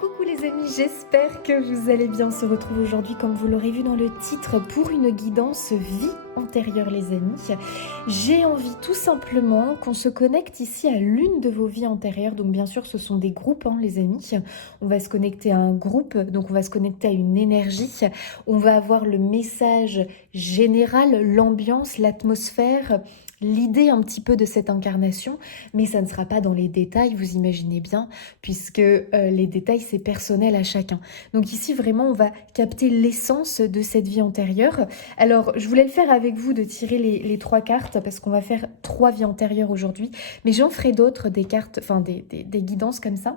Coucou les amis, j'espère que vous allez bien. On se retrouve aujourd'hui, comme vous l'aurez vu dans le titre, pour une guidance vie antérieure les amis. J'ai envie tout simplement qu'on se connecte ici à l'une de vos vies antérieures. Donc bien sûr ce sont des groupes les amis. On va se connecter à un groupe, donc on va se connecter à une énergie. On va avoir le message général, l'ambiance, l'atmosphère, l'idée un petit peu de cette incarnation, mais ça ne sera pas dans les détails, vous imaginez bien, puisque les détails, c'est personnel à chacun. Donc ici, vraiment, on va capter l'essence de cette vie antérieure. Alors, je voulais le faire avec vous, de tirer les trois cartes, parce qu'on va faire 3 vies antérieures aujourd'hui, mais j'en ferai d'autres, des cartes, enfin des guidances comme ça.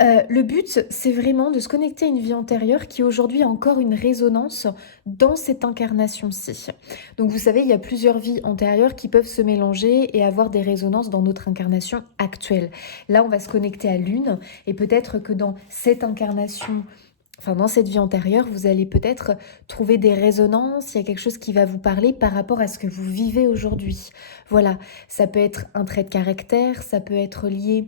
Le but, c'est vraiment de se connecter à une vie antérieure qui aujourd'hui a encore une résonance dans cette incarnation-ci. Donc vous savez, il y a plusieurs vies antérieures qui peuvent se mélanger et avoir des résonances dans notre incarnation actuelle. Là, on va se connecter à l'une et peut-être que dans cette incarnation, enfin dans cette vie antérieure, vous allez peut-être trouver des résonances, il y a quelque chose qui va vous parler par rapport à ce que vous vivez aujourd'hui. Voilà, ça peut être un trait de caractère, ça peut être lié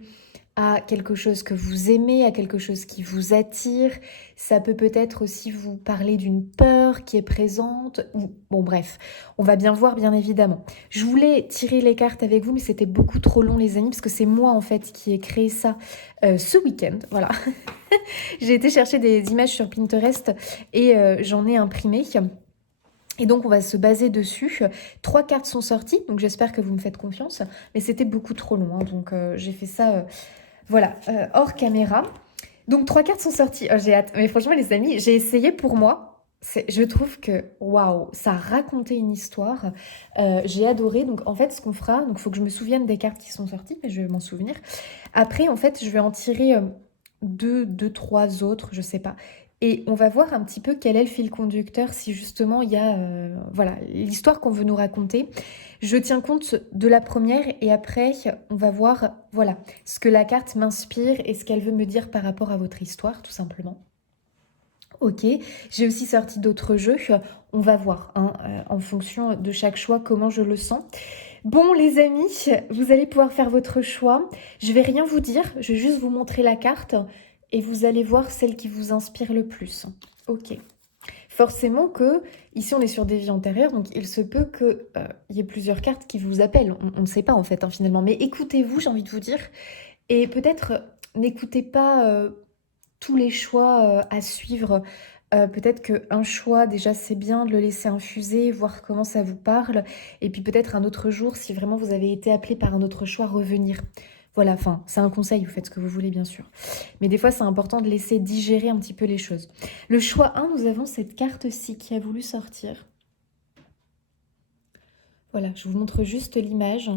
à quelque chose que vous aimez, à quelque chose qui vous attire. Ça peut peut-être aussi vous parler d'une peur qui est présente. Ou bon bref, on va bien voir bien évidemment. Je voulais tirer les cartes avec vous, mais c'était beaucoup trop long les amis, parce que c'est moi en fait qui ai créé ça ce week-end. Voilà. J'ai été chercher des images sur Pinterest et j'en ai imprimé. Et donc on va se baser dessus. 3 cartes sont sorties, donc j'espère que vous me faites confiance. Mais c'était beaucoup trop long, donc j'ai fait ça... Voilà, hors caméra. Donc 3 cartes sont sorties. Oh, j'ai hâte. Mais franchement les amis, j'ai essayé pour moi. Je trouve que waouh, ça a raconté une histoire. J'ai adoré. Donc en fait, ce qu'on fera, donc il faut que je me souvienne des cartes qui sont sorties, mais je vais m'en souvenir. Après, en fait, je vais en tirer deux, trois autres, je sais pas. Et on va voir un petit peu quel est le fil conducteur, si justement il y a voilà l'histoire qu'on veut nous raconter. Je tiens compte de la première et après on va voir voilà ce que la carte m'inspire et ce qu'elle veut me dire par rapport à votre histoire, tout simplement. Ok, j'ai aussi sorti d'autres jeux. On va voir en fonction de chaque choix comment je le sens. Bon les amis, vous allez pouvoir faire votre choix. Je vais rien vous dire, je vais juste vous montrer la carte et vous allez voir celle qui vous inspire le plus. Ok. Forcément que, ici on est sur des vies antérieures, donc il se peut qu'il y ait plusieurs cartes qui vous appellent. On ne sait pas en fait finalement, mais écoutez-vous, j'ai envie de vous dire. Et peut-être n'écoutez pas tous les choix à suivre. Peut-être qu'un choix, déjà, c'est bien de le laisser infuser, voir comment ça vous parle. Et puis peut-être un autre jour, si vraiment vous avez été appelé par un autre choix, revenir. Voilà, enfin, c'est un conseil, vous faites ce que vous voulez, bien sûr. Mais des fois, c'est important de laisser digérer un petit peu les choses. Le choix 1, nous avons cette carte-ci qui a voulu sortir. Voilà, je vous montre juste l'image.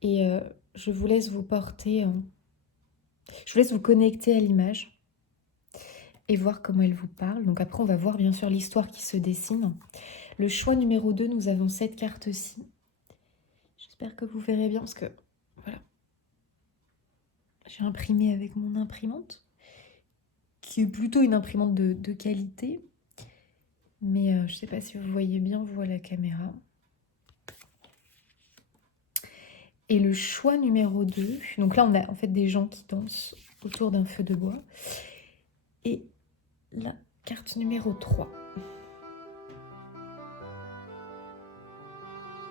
Et je vous laisse vous porter... je vous laisse vous connecter à l'image et voir comment elle vous parle. Donc après, on va voir bien sûr l'histoire qui se dessine. Le choix numéro 2, nous avons cette carte-ci. J'espère que vous verrez bien parce que, voilà, j'ai imprimé avec mon imprimante, qui est plutôt une imprimante de qualité. Mais je ne sais pas si vous voyez bien, vous, à la caméra. Et le choix numéro 2, donc là, on a en fait des gens qui dansent autour d'un feu de bois. Et la carte numéro 3.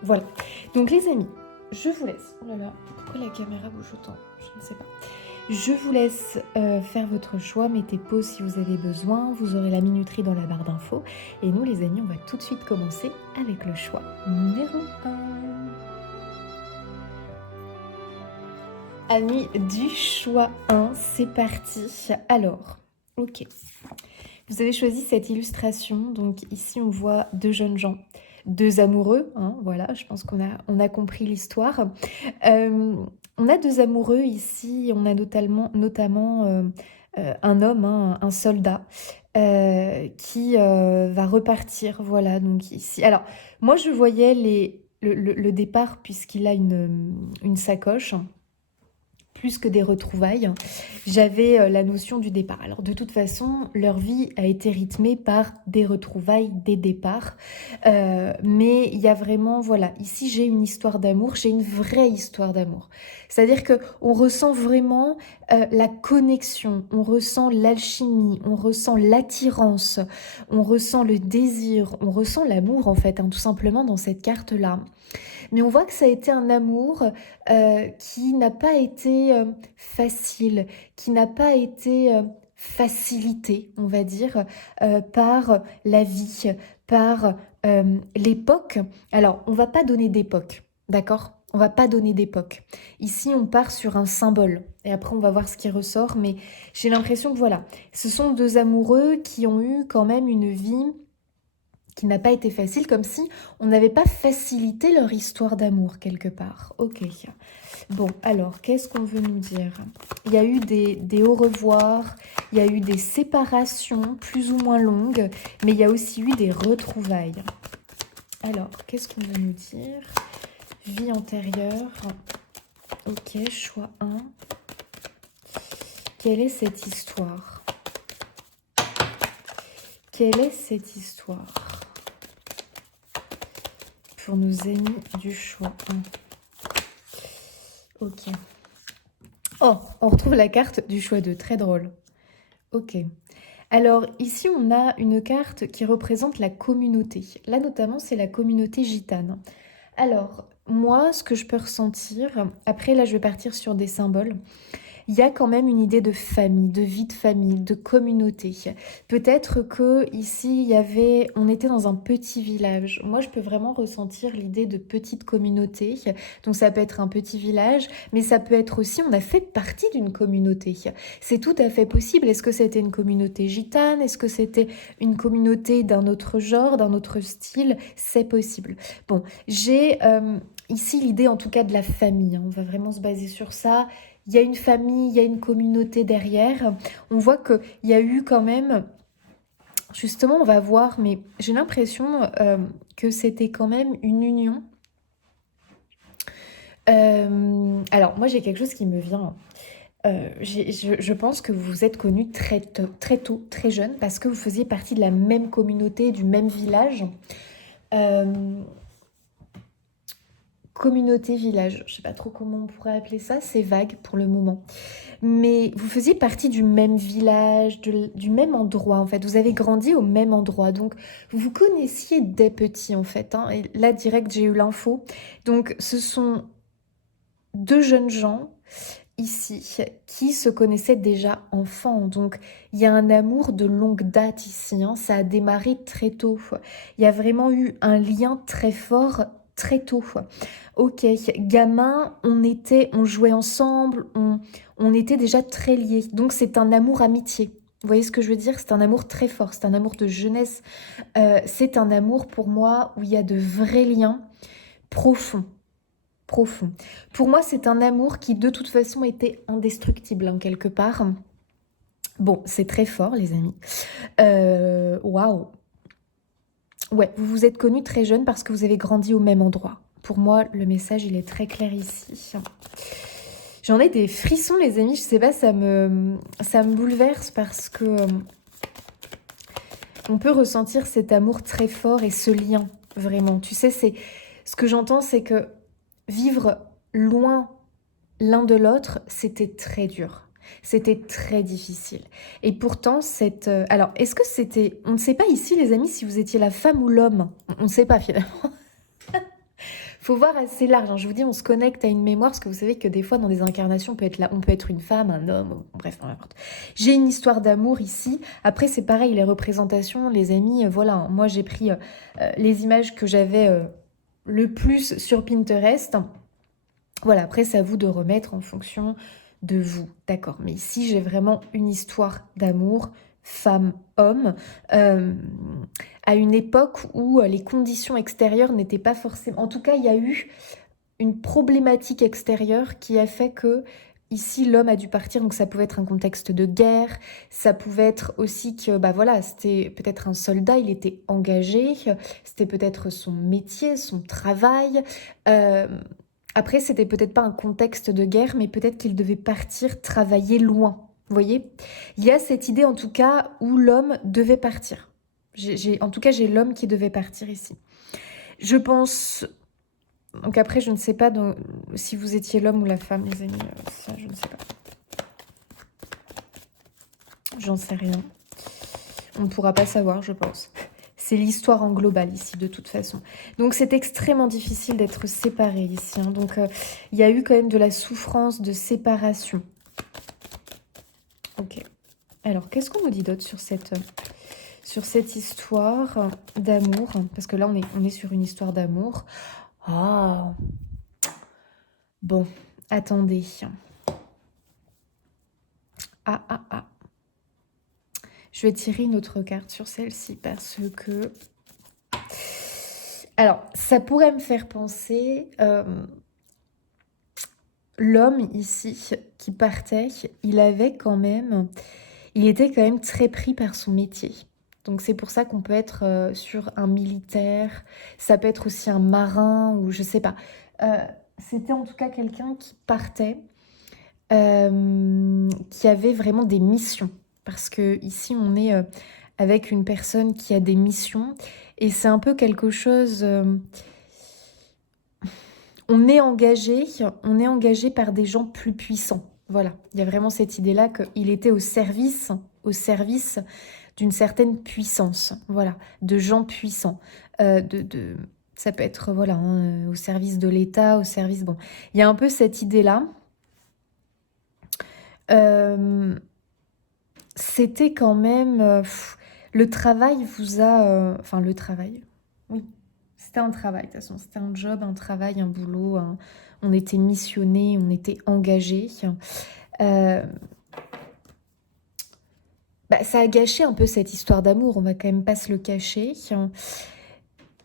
Voilà. Donc les amis, je vous laisse. Oh là là, pourquoi la caméra bouge autant? Je ne sais pas. Je vous laisse faire votre choix. Mettez pause si vous avez besoin. Vous aurez la minuterie dans la barre d'infos. Et nous les amis, on va tout de suite commencer avec le choix numéro 1. Amis du choix 1, c'est parti. Alors, ok. Vous avez choisi cette illustration. Donc ici, on voit 2 jeunes gens. 2 amoureux, voilà, je pense qu'on a compris l'histoire. On a 2 amoureux ici, on a notamment un homme, un soldat, qui va repartir, voilà, donc ici. Alors, moi je voyais le départ puisqu'il a une sacoche. plus que des retrouvailles. J'avais la notion du départ. Alors de toute façon, leur vie a été rythmée par des retrouvailles, des départs. Mais il y a vraiment, voilà, ici j'ai une histoire d'amour, j'ai une vraie histoire d'amour. C'est-à-dire qu'on ressent vraiment la connexion, on ressent l'alchimie, on ressent l'attirance, on ressent le désir, on ressent l'amour en fait, hein, tout simplement dans cette carte-là. Mais on voit que ça a été un amour qui n'a pas été facile, qui n'a pas été facilité, on va dire, par la vie, par l'époque. Alors, on va pas donner d'époque, d'accord? On va pas donner d'époque. Ici, on part sur un symbole. Et après, on va voir ce qui ressort. Mais j'ai l'impression que voilà, ce sont deux amoureux qui ont eu quand même une vie qui n'a pas été facile, comme si on n'avait pas facilité leur histoire d'amour quelque part. Ok. Bon, alors, qu'est-ce qu'on veut nous dire? Il y a eu des au revoir, il y a eu des séparations plus ou moins longues, mais il y a aussi eu des retrouvailles. Alors, qu'est-ce qu'on veut nous dire? Vie antérieure. Ok, choix 1. Quelle est cette histoire? Quelle est cette histoire pour nos amis du choix 1? Ok. Oh, on retrouve la carte du choix 2. Très drôle. Ok. Alors ici, on a une carte qui représente la communauté. Là, notamment, c'est la communauté gitane. Alors, moi, ce que je peux ressentir, après, là, je vais partir sur des symboles. Il y a quand même une idée de famille, de vie de famille, de communauté. Peut-être que ici, on était dans un petit village. Moi, je peux vraiment ressentir l'idée de petite communauté. Donc, ça peut être un petit village, mais ça peut être aussi, on a fait partie d'une communauté. C'est tout à fait possible. Est-ce que c'était une communauté gitane? Est-ce que c'était une communauté d'un autre genre, d'un autre style? C'est possible. Bon, j'ai ici l'idée en tout cas de la famille. On va vraiment se baser sur ça. Il y a une famille, il y a une communauté derrière. On voit qu'il y a eu quand même, justement on va voir, mais j'ai l'impression que c'était quand même une union. Alors moi j'ai quelque chose qui me vient. Je pense que vous vous êtes connus très tôt, très jeune, parce que vous faisiez partie de la même communauté, du même village. Communauté, village, je sais pas trop comment on pourrait appeler ça, c'est vague pour le moment. Mais vous faisiez partie du même village, du même endroit en fait, vous avez grandi au même endroit, donc vous vous connaissiez dès petit en fait, hein. Et là direct j'ai eu l'info. Donc ce sont deux jeunes gens ici qui se connaissaient déjà enfants, donc il y a un amour de longue date ici, hein. Ça a démarré très tôt, il y a vraiment eu un lien très fort très tôt. Ok, gamin, on jouait ensemble, on était déjà très liés. Donc c'est un amour amitié. Vous voyez ce que je veux dire? C'est un amour très fort, c'est un amour de jeunesse. C'est un amour pour moi où il y a de vrais liens profonds. Profonds. Pour moi, c'est un amour qui de toute façon était indestructible, hein, quelque part. Bon, c'est très fort, les amis. Waouh! Ouais, vous vous êtes connus très jeunes parce que vous avez grandi au même endroit. Pour moi, le message, il est très clair ici. J'en ai des frissons, les amis. Je sais pas, ça me bouleverse parce que on peut ressentir cet amour très fort et ce lien, vraiment. Tu sais, ce que j'entends, c'est que vivre loin l'un de l'autre, c'était très dur. C'était très difficile. Et pourtant, alors, est-ce que c'était... On ne sait pas ici, les amis, si vous étiez la femme ou l'homme. On ne sait pas, finalement. Faut voir assez large, hein. Je vous dis, on se connecte à une mémoire, parce que vous savez que des fois, dans des incarnations, on peut être une femme, un homme, bref, n'importe. J'ai une histoire d'amour ici. Après, c'est pareil, les représentations, les amis, voilà. Moi, j'ai pris les images que j'avais le plus sur Pinterest. Voilà, après, c'est à vous de remettre en fonction de vous, d'accord. Mais ici, j'ai vraiment une histoire d'amour, femme-homme, à une époque où les conditions extérieures n'étaient pas forcément... En tout cas, il y a eu une problématique extérieure qui a fait que ici, l'homme a dû partir, donc ça pouvait être un contexte de guerre, ça pouvait être aussi que, bah voilà, c'était peut-être un soldat, il était engagé, c'était peut-être son métier, son travail... Après, c'était peut-être pas un contexte de guerre, mais peut-être qu'il devait partir travailler loin. Vous voyez? Il y a cette idée, en tout cas, où l'homme devait partir. En tout cas, j'ai l'homme qui devait partir ici. Je pense... Donc après, je ne sais pas si vous étiez l'homme ou la femme, les amis. Ça, je ne sais pas. J'en sais rien. On ne pourra pas savoir, je pense. C'est l'histoire en global ici, de toute façon. Donc, c'est extrêmement difficile d'être séparé ici. Hein. Donc, il y a eu quand même de la souffrance de séparation. Ok. Alors, qu'est-ce qu'on nous dit d'autre sur cette histoire d'amour? Parce que là, on est sur une histoire d'amour. Ah. Bon, attendez. Ah. Je vais tirer une autre carte sur celle-ci parce que... Alors, ça pourrait me faire penser... L'homme ici qui partait, il était quand même très pris par son métier. Donc c'est pour ça qu'on peut être sur un militaire, ça peut être aussi un marin ou je sais pas. C'était en tout cas quelqu'un qui partait, qui avait vraiment des missions. Parce que ici on est avec une personne qui a des missions et c'est un peu quelque chose... on est engagé par des gens plus puissants. Voilà, il y a vraiment cette idée-là qu'il était au service d'une certaine puissance, voilà, de gens puissants. Ça peut être, voilà, hein, au service de l'État, au service... Bon, il y a un peu cette idée-là. C'était quand même... le travail vous a... Enfin, le travail, oui. C'était un travail, de toute façon. C'était un job, un travail, un boulot. On était missionné, on était engagé. Ça a gâché un peu cette histoire d'amour, on va quand même pas se le cacher.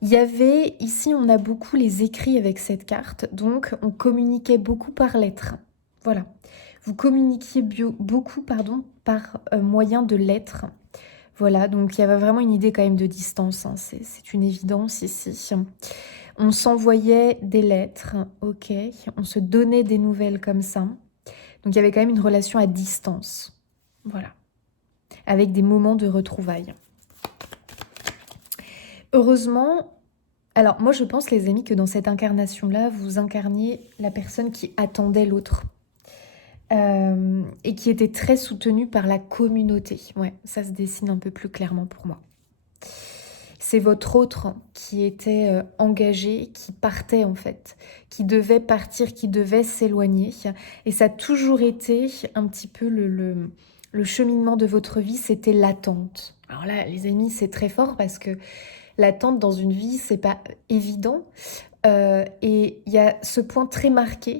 Il y avait, ici on a beaucoup les écrits avec cette carte, donc on communiquait beaucoup par lettres. Voilà. Vous communiquiez beaucoup, pardon, par moyen de lettres. Voilà, donc il y avait vraiment une idée quand même de distance, hein. C'est une évidence ici. On s'envoyait des lettres, ok, on se donnait des nouvelles comme ça. Donc il y avait quand même une relation à distance, voilà, avec des moments de retrouvailles. Heureusement, alors moi je pense les amis que dans cette incarnation-là, vous incarniez la personne qui attendait l'autre. Et qui était très soutenue par la communauté. Ouais, ça se dessine un peu plus clairement pour moi. C'est votre autre qui était engagé, qui partait en fait, qui devait partir, qui devait s'éloigner. Et ça a toujours été un petit peu le cheminement de votre vie, c'était l'attente. Alors là, les amis, c'est très fort parce que l'attente dans une vie, c'est pas évident. Et il y a ce point très marqué.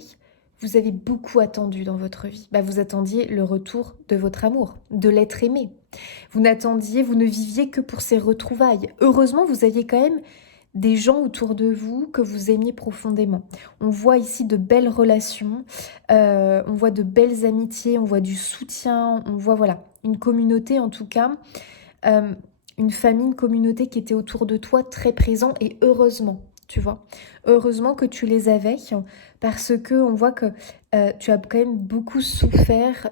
Vous avez beaucoup attendu dans votre vie. Vous attendiez le retour de votre amour, de l'être aimé. Vous ne viviez que pour ces retrouvailles. Heureusement, vous aviez quand même des gens autour de vous que vous aimiez profondément. On voit ici de belles relations, on voit de belles amitiés, on voit du soutien, on voit voilà une communauté en tout cas, une famille, une communauté qui était autour de toi très présent et heureusement. Tu vois, heureusement que tu les avais parce que on voit que tu as quand même beaucoup souffert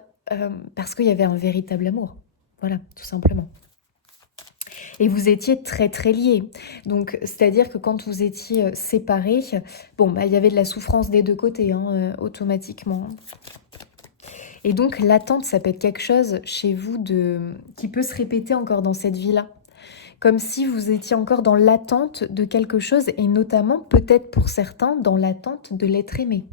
parce qu'il y avait un véritable amour. Voilà, tout simplement. Et vous étiez très très liés. Donc, c'est-à-dire que quand vous étiez séparés, bon, il y avait de la souffrance des deux côtés, hein, automatiquement. Et donc, l'attente, ça peut être quelque chose chez vous qui peut se répéter encore dans cette vie-là. Comme si vous étiez encore dans l'attente de quelque chose, et notamment, peut-être pour certains, dans l'attente de l'être aimé,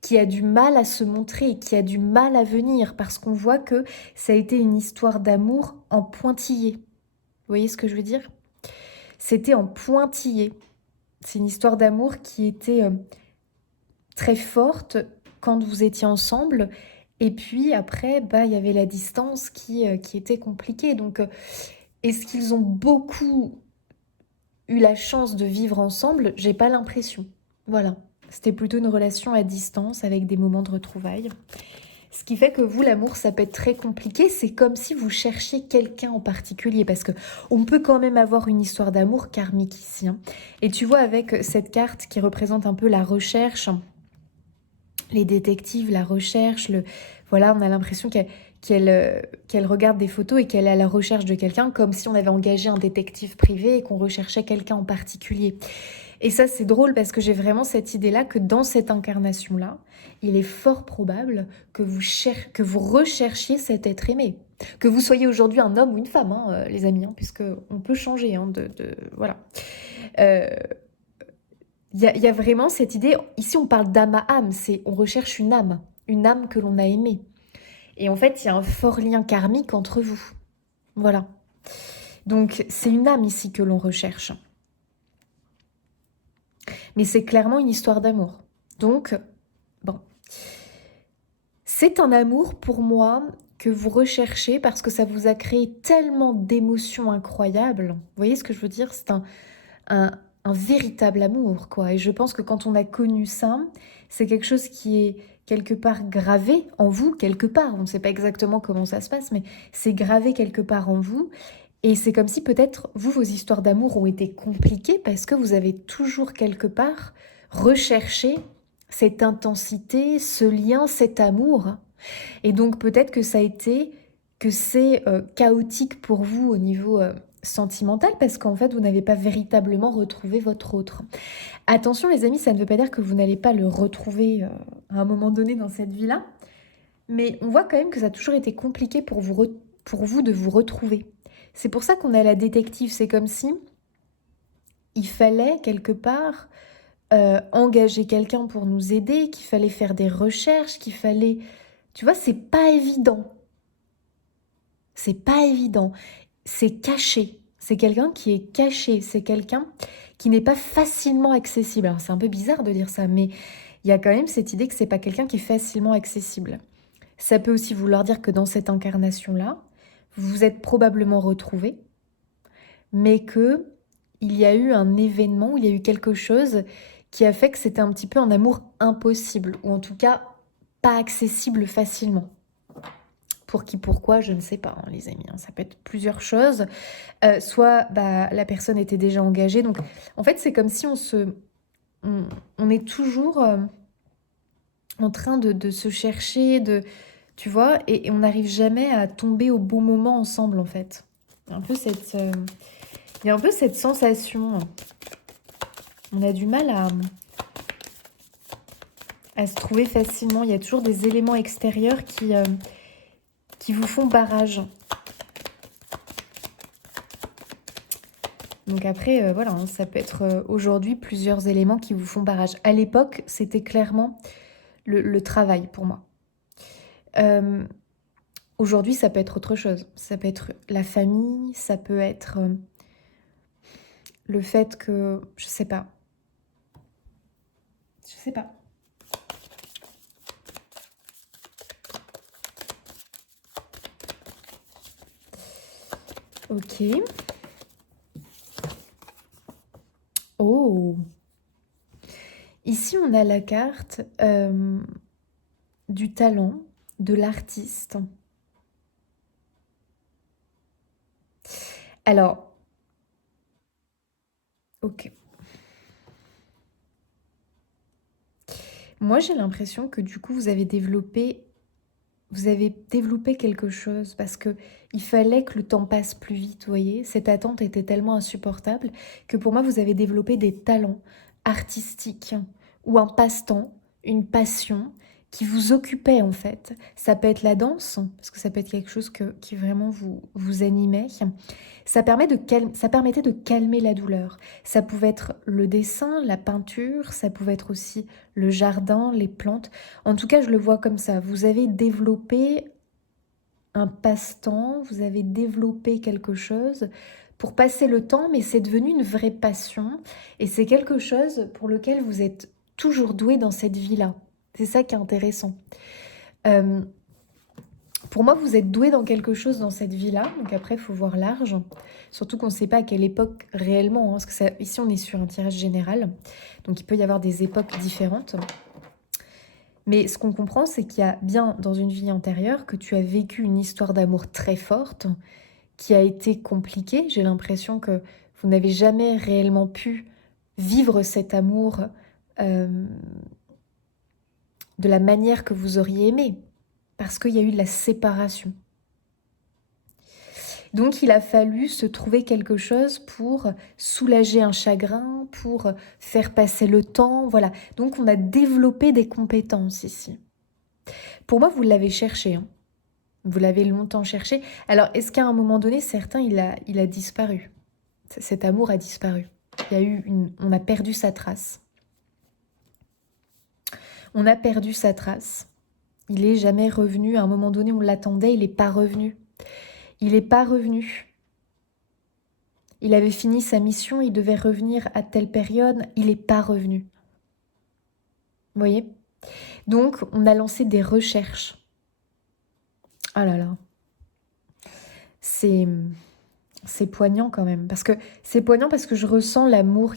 qui a du mal à se montrer et qui a du mal à venir, parce qu'on voit que ça a été une histoire d'amour en pointillé. Vous voyez ce que je veux dire? C'était en pointillé. C'est une histoire d'amour qui était très forte quand vous étiez ensemble, et puis après, il y avait la distance qui était compliquée. Donc, est-ce qu'ils ont beaucoup eu la chance de vivre ensemble? J'ai pas l'impression. Voilà. C'était plutôt une relation à distance avec des moments de retrouvailles. Ce qui fait que vous, l'amour, ça peut être très compliqué. C'est comme si vous cherchiez quelqu'un en particulier. Parce que on peut quand même avoir une histoire d'amour karmique ici, hein. Et tu vois, avec cette carte qui représente un peu la recherche, les détectives, la recherche, voilà, on a l'impression qu'elle regarde des photos et qu'elle est à la recherche de quelqu'un, comme si on avait engagé un détective privé et qu'on recherchait quelqu'un en particulier. Et ça, c'est drôle parce que j'ai vraiment cette idée-là que dans cette incarnation-là, il est fort probable que vous recherchiez cet être aimé. Que vous soyez aujourd'hui un homme ou une femme, hein, les amis, hein, puisque on peut changer, hein, voilà. Euh, y a vraiment cette idée, ici on parle d'âme à âme, on recherche une âme que l'on a aimée. Et en fait, il y a un fort lien karmique entre vous. Voilà. Donc, c'est une âme ici que l'on recherche. Mais c'est clairement une histoire d'amour. Donc, bon. C'est un amour pour moi que vous recherchez parce que ça vous a créé tellement d'émotions incroyables. Vous voyez ce que je veux dire? C'est un véritable amour, quoi. Et je pense que quand on a connu ça, c'est quelque chose qui est quelque part gravé en vous, quelque part. On ne sait pas exactement comment ça se passe, mais c'est gravé quelque part en vous. Et c'est comme si peut-être vous, vos histoires d'amour ont été compliquées parce que vous avez toujours quelque part recherché cette intensité, ce lien, cet amour. Et donc peut-être que c'est chaotique pour vous au niveau sentimental parce qu'en fait vous n'avez pas véritablement retrouvé votre autre. Attention les amis, ça ne veut pas dire que vous n'allez pas le retrouver à un moment donné dans cette vie-là, mais on voit quand même que ça a toujours été compliqué pour vous de vous retrouver. C'est pour ça qu'on a la détective, c'est comme si il fallait quelque part engager quelqu'un pour nous aider, qu'il fallait faire des recherches, qu'il fallait... Tu vois, c'est pas évident. C'est pas évident. C'est caché. C'est quelqu'un qui est caché. C'est quelqu'un qui n'est pas facilement accessible. Alors c'est un peu bizarre de dire ça, mais il y a quand même cette idée que c'est pas quelqu'un qui est facilement accessible. Ça peut aussi vouloir dire que dans cette incarnation-là, vous vous êtes probablement retrouvés, mais que il y a eu un événement, il y a eu quelque chose qui a fait que c'était un petit peu un amour impossible, ou en tout cas pas accessible facilement. Pour qui, pourquoi, je ne sais pas, hein, les amis. Hein, ça peut être plusieurs choses. Soit la personne était déjà engagée. Donc, en fait, c'est comme si on est toujours en train de se chercher, tu vois, et on n'arrive jamais à tomber au bon moment ensemble, en fait. Il y a un peu cette sensation. On a du mal à se trouver facilement. Il y a toujours des éléments extérieurs qui vous font barrage. Donc après, voilà, hein, ça peut être aujourd'hui plusieurs éléments qui vous font barrage. À l'époque, c'était clairement le travail pour moi. Aujourd'hui, ça peut être autre chose. Ça peut être la famille, ça peut être le fait que... Je sais pas. Je sais pas. Ok. Oh. Ici, on a la carte du talent, de l'artiste. Alors, ok. Moi, j'ai l'impression que du coup, vous avez développé quelque chose parce que il fallait que le temps passe plus vite, vous voyez. Cette attente était tellement insupportable que pour moi, vous avez développé des talents artistiques ou un passe-temps, une passion qui vous occupait en fait. Ça peut être la danse, parce que ça peut être quelque chose qui vraiment vous animait. Ça permettait de calmer la douleur. Ça pouvait être le dessin, la peinture, ça pouvait être aussi le jardin, les plantes. En tout cas, je le vois comme ça. Vous avez développé un passe-temps, vous avez développé quelque chose pour passer le temps, mais c'est devenu une vraie passion. Et c'est quelque chose pour lequel vous êtes toujours doué dans cette vie-là. C'est ça qui est intéressant. Pour moi, vous êtes doué dans quelque chose dans cette vie-là. Donc après, il faut voir large. Surtout qu'on ne sait pas à quelle époque réellement. Parce que ici, on est sur un tirage général. Donc il peut y avoir des époques différentes. Mais ce qu'on comprend, c'est qu'il y a bien dans une vie antérieure que tu as vécu une histoire d'amour très forte qui a été compliquée. J'ai l'impression que vous n'avez jamais réellement pu vivre cet amour euh, de la manière que vous auriez aimé, parce qu'il y a eu de la séparation. Donc il a fallu se trouver quelque chose pour soulager un chagrin, pour faire passer le temps, voilà. Donc on a développé des compétences ici. Pour moi, vous l'avez cherché, hein. Vous l'avez longtemps cherché. Alors, est-ce qu'à un moment donné, certains, il a disparu? Cet amour a disparu. On a perdu sa trace. On a perdu sa trace. Il n'est jamais revenu. À un moment donné, on l'attendait, il n'est pas revenu. Il n'est pas revenu. Il avait fini sa mission, il devait revenir à telle période, il n'est pas revenu. Vous voyez? Donc, on a lancé des recherches. Ah là là. C'est poignant quand même. C'est poignant parce que je ressens l'amour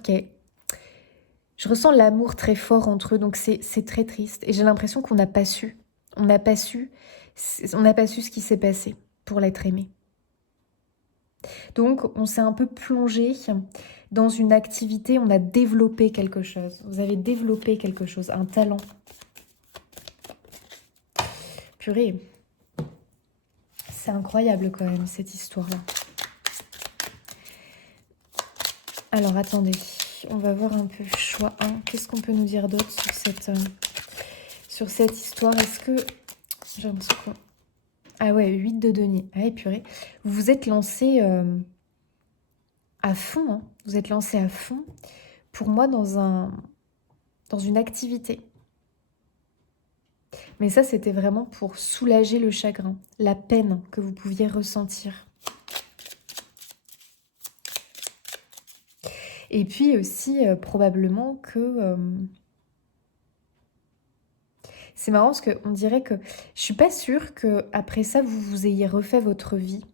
Je ressens l'amour très fort entre eux, donc c'est très triste. Et j'ai l'impression qu'on n'a pas su. On n'a pas su ce qui s'est passé pour l'être aimé. Donc, on s'est un peu plongé dans une activité, on a développé quelque chose. Vous avez développé quelque chose, un talent. Purée, c'est incroyable quand même, cette histoire-là. Alors, attendez, on va voir un peu. Choix 1. Qu'est-ce qu'on peut nous dire d'autre sur cette histoire? Est-ce que... J'ai l'impression que... Ah ouais, 8 de denier. Ah ouais, purée. Vous vous êtes lancé à fond, hein. Vous êtes lancé à fond, pour moi, dans une activité. Mais ça, c'était vraiment pour soulager le chagrin, la peine que vous pouviez ressentir. Et puis aussi, probablement que... C'est marrant parce qu'on dirait que... Je suis pas sûre qu'après ça, vous ayez refait votre vie.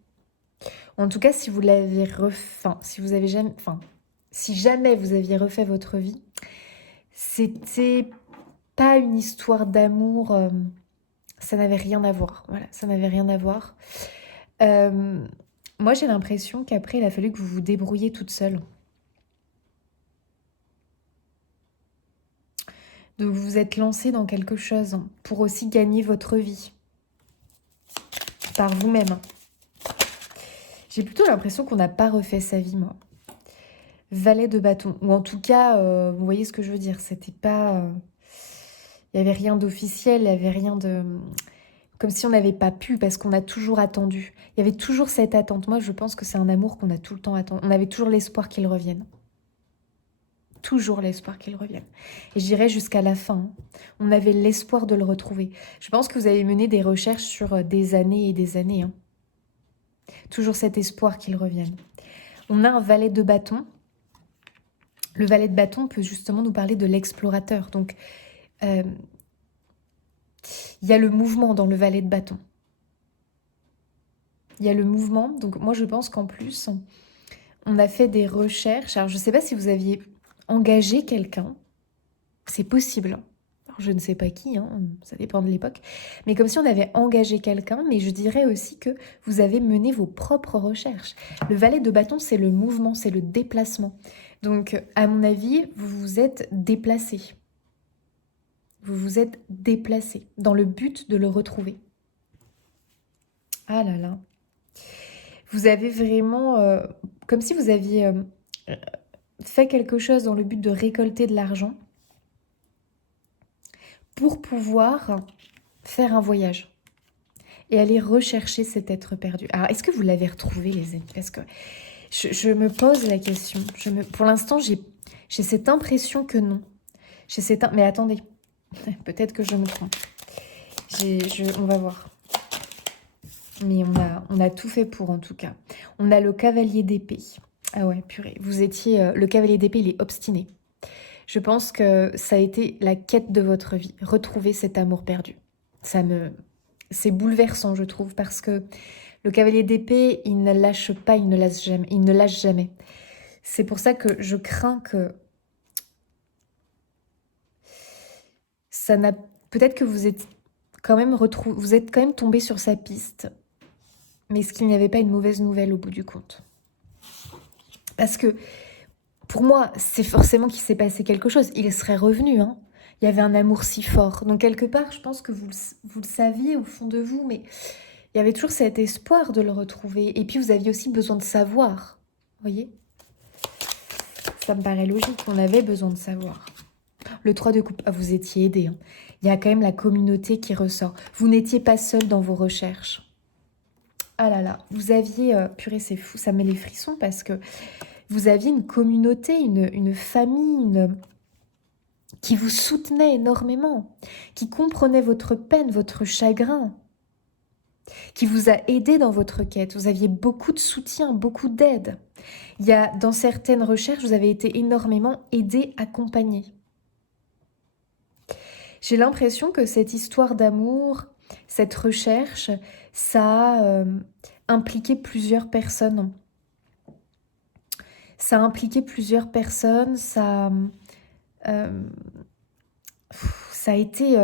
En tout cas, si vous l'avez refait... Enfin, si jamais vous aviez refait votre vie, c'était pas une histoire d'amour... ça n'avait rien à voir. Voilà, ça n'avait rien à voir. Moi, j'ai l'impression qu'après, il a fallu que vous vous débrouilliez toute seule. Donc, vous vous êtes lancé dans quelque chose pour aussi gagner votre vie. Par vous-même. J'ai plutôt l'impression qu'on n'a pas refait sa vie, moi. Valet de bâton. Ou en tout cas, vous voyez ce que je veux dire. C'était pas... Il n'y avait rien d'officiel, il n'y avait rien de... Comme si on n'avait pas pu, parce qu'on a toujours attendu. Il y avait toujours cette attente. Moi, je pense que c'est un amour qu'on a tout le temps attendu. On avait toujours l'espoir qu'il revienne. Toujours l'espoir qu'il revienne. Et je dirais jusqu'à la fin. Hein. On avait l'espoir de le retrouver. Je pense que vous avez mené des recherches sur des années et des années. Hein. Toujours cet espoir qu'il revienne. On a un valet de bâton. Le valet de bâton peut justement nous parler de l'explorateur. Donc, il y a le mouvement dans le valet de bâton. Il y a le mouvement. Donc, moi, je pense qu'en plus, on a fait des recherches. Alors, je ne sais pas si vous aviez engagé quelqu'un. C'est possible. Alors, je ne sais pas qui, hein, ça dépend de l'époque. Mais comme si on avait engagé quelqu'un. Mais je dirais aussi que vous avez mené vos propres recherches. Le valet de bâton, c'est le mouvement, c'est le déplacement. Donc, à mon avis, vous vous êtes déplacé. Vous vous êtes déplacé dans le but de le retrouver. Ah là là. Vous avez vraiment... comme si vous aviez fait quelque chose dans le but de récolter de l'argent pour pouvoir faire un voyage et aller rechercher cet être perdu. Alors, est-ce que vous l'avez retrouvé, les amis? Parce que je me pose la question. Pour l'instant, j'ai cette impression que non. Mais attendez, peut-être que je me trompe. On va voir. Mais on a tout fait pour, en tout cas. On a le cavalier d'épée. Ah ouais, purée. Vous étiez... le cavalier d'épée, il est obstiné. Je pense que ça a été la quête de votre vie. Retrouver cet amour perdu. C'est bouleversant, je trouve, parce que le cavalier d'épée, il ne lâche pas, il ne lâche jamais. C'est pour ça que je crains que ça n'a Peut-être que vous êtes quand même tombé sur sa piste, mais est-ce qu'il n'y avait pas une mauvaise nouvelle au bout du compte? Parce que pour moi, c'est forcément qu'il s'est passé quelque chose. Il serait revenu, hein. Il y avait un amour si fort. Donc quelque part, je pense que vous le saviez au fond de vous, mais il y avait toujours cet espoir de le retrouver. Et puis vous aviez aussi besoin de savoir. Vous voyez? Ça me paraît logique, on avait besoin de savoir. Le 3 de coupe, vous étiez aidé, hein. Il y a quand même la communauté qui ressort. Vous n'étiez pas seul dans vos recherches. Ah là là, vous aviez... purée, c'est fou, ça met les frissons parce que vous aviez une communauté, une famille, qui vous soutenait énormément, qui comprenait votre peine, votre chagrin, qui vous a aidé dans votre quête. Vous aviez beaucoup de soutien, beaucoup d'aide. Il y a, dans certaines recherches, vous avez été énormément aidé, accompagné. J'ai l'impression que cette histoire d'amour, cette recherche, ça a impliqué plusieurs personnes. Ça a impliqué plusieurs personnes, ça a été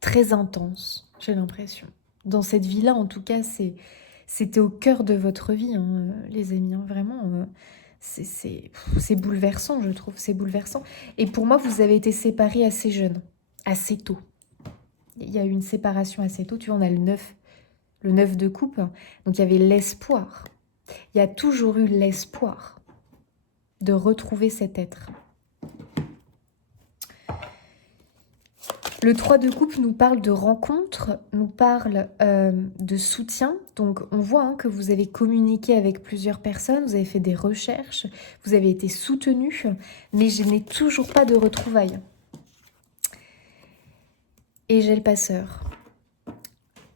très intense, j'ai l'impression. Dans cette vie-là, en tout cas, c'était au cœur de votre vie, hein, les amis, hein, vraiment. C'est bouleversant, je trouve, c'est bouleversant. Et pour moi, vous avez été séparés assez jeunes, assez tôt. Il y a eu une séparation assez tôt, tu vois, on a le 9 de coupe, donc il y avait l'espoir. Il y a toujours eu l'espoir de retrouver cet être. Le 3 de coupe nous parle de rencontre, nous parle de soutien. Donc on voit hein, que vous avez communiqué avec plusieurs personnes, vous avez fait des recherches, vous avez été soutenu, mais je n'ai toujours pas de retrouvailles. Et j'ai le passeur.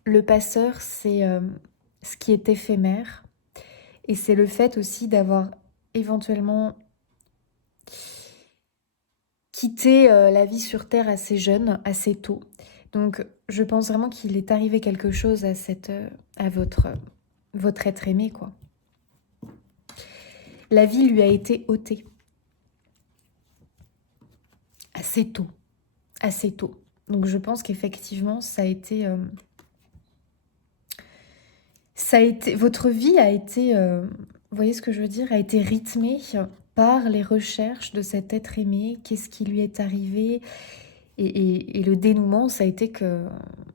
Le passeur, c'est ce qui est éphémère. Et c'est le fait aussi d'avoir éventuellement quitté la vie sur Terre assez jeune, assez tôt. Donc je pense vraiment qu'il est arrivé quelque chose à votre être aimé, quoi. La vie lui a été ôtée. Assez tôt. Assez tôt. Donc je pense qu'effectivement, ça a été... votre vie a été... vous voyez ce que je veux dire? A été rythmée par les recherches de cet être aimé. Qu'est-ce qui lui est arrivé? Et le dénouement, ça a été que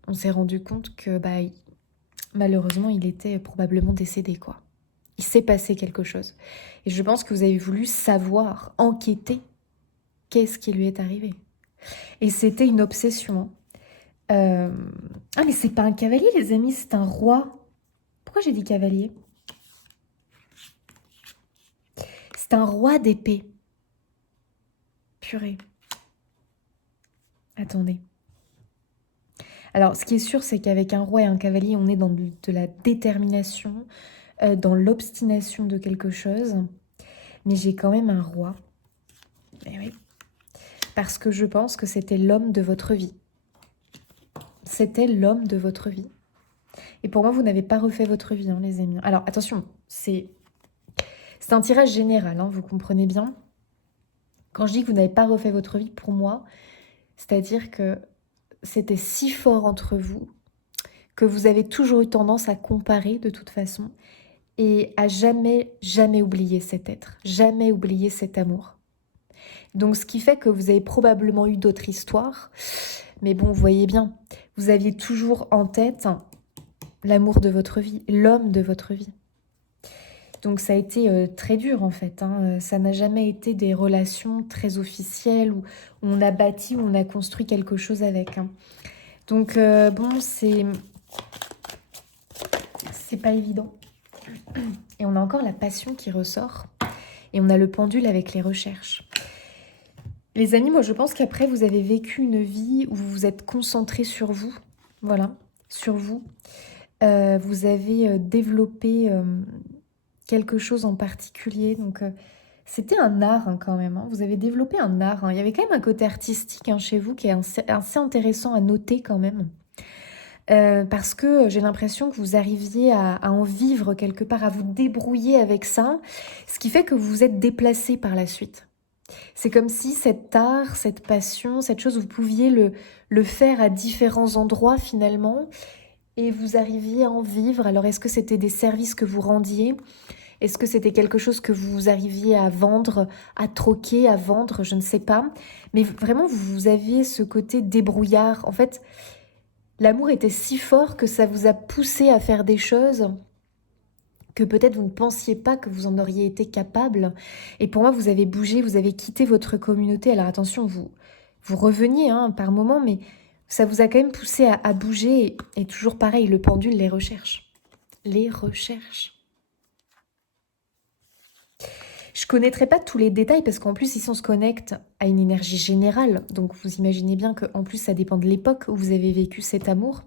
on s'est rendu compte que malheureusement, il était probablement décédé, quoi. Il s'est passé quelque chose. Et je pense que vous avez voulu savoir, enquêter, qu'est-ce qui lui est arrivé. Et c'était une obsession. Ah, mais c'est pas un cavalier, les amis, c'est un roi. Pourquoi j'ai dit cavalier? C'est un roi d'épée. Purée. Attendez. Alors, ce qui est sûr, c'est qu'avec un roi et un cavalier, on est dans de la détermination, dans l'obstination de quelque chose. Mais j'ai quand même un roi. Eh oui. Parce que je pense que c'était l'homme de votre vie. C'était l'homme de votre vie. Et pour moi, vous n'avez pas refait votre vie, hein, les amis. Alors, attention, c'est un tirage général, hein, vous comprenez bien. Quand je dis que vous n'avez pas refait votre vie, pour moi, c'est-à-dire que c'était si fort entre vous que vous avez toujours eu tendance à comparer de toute façon et à jamais, jamais oublier cet être, jamais oublier cet amour. Donc, ce qui fait que vous avez probablement eu d'autres histoires, mais bon, vous voyez bien, vous aviez toujours en tête l'amour de votre vie, l'homme de votre vie. Donc ça a été très dur en fait, hein. Ça n'a jamais été des relations très officielles où on a bâti, où on a construit quelque chose avec, hein. Donc bon, c'est pas évident. Et on a encore la passion qui ressort. Et on a le pendule avec les recherches. Les amis, moi je pense qu'après vous avez vécu une vie où vous vous êtes concentrés sur vous. Voilà, sur vous. Vous avez développé quelque chose en particulier. Donc c'était un art hein, quand même. Hein. Vous avez développé un art. Hein. Il y avait quand même un côté artistique hein, chez vous qui est assez intéressant à noter quand même. Parce que j'ai l'impression que vous arriviez à en vivre quelque part, à vous débrouiller avec ça, ce qui fait que vous vous êtes déplacé par la suite. C'est comme si cet art, cette passion, cette chose, vous pouviez le faire à différents endroits finalement et vous arriviez à en vivre. Alors est-ce que c'était des services que vous rendiez? Est-ce que c'était quelque chose que vous arriviez à vendre, à troquer, à vendre? Je ne sais pas. Mais vraiment, vous aviez ce côté débrouillard. En fait, l'amour était si fort que ça vous a poussé à faire des choses que peut-être vous ne pensiez pas que vous en auriez été capable. Et pour moi, vous avez bougé, vous avez quitté votre communauté. Alors attention, vous reveniez hein, par moment, mais ça vous a quand même poussé à bouger. Et toujours pareil, le pendule les recherche. Les recherche. Je ne connaîtrai pas tous les détails parce qu'en plus, ici, on se connecte à une énergie générale. Donc, vous imaginez bien qu'en plus, ça dépend de l'époque où vous avez vécu cet amour.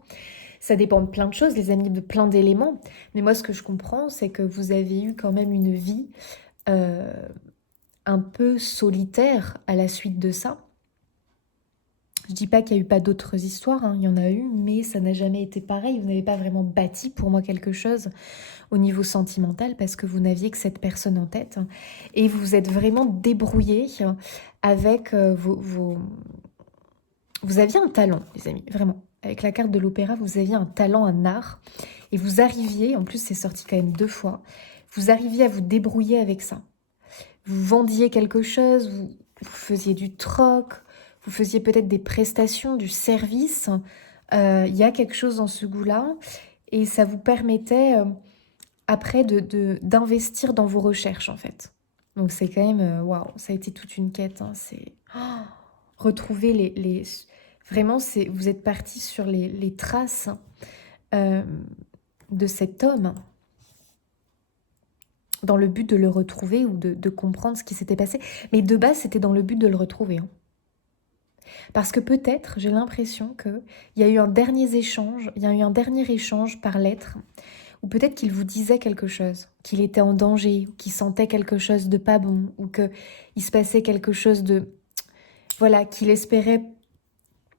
Ça dépend de plein de choses, les amis, de plein d'éléments. Mais moi, ce que je comprends, c'est que vous avez eu quand même une vie euh, un peu solitaire à la suite de ça. Je dis pas qu'il n'y a eu pas d'autres histoires, hein, il y en a eu, mais ça n'a jamais été pareil. Vous n'avez pas vraiment bâti pour moi quelque chose au niveau sentimental parce que vous n'aviez que cette personne en tête. Et vous vous êtes vraiment débrouillé avec Vous aviez un talent, les amis, vraiment. Avec la carte de l'opéra, vous aviez un talent, un art. Et vous arriviez, en plus c'est sorti quand même 2 fois, vous arriviez à vous débrouiller avec ça. Vous vendiez quelque chose, vous faisiez du troc, vous faisiez peut-être des prestations, du service. Il y a quelque chose dans ce goût-là. Et ça vous permettait après d'investir dans vos recherches, en fait. Donc c'est quand même, waouh, ça a été toute une quête. Hein, c'est retrouver vraiment, vous êtes parti sur les traces euh, de cet homme dans le but de le retrouver ou de comprendre ce qui s'était passé. Mais de base, c'était dans le but de le retrouver. Hein. Parce que peut-être, j'ai l'impression qu'il y a eu un dernier échange, il y a eu un dernier échange par lettre, ou peut-être qu'il vous disait quelque chose, qu'il était en danger, qu'il sentait quelque chose de pas bon, ou qu'il se passait quelque chose de... Voilà, qu'il espérait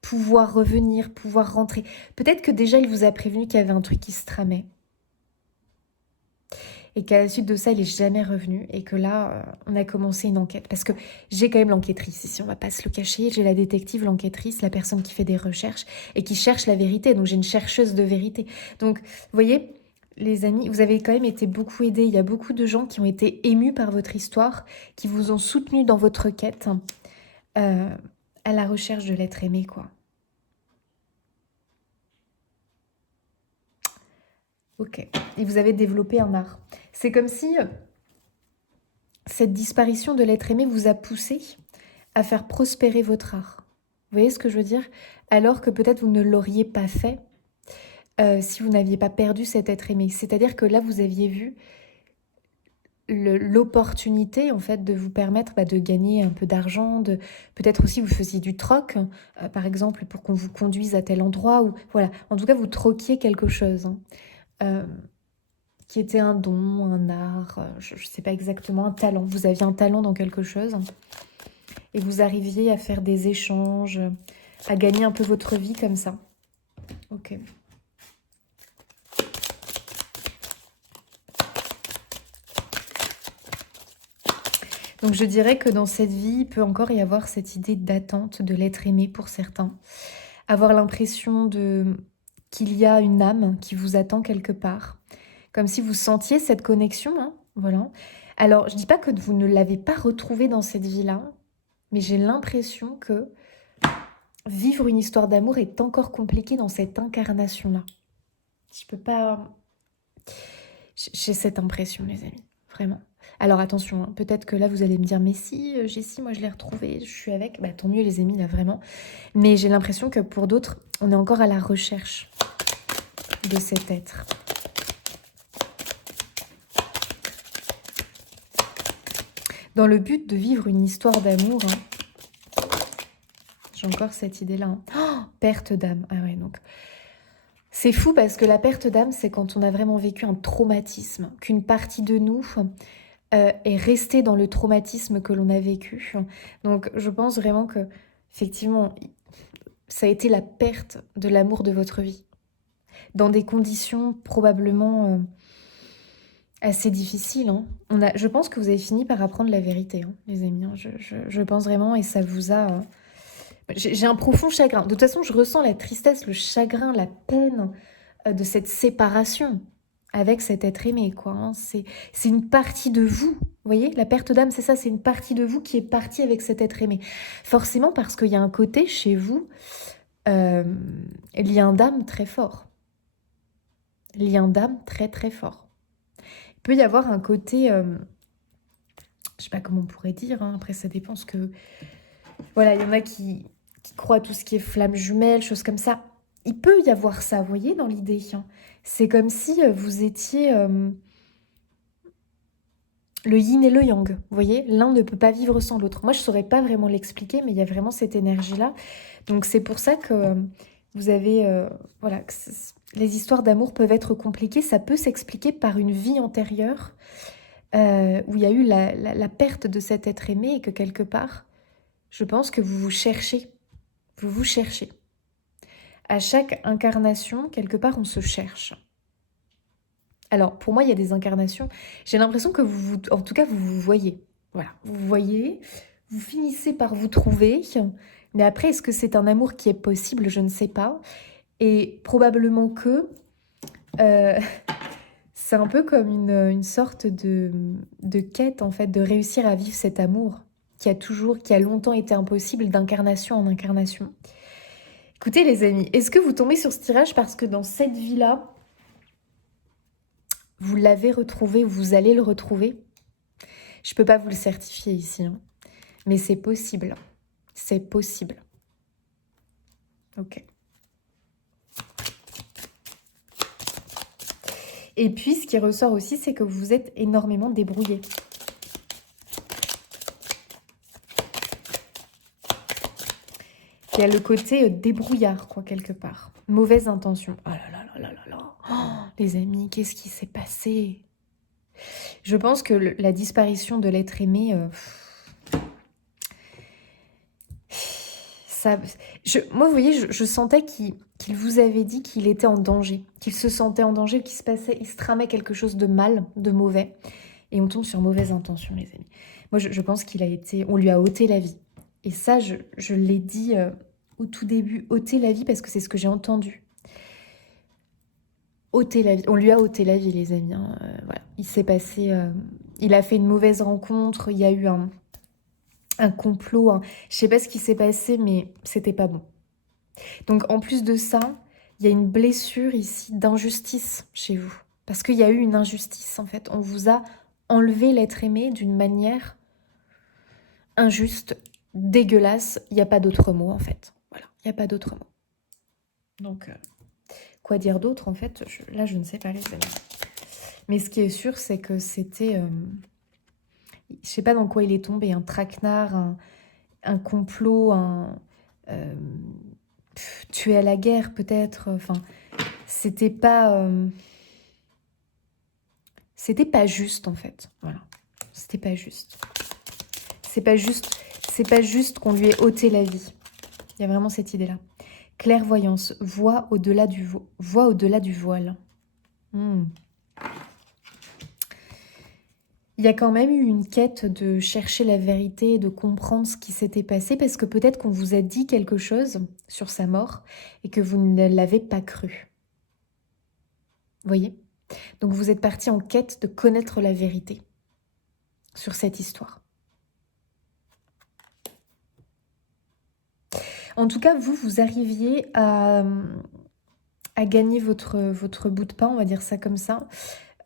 pouvoir revenir, pouvoir rentrer. Peut-être que déjà, il vous a prévenu qu'il y avait un truc qui se tramait. Et qu'à la suite de ça, il n'est jamais revenu. Et que là, on a commencé une enquête. Parce que j'ai quand même l'enquêtrice ici, on ne va pas se le cacher. J'ai la détective, l'enquêtrice, la personne qui fait des recherches et qui cherche la vérité. Donc j'ai une chercheuse de vérité. Donc, vous voyez, les amis, vous avez quand même été beaucoup aidés. Il y a beaucoup de gens qui ont été émus par votre histoire, qui vous ont soutenu dans votre quête à la recherche de l'être aimé, quoi. Ok. Et vous avez développé un art. C'est comme si cette disparition de l'être aimé vous a poussé à faire prospérer votre art. Vous voyez ce que je veux dire? Alors que peut-être vous ne l'auriez pas fait si vous n'aviez pas perdu cet être aimé. C'est-à-dire que là, vous aviez vu l'opportunité en fait de vous permettre de gagner un peu d'argent, peut-être aussi vous faisiez du troc, par exemple pour qu'on vous conduise à tel endroit, ou voilà, en tout cas vous troquiez quelque chose. Hein. Qui était un don, un art, je ne sais pas exactement, un talent. Vous aviez un talent dans quelque chose et vous arriviez à faire des échanges, à gagner un peu votre vie comme ça. Ok. Donc je dirais que dans cette vie, il peut encore y avoir cette idée d'attente de l'être aimé pour certains. Avoir l'impression qu'il y a une âme qui vous attend quelque part. Comme si vous sentiez cette connexion, hein, voilà. Alors, je dis pas que vous ne l'avez pas retrouvée dans cette vie-là, mais j'ai l'impression que vivre une histoire d'amour est encore compliqué dans cette incarnation-là. Je peux pas... J'ai cette impression, les amis, vraiment. Alors attention, hein, peut-être que là, vous allez me dire, mais si, Jessie, moi je l'ai retrouvée, je suis avec, tant mieux les amis, là, vraiment. Mais j'ai l'impression que pour d'autres, on est encore à la recherche de cet être. Dans le but de vivre une histoire d'amour, hein, j'ai encore cette idée-là. Hein. Oh, perte d'âme. Ah ouais, donc... C'est fou parce que la perte d'âme, c'est quand on a vraiment vécu un traumatisme, qu'une partie de nous est restée dans le traumatisme que l'on a vécu. Donc je pense vraiment que, effectivement, ça a été la perte de l'amour de votre vie. Dans des conditions probablement assez difficile, hein. Je pense que vous avez fini par apprendre la vérité, hein, les amis, hein. Je pense vraiment, et ça vous a... J'ai un profond chagrin. De toute façon, je ressens la tristesse, le chagrin, la peine de cette séparation avec cet être aimé, quoi, hein. C'est une partie de vous. Vous voyez, la perte d'âme, c'est ça, c'est une partie de vous qui est partie avec cet être aimé. Forcément, parce qu'il y a un côté chez vous, lien d'âme très fort. Lien d'âme très très fort. Il peut y avoir un côté, je sais pas comment on pourrait dire, hein, après ça dépend ce que... Voilà, il y en a qui croient à tout ce qui est flamme jumelle, choses comme ça. Il peut y avoir ça, vous voyez, dans l'idée, hein. C'est comme si vous étiez le yin et le yang, vous voyez. L'un ne peut pas vivre sans l'autre. Moi, je ne saurais pas vraiment l'expliquer, mais il y a vraiment cette énergie-là. Donc, c'est pour ça que vous avez... voilà, les histoires d'amour peuvent être compliquées. Ça peut s'expliquer par une vie antérieure où il y a eu la perte de cet être aimé et que quelque part, je pense que vous vous cherchez. Vous vous cherchez. À chaque incarnation, quelque part, on se cherche. Alors, pour moi, il y a des incarnations. J'ai l'impression que en tout cas, vous vous voyez. Voilà, vous vous voyez, vous finissez par vous trouver. Mais après, est-ce que c'est un amour qui est possible? Je ne sais pas. Et probablement que c'est un peu comme une sorte de quête, en fait, de réussir à vivre cet amour qui a longtemps été impossible d'incarnation en incarnation. Écoutez, les amis, est-ce que vous tombez sur ce tirage parce que dans cette vie-là, vous l'avez retrouvé ou vous allez le retrouver? Je ne peux pas vous le certifier ici, hein, mais c'est possible. C'est possible. Ok. Et puis, ce qui ressort aussi, c'est que vous vous êtes énormément débrouillé. Il y a le côté débrouillard, quoi, quelque part. Mauvaise intention. Oh là là là là là là. Oh, les amis, qu'est-ce qui s'est passé? Je pense que la disparition de l'être aimé... moi, vous voyez, je sentais qu'il vous avait dit qu'il était en danger, qu'il se sentait en danger, qu'il se tramait quelque chose de mal, de mauvais. Et on tombe sur mauvaise intention, les amis. Moi, je pense on lui a ôté la vie. Et ça, je l'ai dit au tout début, ôter la vie, parce que c'est ce que j'ai entendu. Ôter la vie. On lui a ôté la vie, les amis, hein. Voilà. Il s'est passé... il a fait une mauvaise rencontre, il y a eu un complot, je sais pas ce qui s'est passé, mais c'était pas bon. Donc en plus de ça, il y a une blessure ici d'injustice chez vous. Parce qu'il y a eu une injustice en fait. On vous a enlevé l'être aimé d'une manière injuste, dégueulasse. Il n'y a pas d'autre mot en fait. Voilà, il n'y a pas d'autre mot. Donc, quoi dire d'autre en fait? Là, je ne sais pas, les amis. Mais ce qui est sûr, c'est que c'était... je sais pas dans quoi il est tombé, un traquenard, un complot, tuer à la guerre peut-être, enfin, c'était pas juste en fait, voilà, c'était pas juste. C'est pas juste qu'on lui ait ôté la vie. Il y a vraiment cette idée-là. Clairvoyance, voix au-delà du voile. Il y a quand même eu une quête de chercher la vérité, de comprendre ce qui s'était passé, parce que peut-être qu'on vous a dit quelque chose sur sa mort et que vous ne l'avez pas cru. Vous voyez? Donc vous êtes parti en quête de connaître la vérité sur cette histoire. En tout cas, vous arriviez à gagner votre bout de pain, on va dire ça comme ça,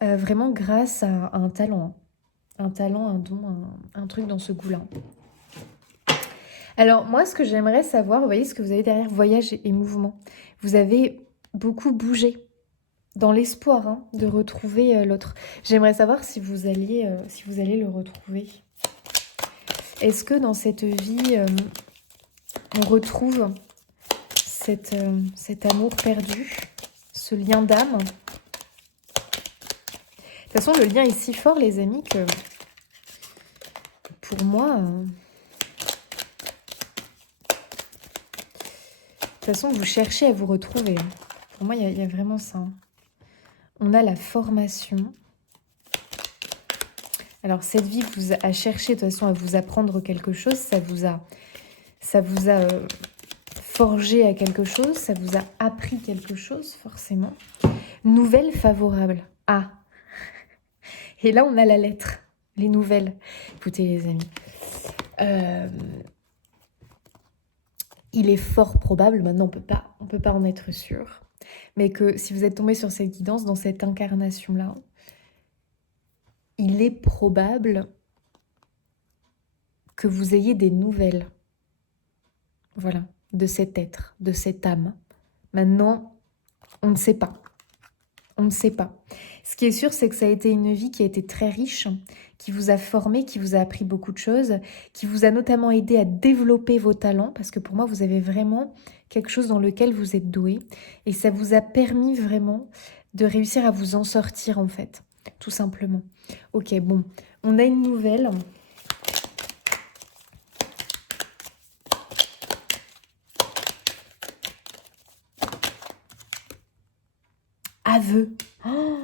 vraiment grâce à un talent. Un talent, un don, un truc dans ce goût-là. Alors, moi, ce que j'aimerais savoir, vous voyez ce que vous avez derrière, voyage et mouvement. Vous avez beaucoup bougé dans l'espoir de retrouver l'autre. J'aimerais savoir si vous allez le retrouver. Est-ce que dans cette vie, on retrouve cet amour perdu, ce lien d'âme? De toute façon, le lien est si fort, les amis, que pour moi... de toute façon, vous cherchez à vous retrouver. Pour moi, il y a vraiment ça. On a la formation. Alors cette vie vous a cherché de toute façon à vous apprendre quelque chose, ça vous a forgé à quelque chose, ça vous a appris quelque chose forcément. Nouvelles favorables. Ah, et là on a la lettre, les nouvelles. Écoutez les amis, il est fort probable, maintenant on peut pas en être sûr, mais que si vous êtes tombé sur cette guidance dans cette incarnation-là, il est probable que vous ayez des nouvelles, voilà, de cet être, de cette âme. Maintenant, on ne sait pas. On ne sait pas. Ce qui est sûr, c'est que ça a été une vie qui a été très riche, qui vous a formé, qui vous a appris beaucoup de choses, qui vous a notamment aidé à développer vos talents, parce que pour moi, vous avez vraiment quelque chose dans lequel vous êtes doué, et ça vous a permis vraiment de réussir à vous en sortir, en fait, tout simplement. Ok, bon, on a une nouvelle. Aveu. Oh,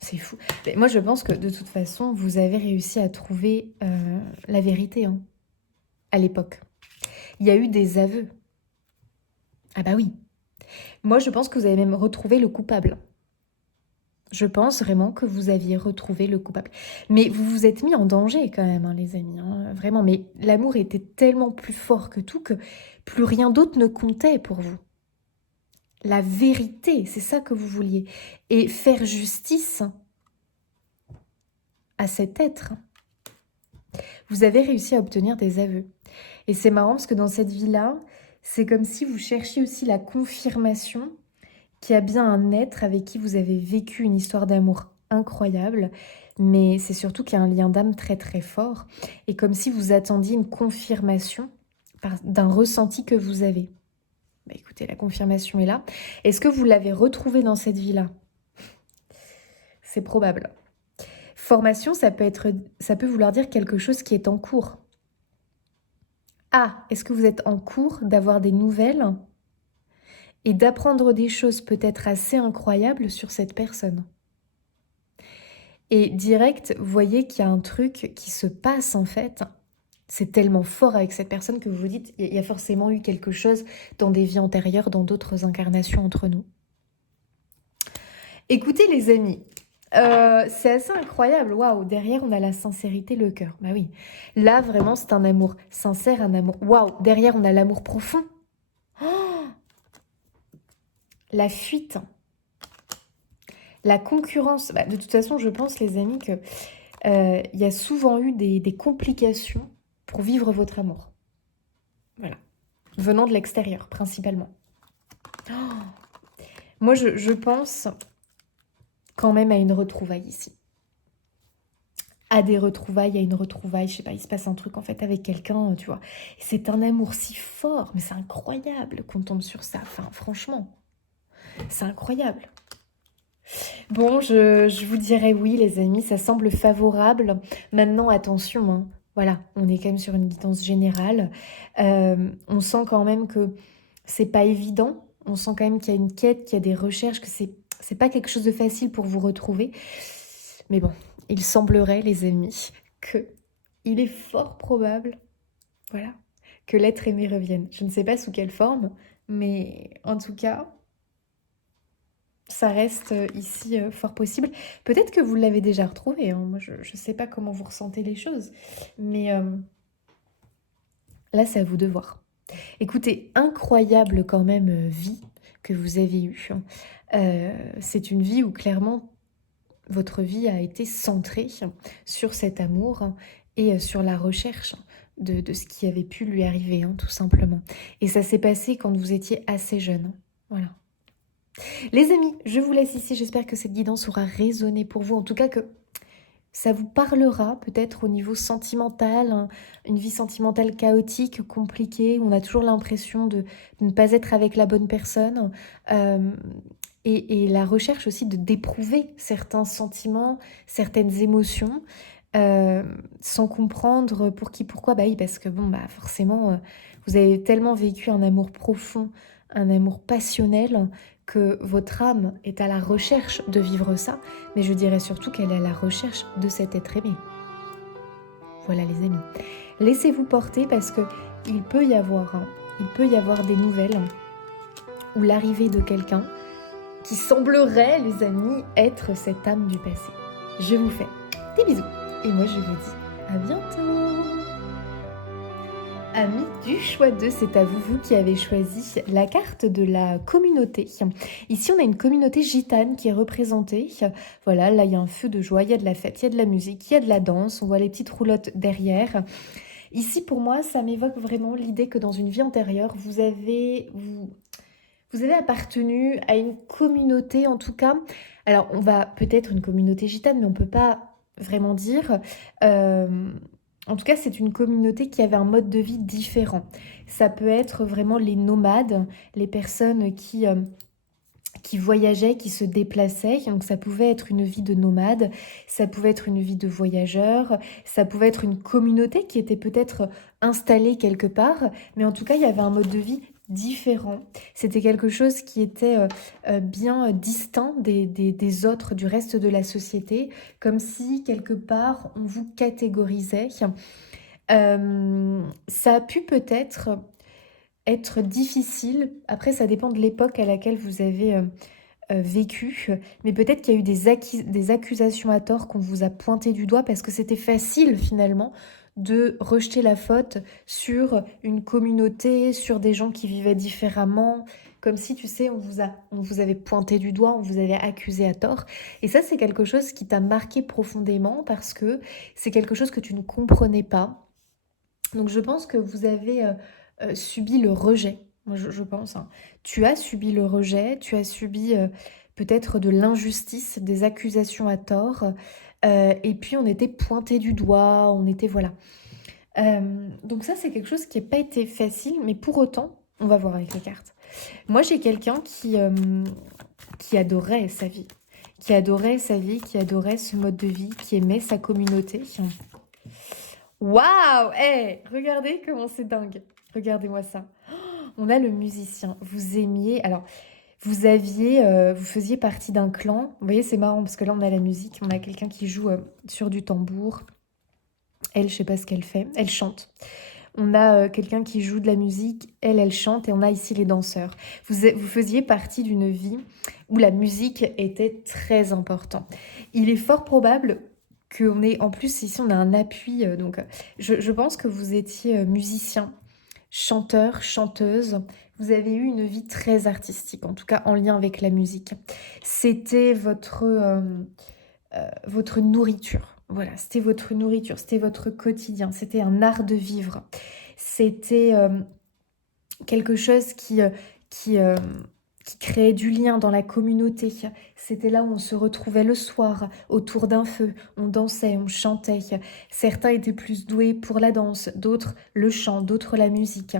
c'est fou. Mais moi, je pense que de toute façon, vous avez réussi à trouver la vérité hein, à l'époque. Il y a eu des aveux. Ah bah oui. Moi, je pense que vous avez même retrouvé le coupable. Je pense vraiment que vous aviez retrouvé le coupable. Mais vous vous êtes mis en danger quand même, hein, les amis. Hein, vraiment. Mais l'amour était tellement plus fort que tout que plus rien d'autre ne comptait pour vous. La vérité, c'est ça que vous vouliez. Et faire justice à cet être. Vous avez réussi à obtenir des aveux. Et c'est marrant parce que dans cette vie-là, c'est comme si vous cherchiez aussi la confirmation qu'il y a bien un être avec qui vous avez vécu une histoire d'amour incroyable, mais c'est surtout qu'il y a un lien d'âme très très fort, et comme si vous attendiez une confirmation d'un ressenti que vous avez. Bah écoutez, la confirmation est là. Est-ce que vous l'avez retrouvé dans cette vie-là? C'est probable. Formation, ça peut vouloir dire quelque chose qui est en cours. Ah, est-ce que vous êtes en cours d'avoir des nouvelles et d'apprendre des choses peut-être assez incroyables sur cette personne? Et direct, vous voyez qu'il y a un truc qui se passe en fait. C'est tellement fort avec cette personne que vous vous dites, il y a forcément eu quelque chose dans des vies antérieures, dans d'autres incarnations entre nous. Écoutez les amis, c'est assez incroyable. Waouh, derrière on a la sincérité, le cœur. Bah oui, là vraiment c'est un amour sincère, un amour... Waouh, derrière on a l'amour profond. Oh, la fuite. La concurrence. Bah, de toute façon, je pense les amis que il y a souvent eu des complications pour vivre votre amour. Voilà. Venant de l'extérieur, principalement. Oh, moi, je pense quand même à une retrouvaille ici. À des retrouvailles, à une retrouvaille, je sais pas, il se passe un truc en fait avec quelqu'un, tu vois. Et c'est un amour si fort, mais c'est incroyable qu'on tombe sur ça. Enfin, franchement, c'est incroyable. Bon, je vous dirais oui, les amis, ça semble favorable. Maintenant, attention, hein. Voilà, on est quand même sur une guidance générale. On sent quand même que c'est pas évident. On sent quand même qu'il y a une quête, qu'il y a des recherches, que c'est pas quelque chose de facile pour vous retrouver. Mais bon, il semblerait, les amis, que il est fort probable, voilà, que l'être aimé revienne. Je ne sais pas sous quelle forme, mais en tout cas, ça reste ici fort possible. Peut-être que vous l'avez déjà retrouvé, hein. Moi, je ne sais pas comment vous ressentez les choses, mais là, c'est à vous de voir. Écoutez, incroyable quand même vie que vous avez eue. C'est une vie où clairement, votre vie a été centrée sur cet amour et sur la recherche de ce qui avait pu lui arriver, hein, tout simplement. Et ça s'est passé quand vous étiez assez jeune. Voilà. Les amis, je vous laisse ici. J'espère que cette guidance aura résonné pour vous. En tout cas, que ça vous parlera peut-être au niveau sentimental, hein, une vie sentimentale chaotique, compliquée, où on a toujours l'impression de ne pas être avec la bonne personne. Et la recherche aussi d'éprouver certains sentiments, certaines émotions, sans comprendre pour qui, pourquoi. Bah oui, parce que bon, bah forcément, vous avez tellement vécu un amour profond, un amour passionnel, que votre âme est à la recherche de vivre ça, mais je dirais surtout qu'elle est à la recherche de cet être aimé. Voilà les amis. Laissez-vous porter parce que il peut y avoir, il peut y avoir des nouvelles ou l'arrivée de quelqu'un qui semblerait, les amis, être cette âme du passé. Je vous fais des bisous et moi je vous dis à bientôt. Amis du choix 2, c'est à vous, vous qui avez choisi la carte de la communauté. Ici, on a une communauté gitane qui est représentée. Voilà, là, il y a un feu de joie, il y a de la fête, il y a de la musique, il y a de la danse, on voit les petites roulottes derrière. Ici, pour moi, ça m'évoque vraiment l'idée que dans une vie antérieure, vous avez appartenu à une communauté, en tout cas. Alors, on va peut-être une communauté gitane, mais on ne peut pas vraiment dire. En tout cas, c'est une communauté qui avait un mode de vie différent. Ça peut être vraiment les nomades, les personnes qui voyageaient, qui se déplaçaient. Donc ça pouvait être une vie de nomade, ça pouvait être une vie de voyageur, ça pouvait être une communauté qui était peut-être installée quelque part, mais en tout cas, il y avait un mode de vie différent. C'était quelque chose qui était bien distinct des autres, du reste de la société, comme si quelque part on vous catégorisait. Ça a pu peut-être être difficile, après ça dépend de l'époque à laquelle vous avez vécu, mais peut-être qu'il y a eu des accusations à tort qu'on vous a pointé du doigt parce que c'était facile finalement de rejeter la faute sur une communauté, sur des gens qui vivaient différemment, comme si, tu sais, on vous avait pointé du doigt, on vous avait accusé à tort. Et ça, c'est quelque chose qui t'a marqué profondément parce que c'est quelque chose que tu ne comprenais pas. Donc je pense que vous avez subi le rejet, moi je pense. Hein. Tu as subi le rejet, tu as subi peut-être de l'injustice, des accusations à tort, et puis on était pointé du doigt, on était voilà. Donc ça c'est quelque chose qui n'a pas été facile, mais pour autant, on va voir avec les cartes. Moi j'ai quelqu'un qui adorait sa vie, qui adorait sa vie, qui adorait ce mode de vie, qui aimait sa communauté. Waouh! Hey, regardez comment c'est dingue. Regardez-moi ça. On a le musicien. Vous aimiez... Alors, vous faisiez partie d'un clan. Vous voyez, c'est marrant parce que là, on a la musique. On a quelqu'un qui joue sur du tambour. Elle, je sais pas ce qu'elle fait. Elle chante. On a quelqu'un qui joue de la musique. Elle chante. Et on a ici les danseurs. Vous faisiez partie d'une vie où la musique était très importante. Il est fort probable qu'on ait... En plus, ici, on a un appui. Donc, je pense que vous étiez musicien, chanteur, chanteuse. Vous avez eu une vie très artistique, en tout cas en lien avec la musique. C'était votre nourriture. Voilà, c'était votre nourriture, c'était votre quotidien, c'était un art de vivre. C'était quelque chose qui créait du lien dans la communauté. C'était là où on se retrouvait le soir, autour d'un feu. On dansait, on chantait. Certains étaient plus doués pour la danse, d'autres le chant, d'autres la musique.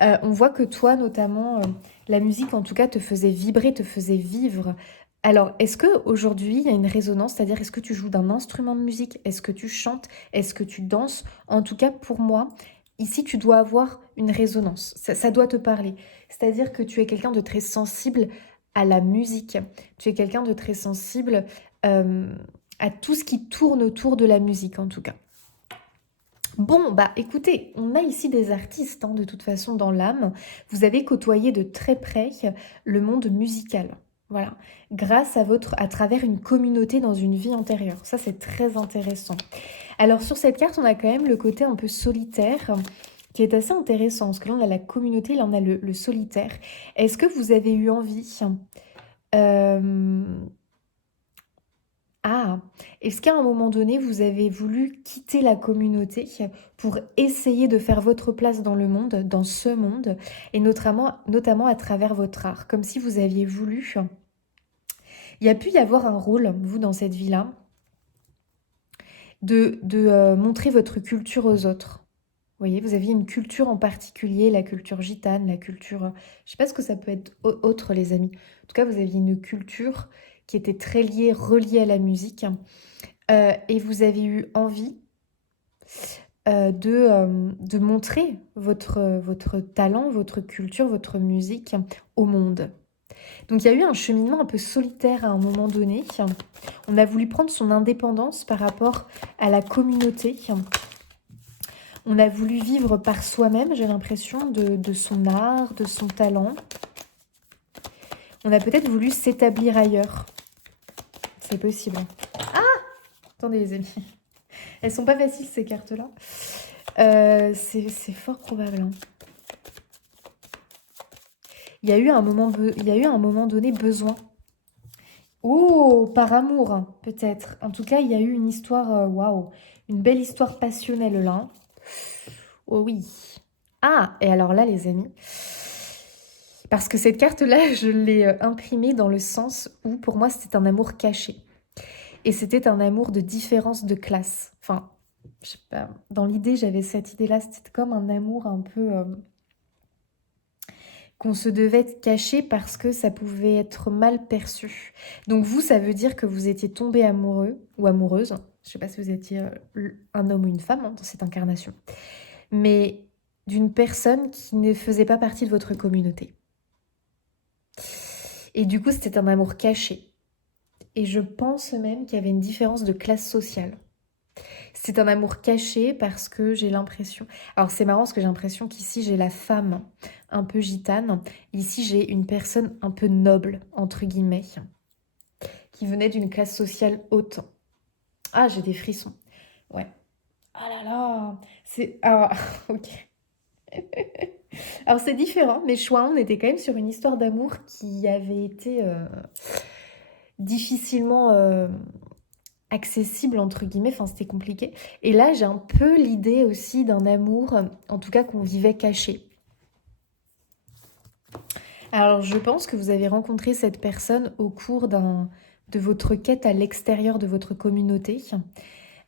On voit que toi, notamment, la musique, en tout cas, te faisait vibrer, te faisait vivre. Alors, est-ce qu'aujourd'hui, il y a une résonance, c'est-à-dire est-ce que tu joues d'un instrument de musique? Est-ce que tu chantes? Est-ce que tu danses? En tout cas, pour moi, ici, tu dois avoir une résonance. Ça doit te parler. C'est-à-dire que tu es quelqu'un de très sensible à la musique. Tu es quelqu'un de très sensible à tout ce qui tourne autour de la musique, en tout cas. Bon, bah écoutez, on a ici des artistes, hein, de toute façon, dans l'âme. Vous avez côtoyé de très près le monde musical. Voilà, grâce à travers une communauté dans une vie antérieure. Ça, c'est très intéressant. Alors, sur cette carte, on a quand même le côté un peu solitaire qui est assez intéressant. Parce que là, on a la communauté, là, on a le solitaire. Est-ce que vous avez eu envie est-ce qu'à un moment donné, vous avez voulu quitter la communauté pour essayer de faire votre place dans le monde, dans ce monde, et notamment à travers votre art, comme si vous aviez voulu... Il y a pu y avoir un rôle, vous, dans cette vie-là, de montrer votre culture aux autres. Vous voyez, vous aviez une culture en particulier, la culture gitane, la culture... Je ne sais pas ce que ça peut être autre, les amis. En tout cas, vous aviez une culture qui était très reliée à la musique. Et vous avez eu envie de montrer votre talent, votre culture, votre musique au monde. Donc il y a eu un cheminement un peu solitaire à un moment donné. On a voulu prendre son indépendance par rapport à la communauté. On a voulu vivre par soi-même, j'ai l'impression, de son art, de son talent. On a peut-être voulu s'établir ailleurs. C'est possible. Ah! Attendez les amis. Elles sont pas faciles ces cartes-là. C'est fort probable. Hein. Il y a eu un moment donné besoin. Oh, par amour, hein, peut-être. En tout cas, il y a eu une histoire, waouh, une belle histoire passionnelle là. Oh oui. Ah, et alors là, les amis, parce que cette carte-là, je l'ai imprimée dans le sens où, pour moi, c'était un amour caché. Et c'était un amour de différence de classe. Enfin, je sais pas, dans l'idée, j'avais cette idée-là, c'était comme un amour un peu... qu'on se devait cacher parce que ça pouvait être mal perçu. Donc vous, ça veut dire que vous étiez tombé amoureux ou amoureuse. Je ne sais pas si vous étiez un homme ou une femme hein, dans cette incarnation. Mais d'une personne qui ne faisait pas partie de votre communauté. Et du coup, c'était un amour caché. Et je pense même qu'il y avait une différence de classe sociale. C'est un amour caché parce que j'ai l'impression... Alors c'est marrant parce que j'ai l'impression qu'ici j'ai la femme un peu gitane. Ici j'ai une personne un peu noble, entre guillemets, qui venait d'une classe sociale haute. Ah, j'ai des frissons. Ouais. Ah là là. C'est... Alors, ok. Alors c'est différent, mais choix, on était quand même sur une histoire d'amour qui avait été difficilement... accessible entre guillemets, enfin c'était compliqué. Et là j'ai un peu l'idée aussi d'un amour, en tout cas qu'on vivait caché. Alors je pense que vous avez rencontré cette personne au cours de votre quête à l'extérieur de votre communauté.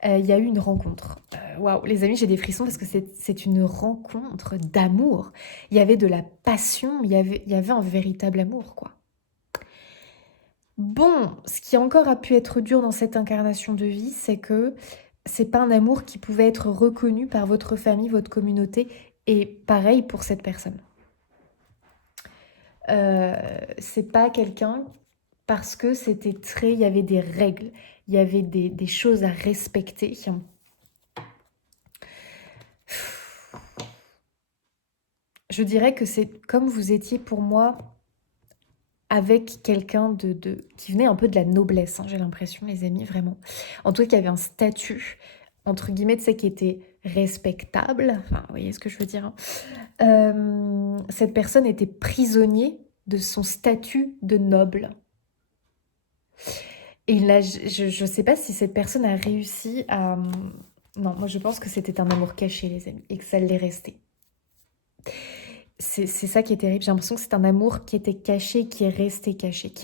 Il y a eu une rencontre. Waouh, les amis, j'ai des frissons parce que c'est une rencontre d'amour. Il y avait de la passion, il y avait un véritable amour, quoi. Bon, ce qui encore a pu être dur dans cette incarnation de vie, c'est que c'est pas un amour qui pouvait être reconnu par votre famille, votre communauté, et pareil pour cette personne. C'est pas quelqu'un parce que c'était très, il y avait des règles, il y avait des choses à respecter. Je dirais que c'est comme vous étiez pour moi avec quelqu'un qui venait un peu de la noblesse, hein, j'ai l'impression, les amis, vraiment. En tout cas, qui avait un statut, entre guillemets, tu sais, qui était respectable. Enfin, vous voyez ce que je veux dire, hein. Cette personne était prisonnier de son statut de noble. Et là, je sais pas si cette personne a réussi à... Non, moi je pense que c'était un amour caché, les amis, et que ça l'est resté. C'est ça qui est terrible. J'ai l'impression que c'est un amour qui était caché, qui est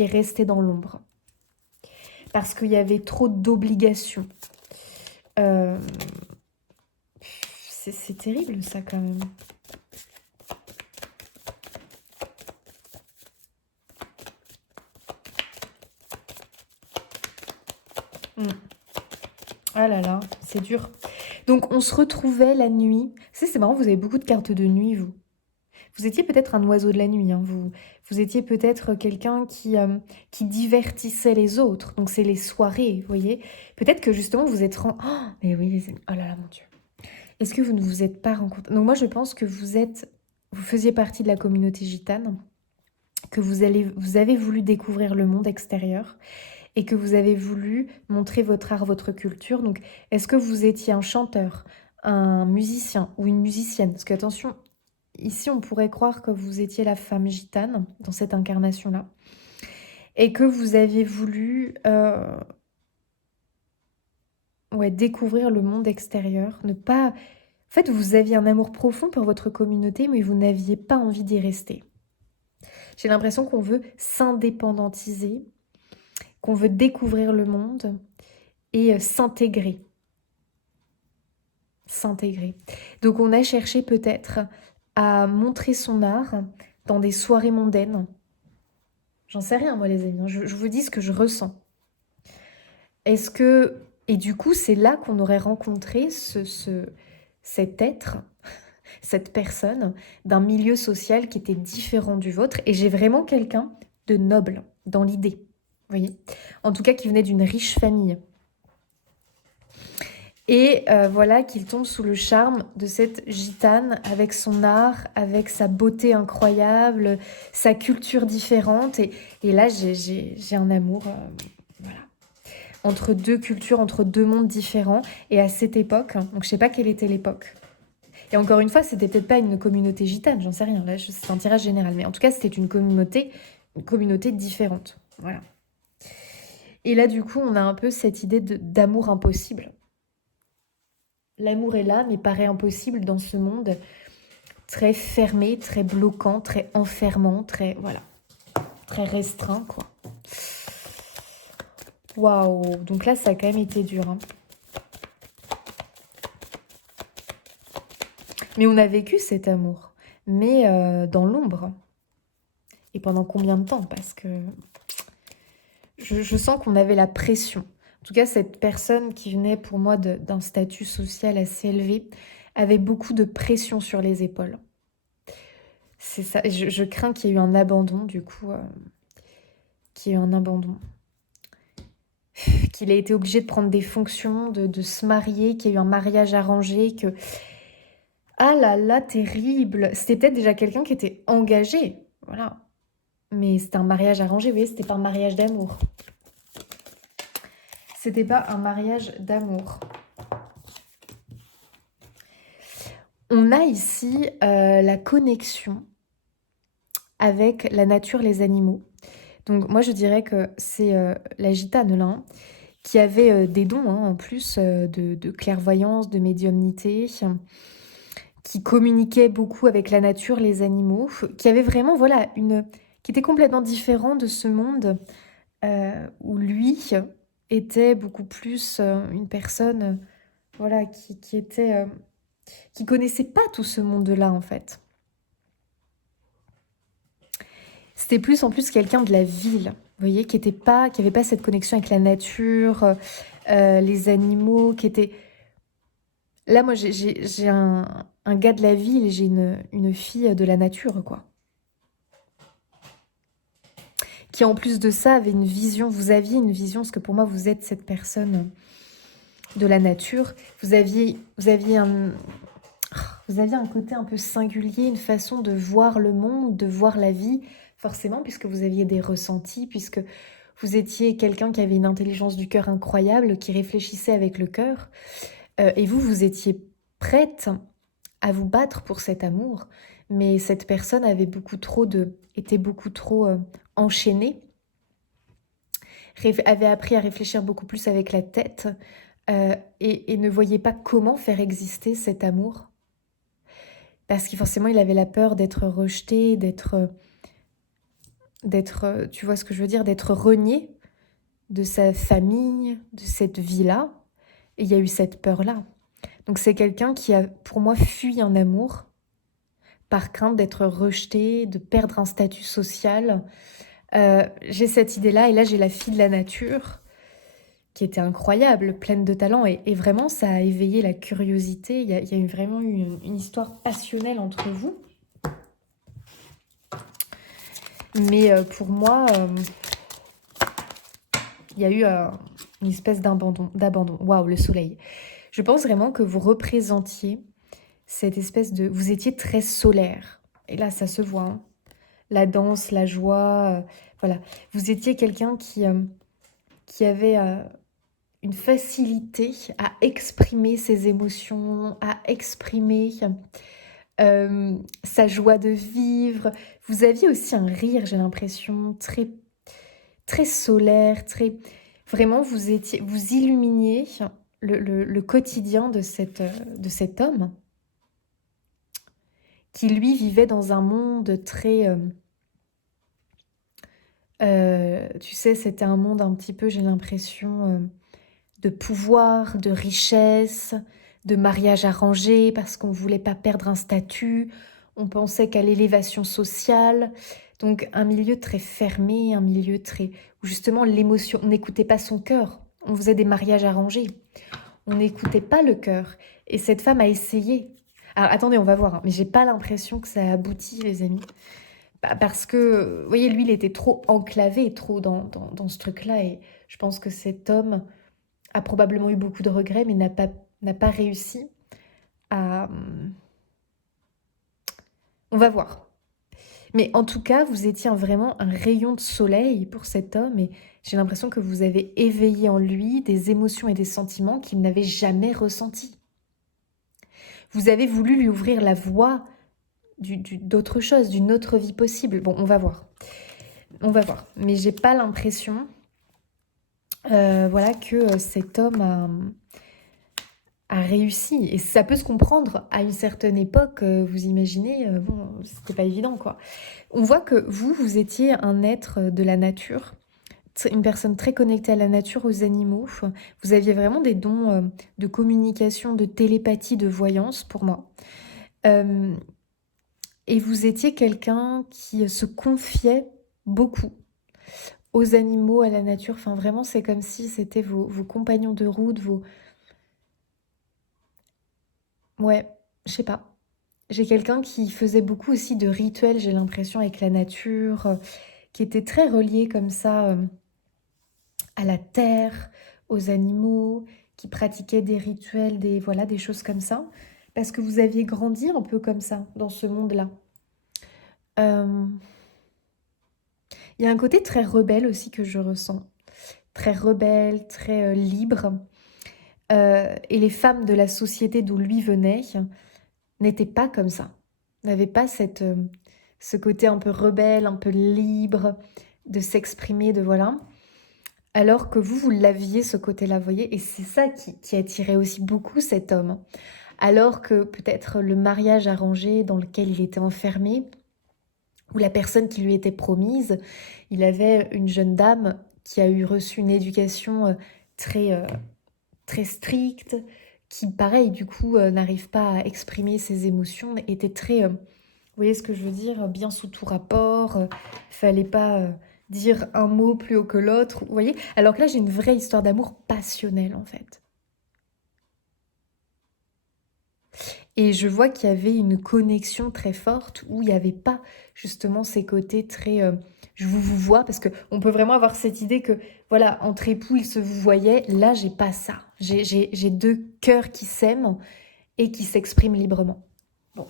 resté dans l'ombre. Parce qu'il y avait trop d'obligations. C'est terrible ça quand même. Ah là là, c'est dur. Donc on se retrouvait la nuit. C'est marrant, vous avez beaucoup de cartes de nuit, vous. Vous étiez peut-être un oiseau de la nuit, hein. Vous étiez peut-être quelqu'un qui divertissait les autres. Donc c'est les soirées, vous voyez. Peut-être que justement vous êtes... Oh, mais oui, les amis. Oh là là, mon Dieu. Est-ce que vous ne vous êtes pas rencontrés? Donc moi, je pense que vous faisiez partie de la communauté gitane, que vous avez voulu découvrir le monde extérieur et que vous avez voulu montrer votre art, votre culture. Donc, est-ce que vous étiez un chanteur, un musicien ou une musicienne? Parce que attention, ici, on pourrait croire que vous étiez la femme gitane dans cette incarnation-là et que vous aviez voulu découvrir le monde extérieur, ne pas... En fait, vous aviez un amour profond pour votre communauté, mais vous n'aviez pas envie d'y rester. J'ai l'impression qu'on veut s'indépendantiser, qu'on veut découvrir le monde et s'intégrer. S'intégrer. Donc on a cherché peut-être à montrer son art dans des soirées mondaines. J'en sais rien moi les amis, je vous dis ce que je ressens. Est-ce que... Et du coup c'est là qu'on aurait rencontré cet être, cette personne d'un milieu social qui était différent du vôtre. Et j'ai vraiment quelqu'un de noble dans l'idée. Vous voyez, en tout cas qui venait d'une riche famille. Et voilà qu'il tombe sous le charme de cette gitane avec son art, avec sa beauté incroyable, sa culture différente. Et là, j'ai un amour voilà, entre deux cultures, entre deux mondes différents. Et à cette époque, donc je sais pas quelle était l'époque. Et encore une fois, c'était peut-être pas une communauté gitane, j'en sais rien. Là, c'est un tirage général. Mais en tout cas, c'était une communauté différente. Voilà. Et là, du coup, on a un peu cette idée d'amour impossible. L'amour est là, mais paraît impossible dans ce monde très fermé, très bloquant, très enfermant, très, voilà, très restreint, quoi. Waouh, donc là, ça a quand même été dur, hein. Mais on a vécu cet amour, mais dans l'ombre. Et pendant combien de temps? Parce que je sens qu'on avait la pression. En tout cas, cette personne qui venait pour moi d'un statut social assez élevé avait beaucoup de pression sur les épaules. C'est ça. Je crains qu'il y ait eu un abandon, du coup, qu'il y ait eu un abandon. Qu'il ait été obligé de prendre des fonctions, de se marier, qu'il y ait eu un mariage arrangé, que... Ah là là, terrible. C'était peut-être déjà quelqu'un qui était engagé, voilà. Mais c'était un mariage arrangé, vous voyez, c'était pas un mariage d'amour. C'était pas un mariage d'amour. On a ici la connexion avec la nature, les animaux. Donc moi je dirais que c'est la gitane là, hein, qui avait des dons hein, en plus de clairvoyance, de médiumnité, qui communiquait beaucoup avec la nature, les animaux, qui avait vraiment voilà qui était complètement différent de ce monde où lui était beaucoup plus une personne voilà qui était qui connaissait pas tout ce monde-là en fait. C'était plus en plus quelqu'un de la ville, vous voyez, qui avait pas cette connexion avec la nature, les animaux, qui était... Là, moi, j'ai un gars de la ville et j'ai une fille de la nature, quoi. Qui, en plus de ça, avait une vision, vous aviez une vision, parce que pour moi, vous êtes cette personne de la nature. Vous aviez un côté un peu singulier, une façon de voir le monde, de voir la vie, forcément, puisque vous aviez des ressentis, puisque vous étiez quelqu'un qui avait une intelligence du cœur incroyable, qui réfléchissait avec le cœur. Et vous étiez prête à vous battre pour cet amour, mais cette personne était beaucoup trop enchaînée, avait appris à réfléchir beaucoup plus avec la tête et ne voyait pas comment faire exister cet amour. Parce que forcément, il avait la peur d'être rejeté, d'être, tu vois ce que je veux dire, d'être renié de sa famille, de cette vie-là. Et il y a eu cette peur-là. Donc c'est quelqu'un qui a, pour moi, fui un amour par crainte d'être rejeté, de perdre un statut social. J'ai cette idée-là, et là j'ai la fille de la nature, qui était incroyable, pleine de talent, et vraiment ça a éveillé la curiosité. Il y a vraiment eu une histoire passionnelle entre vous. Mais pour moi, il y a eu une espèce d'abandon. Waouh, le soleil. Je pense vraiment que vous représentiez cette espèce de... Vous étiez très solaire. Et là, ça se voit. Hein. La danse, la joie, voilà. Vous étiez quelqu'un qui avait une facilité à exprimer ses émotions, à exprimer sa joie de vivre. Vous aviez aussi un rire, j'ai l'impression, très, très solaire, très... Vraiment, vous illuminiez le quotidien de cet homme qui, lui, vivait dans un monde très... tu sais, c'était un monde un petit peu, j'ai l'impression, de pouvoir, de richesse, de mariage arrangé, parce qu'on ne voulait pas perdre un statut, on pensait qu'à l'élévation sociale. Donc un milieu très fermé, un milieu très... où justement l'émotion, on n'écoutait pas son cœur, on faisait des mariages arrangés, on n'écoutait pas le cœur. Et cette femme a essayé. Alors attendez, on va voir, hein, mais j'ai pas l'impression que ça a abouti, les amis. Parce que, vous voyez, lui, il était trop enclavé, trop dans ce truc-là. Et je pense que cet homme a probablement eu beaucoup de regrets, mais n'a pas n'a pas réussi à... On va voir. Mais en tout cas, vous étiez vraiment un rayon de soleil pour cet homme et j'ai l'impression que vous avez éveillé en lui des émotions et des sentiments qu'il n'avait jamais ressentis. Vous avez voulu lui ouvrir la voie d'autre chose, d'une autre vie possible. Bon, on va voir. On va voir. Mais j'ai pas l'impression voilà, que cet homme a réussi. Et ça peut se comprendre à une certaine époque, vous imaginez, bon, c'était pas évident, quoi. On voit que vous étiez un être de la nature, une personne très connectée à la nature, aux animaux. Vous aviez vraiment des dons de communication, de télépathie, de voyance, pour moi. Et vous étiez quelqu'un qui se confiait beaucoup aux animaux, à la nature. Enfin, vraiment, c'est comme si c'était vos compagnons de route, vos... Ouais, je sais pas. J'ai quelqu'un qui faisait beaucoup aussi de rituels, j'ai l'impression, avec la nature, qui était très relié comme ça à la terre, aux animaux, qui pratiquait des rituels, voilà, des choses comme ça. Parce que vous aviez grandi un peu comme ça, dans ce monde-là. Euh, Il y a un côté très rebelle aussi que je ressens. Très rebelle, très libre. Et les femmes de la société d'où lui venait n'étaient pas comme ça. N'avaient pas ce côté un peu rebelle, un peu libre, de s'exprimer, de voilà. Alors que vous l'aviez ce côté-là, vous voyez. Et c'est ça qui attirait aussi beaucoup cet homme. Alors que peut-être le mariage arrangé dans lequel il était enfermé, ou la personne qui lui était promise, il avait une jeune dame qui a eu reçu une éducation très stricte, qui pareil du coup n'arrive pas à exprimer ses émotions, était très, vous voyez ce que je veux dire, bien sous tout rapport, fallait pas dire un mot plus haut que l'autre, vous voyez. Alors que là j'ai une vraie histoire d'amour passionnelle en fait. Et je vois qu'il y avait une connexion très forte où il n'y avait pas justement ces côtés très je vous vois, parce qu'on peut vraiment avoir cette idée que voilà, entre époux ils se vous voyaient. Là j'ai pas ça. J'ai deux cœurs qui s'aiment et qui s'expriment librement. Bon,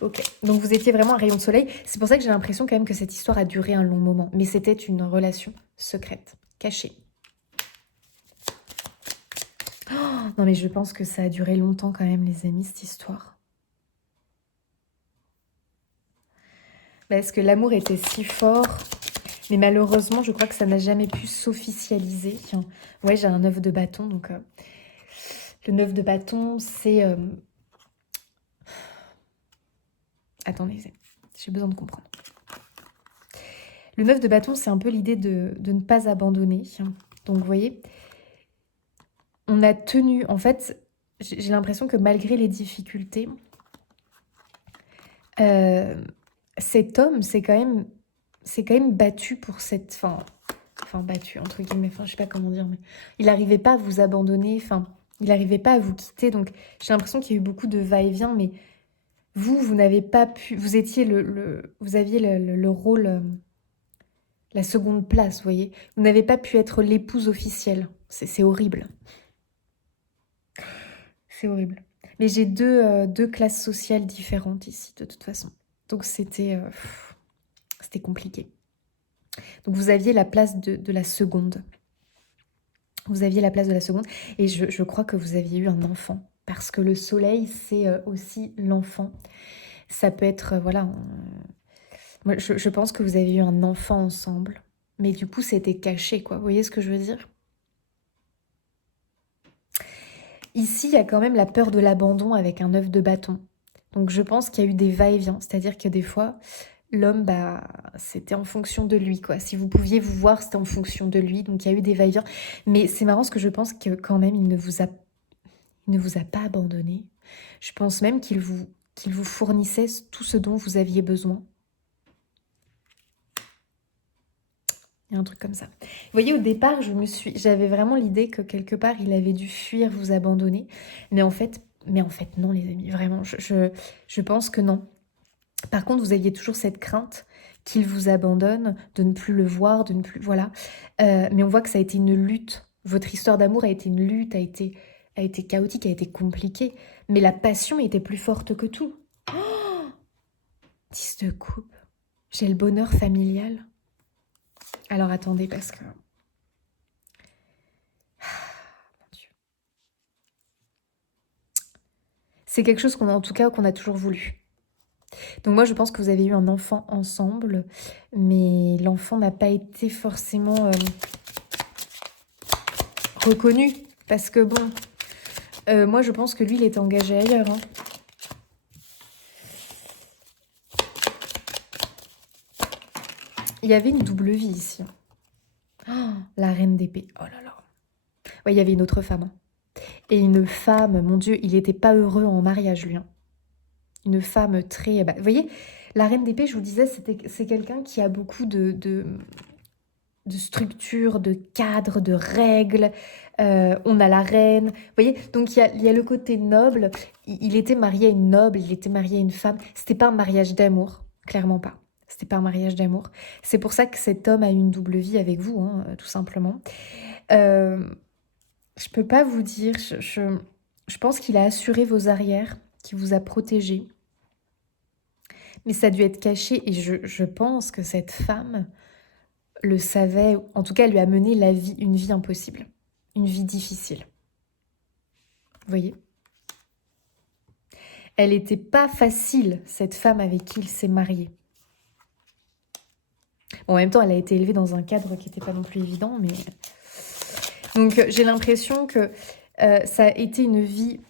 ok. Donc vous étiez vraiment un rayon de soleil. C'est pour ça que j'ai l'impression quand même que cette histoire a duré un long moment. Mais c'était une relation secrète, cachée. Oh, non mais je pense que ça a duré longtemps quand même les amis, cette histoire. Parce que l'amour était si fort, mais malheureusement, je crois que ça n'a jamais pu s'officialiser. Ouais, j'ai un 9 de bâton, donc le 9 de bâton, c'est... Attendez, j'ai besoin de comprendre. Le 9 de bâton, c'est un peu l'idée de ne pas abandonner. Donc, vous voyez, on a tenu... En fait, j'ai l'impression que malgré les difficultés, cet homme s'est quand même battu pour cette... Enfin battu, entre guillemets, je sais pas comment dire, mais il n'arrivait pas à vous abandonner, il n'arrivait pas à vous quitter, donc j'ai l'impression qu'il y a eu beaucoup de va-et-vient, mais vous n'avez pas pu, vous étiez vous aviez le rôle, la seconde place, vous voyez, vous n'avez pas pu être l'épouse officielle, c'est horrible. C'est horrible. Mais j'ai deux classes sociales différentes ici, de toute façon, donc c'était compliqué. Donc vous aviez la place de la seconde. Vous aviez la place de la seconde. Et je crois que vous aviez eu un enfant. Parce que le soleil, c'est aussi l'enfant. Ça peut être, voilà... Moi, je pense que vous avez eu un enfant ensemble. Mais du coup, c'était caché, quoi. Vous voyez ce que je veux dire? Ici, il y a quand même la peur de l'abandon avec un œuf de bâton. Donc je pense qu'il y a eu des va-et-vient. C'est-à-dire que des fois... L'homme, c'était en fonction de lui, quoi. Si vous pouviez vous voir, c'était en fonction de lui. Donc, il y a eu des va-et-vient. Mais c'est marrant parce que je pense que quand même, il ne vous a pas abandonné. Je pense même qu'il vous fournissait tout ce dont vous aviez besoin. Il y a un truc comme ça. Vous voyez, au départ, j'avais vraiment l'idée que quelque part, il avait dû fuir, vous abandonner. Mais en fait, non, les amis. Vraiment, je pense que non. Par contre, vous aviez toujours cette crainte qu'il vous abandonne, de ne plus le voir, de ne plus... Voilà. Mais on voit que ça a été une lutte. Votre histoire d'amour a été une lutte, a été a été chaotique, a été compliquée, mais la passion était plus forte que tout. 10 de coupe. J'ai le bonheur familial. Alors attendez, parce que... Mon Dieu. C'est quelque chose en tout cas, qu'on a toujours voulu. Donc moi, je pense que vous avez eu un enfant ensemble, mais l'enfant n'a pas été forcément reconnu. Parce que bon, moi, je pense que lui, il était engagé ailleurs. Hein. Il y avait une double vie ici. Oh, la reine d'épée. Oh là là. Ouais, il y avait une autre femme. Hein. Et une femme, mon Dieu, il n'était pas heureux en mariage, lui. Hein. Une femme très... Bah, vous voyez, la reine d'épée, je vous disais, c'est quelqu'un qui a beaucoup de structure, de cadre, de règles. On a la reine. Vous voyez, donc il y a le côté noble. Il était marié à une noble, il était marié à une femme. C'était pas un mariage d'amour, clairement pas. C'était pas un mariage d'amour. C'est pour ça que cet homme a une double vie avec vous, hein, tout simplement. Je peux pas vous dire, je pense qu'il a assuré vos arrières, qu'il vous a protégé. Mais ça a dû être caché et je pense que cette femme le savait, en tout cas elle lui a mené une vie impossible, une vie difficile. Vous voyez ? Elle n'était pas facile, cette femme avec qui il s'est marié. Bon, en même temps, elle a été élevée dans un cadre qui n'était pas non plus évident, mais... Donc j'ai l'impression que ça a été une vie,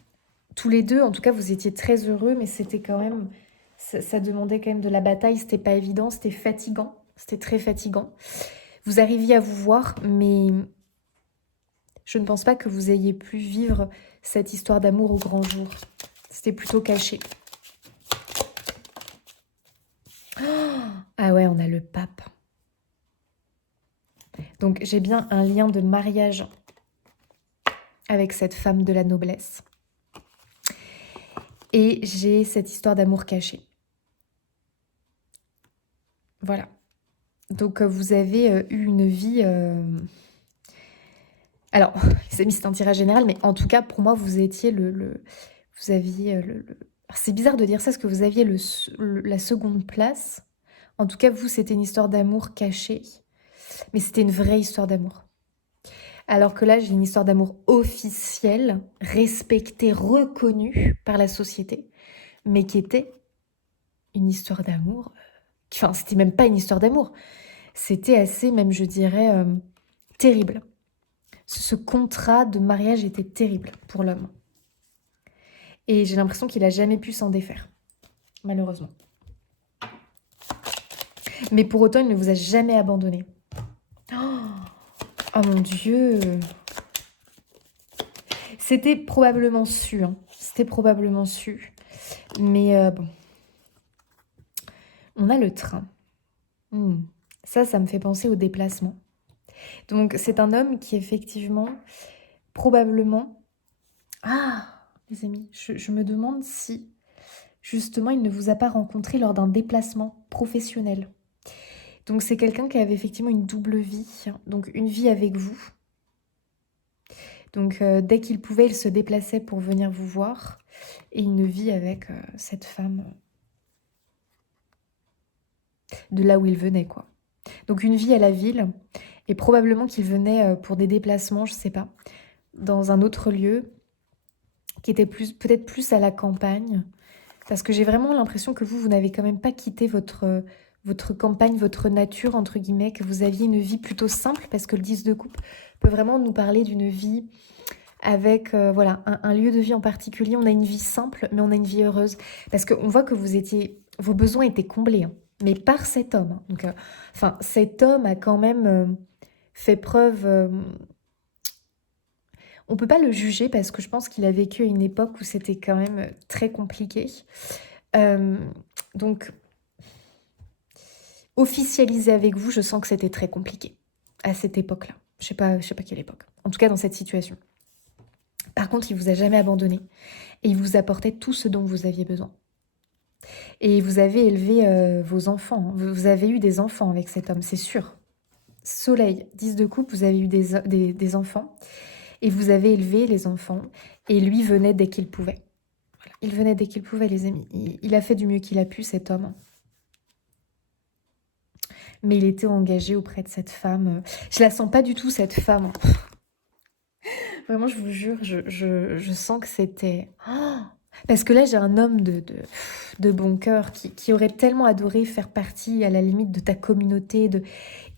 tous les deux, en tout cas vous étiez très heureux, mais c'était quand même, ça demandait quand même de la bataille, c'était pas évident, c'était fatigant, c'était très fatigant. Vous arriviez à vous voir, mais je ne pense pas que vous ayez pu vivre cette histoire d'amour au grand jour. C'était plutôt caché. Ah ouais, on a le pape. Donc j'ai bien un lien de mariage avec cette femme de la noblesse. Et j'ai cette histoire d'amour caché. Voilà. Donc vous avez eu une vie... Alors, c'est mis, c'est un tirage général, mais en tout cas, pour moi, vous étiez vous aviez c'est bizarre de dire ça, parce que vous aviez la seconde place. En tout cas, vous, c'était une histoire d'amour cachée. Mais c'était une vraie histoire d'amour. Alors que là, j'ai une histoire d'amour officielle, respectée, reconnue par la société, mais qui était une histoire d'amour. Enfin, c'était même pas une histoire d'amour. C'était assez, même je dirais, terrible. Ce contrat de mariage était terrible pour l'homme. Et j'ai l'impression qu'il n'a jamais pu s'en défaire, malheureusement. Mais pour autant, il ne vous a jamais abandonné. Oh mon Dieu! C'était probablement su, hein. C'était probablement su. Mais bon. On a le train. Ça me fait penser au déplacement. Donc, c'est un homme qui, effectivement, probablement... Ah, les amis, je me demande si, justement, il ne vous a pas rencontré lors d'un déplacement professionnel. Donc, c'est quelqu'un qui avait effectivement une double vie. Donc, une vie avec vous. Donc, dès qu'il pouvait, il se déplaçait pour venir vous voir. Et une vie avec cette femme de là où il venait, quoi. Donc, une vie à la ville. Et probablement qu'il venait pour des déplacements, je sais pas, dans un autre lieu, qui était peut-être plus à la campagne. Parce que j'ai vraiment l'impression que vous n'avez quand même pas quitté votre campagne, votre nature, entre guillemets, que vous aviez une vie plutôt simple, parce que le 10 de coupe peut vraiment nous parler d'une vie avec voilà, un lieu de vie en particulier. On a une vie simple, mais on a une vie heureuse. Parce qu'on voit que vos besoins étaient comblés, hein, mais par cet homme. Hein. Donc, cet homme a quand même fait preuve... on ne peut pas le juger parce que je pense qu'il a vécu à une époque où c'était quand même très compliqué. Donc, officialiser avec vous, je sens que c'était très compliqué à cette époque-là. Je sais pas quelle époque. En tout cas, dans cette situation. Par contre, il ne vous a jamais abandonné et il vous apportait tout ce dont vous aviez besoin. Et vous avez élevé vos enfants. Vous avez eu des enfants avec cet homme, c'est sûr. Soleil, 10 de coupe, vous avez eu des enfants. Et vous avez élevé les enfants, et lui venait dès qu'il pouvait. Voilà. Il venait dès qu'il pouvait, les amis. Il a fait du mieux qu'il a pu, cet homme. Mais il était engagé auprès de cette femme. Je la sens pas du tout, cette femme. Vraiment, je vous jure, je sens que c'était... Oh, parce que là, j'ai un homme de bon cœur qui aurait tellement adoré faire partie, à la limite, de ta communauté.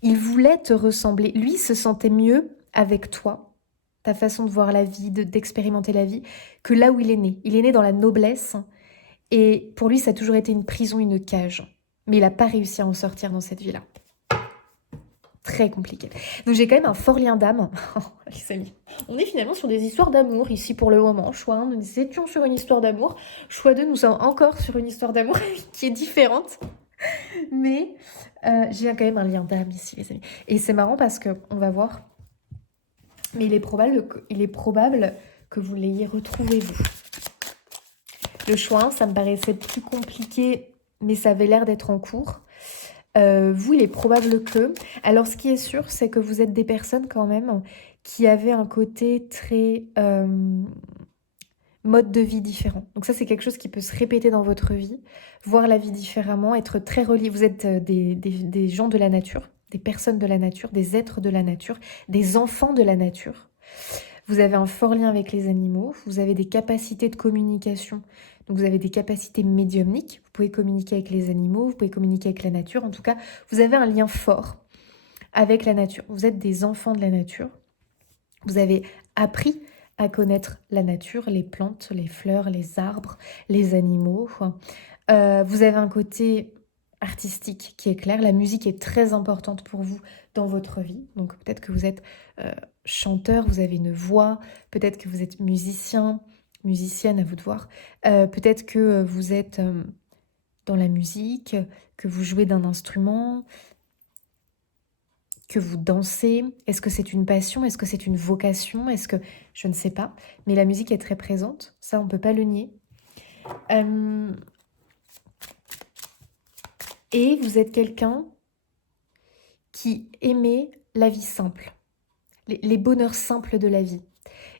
Il voulait te ressembler. Lui se sentait mieux avec toi, ta façon de voir la vie, d'expérimenter la vie, que là où il est né. Il est né dans la noblesse. Et pour lui, ça a toujours été une prison, une cage. Mais il n'a pas réussi à en sortir dans cette vie-là. Très compliqué. Donc j'ai quand même un fort lien d'âme. Les amis, on est finalement sur des histoires d'amour ici pour le moment. Choix 1, nous étions sur une histoire d'amour. Choix 2, nous sommes encore sur une histoire d'amour qui est différente. Mais j'ai quand même un lien d'âme ici, les amis. Et c'est marrant parce que, on va voir, mais il est probable que vous l'ayez retrouvé, vous. Le choix 1, ça me paraissait plus compliqué, mais ça avait l'air d'être en cours. Vous, il est probable que... Alors, ce qui est sûr, c'est que vous êtes des personnes quand même qui avaient un côté très mode de vie différent. Donc ça, c'est quelque chose qui peut se répéter dans votre vie. Voir la vie différemment, être très relié. Vous êtes des gens de la nature, des personnes de la nature, des êtres de la nature, des enfants de la nature. Vous avez un fort lien avec les animaux. Vous avez des capacités de communication. Donc vous avez des capacités médiumniques, vous pouvez communiquer avec les animaux, vous pouvez communiquer avec la nature. En tout cas, vous avez un lien fort avec la nature. Vous êtes des enfants de la nature. Vous avez appris à connaître la nature, les plantes, les fleurs, les arbres, les animaux. Vous avez un côté artistique qui est clair. La musique est très importante pour vous dans votre vie. Donc peut-être que vous êtes chanteur, vous avez une voix, peut-être que vous êtes musicien, musicienne, à vous de voir. Peut-être que vous êtes dans la musique, que vous jouez d'un instrument, que vous dansez. Est-ce que c'est une passion? Est-ce que c'est une vocation? Est-ce que... Je ne sais pas. Mais la musique est très présente. Ça, on ne peut pas le nier. Et vous êtes quelqu'un qui aimait la vie simple. Les bonheurs simples de la vie.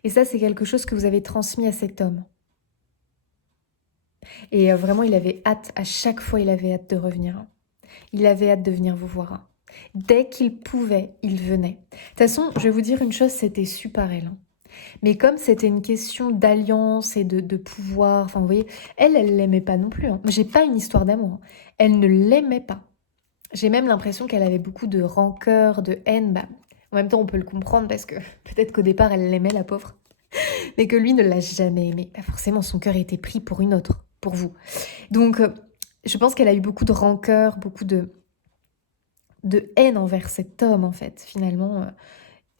Et ça, c'est quelque chose que vous avez transmis à cet homme. Et vraiment, il avait hâte, à chaque fois, il avait hâte de revenir. Il avait hâte de venir vous voir. Dès qu'il pouvait, il venait. De toute façon, je vais vous dire une chose, c'était super elle. Mais comme c'était une question d'alliance et de pouvoir, enfin vous voyez, elle l'aimait pas non plus. J'ai pas une histoire d'amour. Elle ne l'aimait pas. J'ai même l'impression qu'elle avait beaucoup de rancœur, de haine. Bah, en même temps, on peut le comprendre parce que peut-être qu'au départ, elle l'aimait, la pauvre. Mais que lui ne l'a jamais aimée. Bah, forcément, son cœur était pris pour une autre, pour vous. Donc, je pense qu'elle a eu beaucoup de rancœur, beaucoup de haine envers cet homme, en fait, finalement.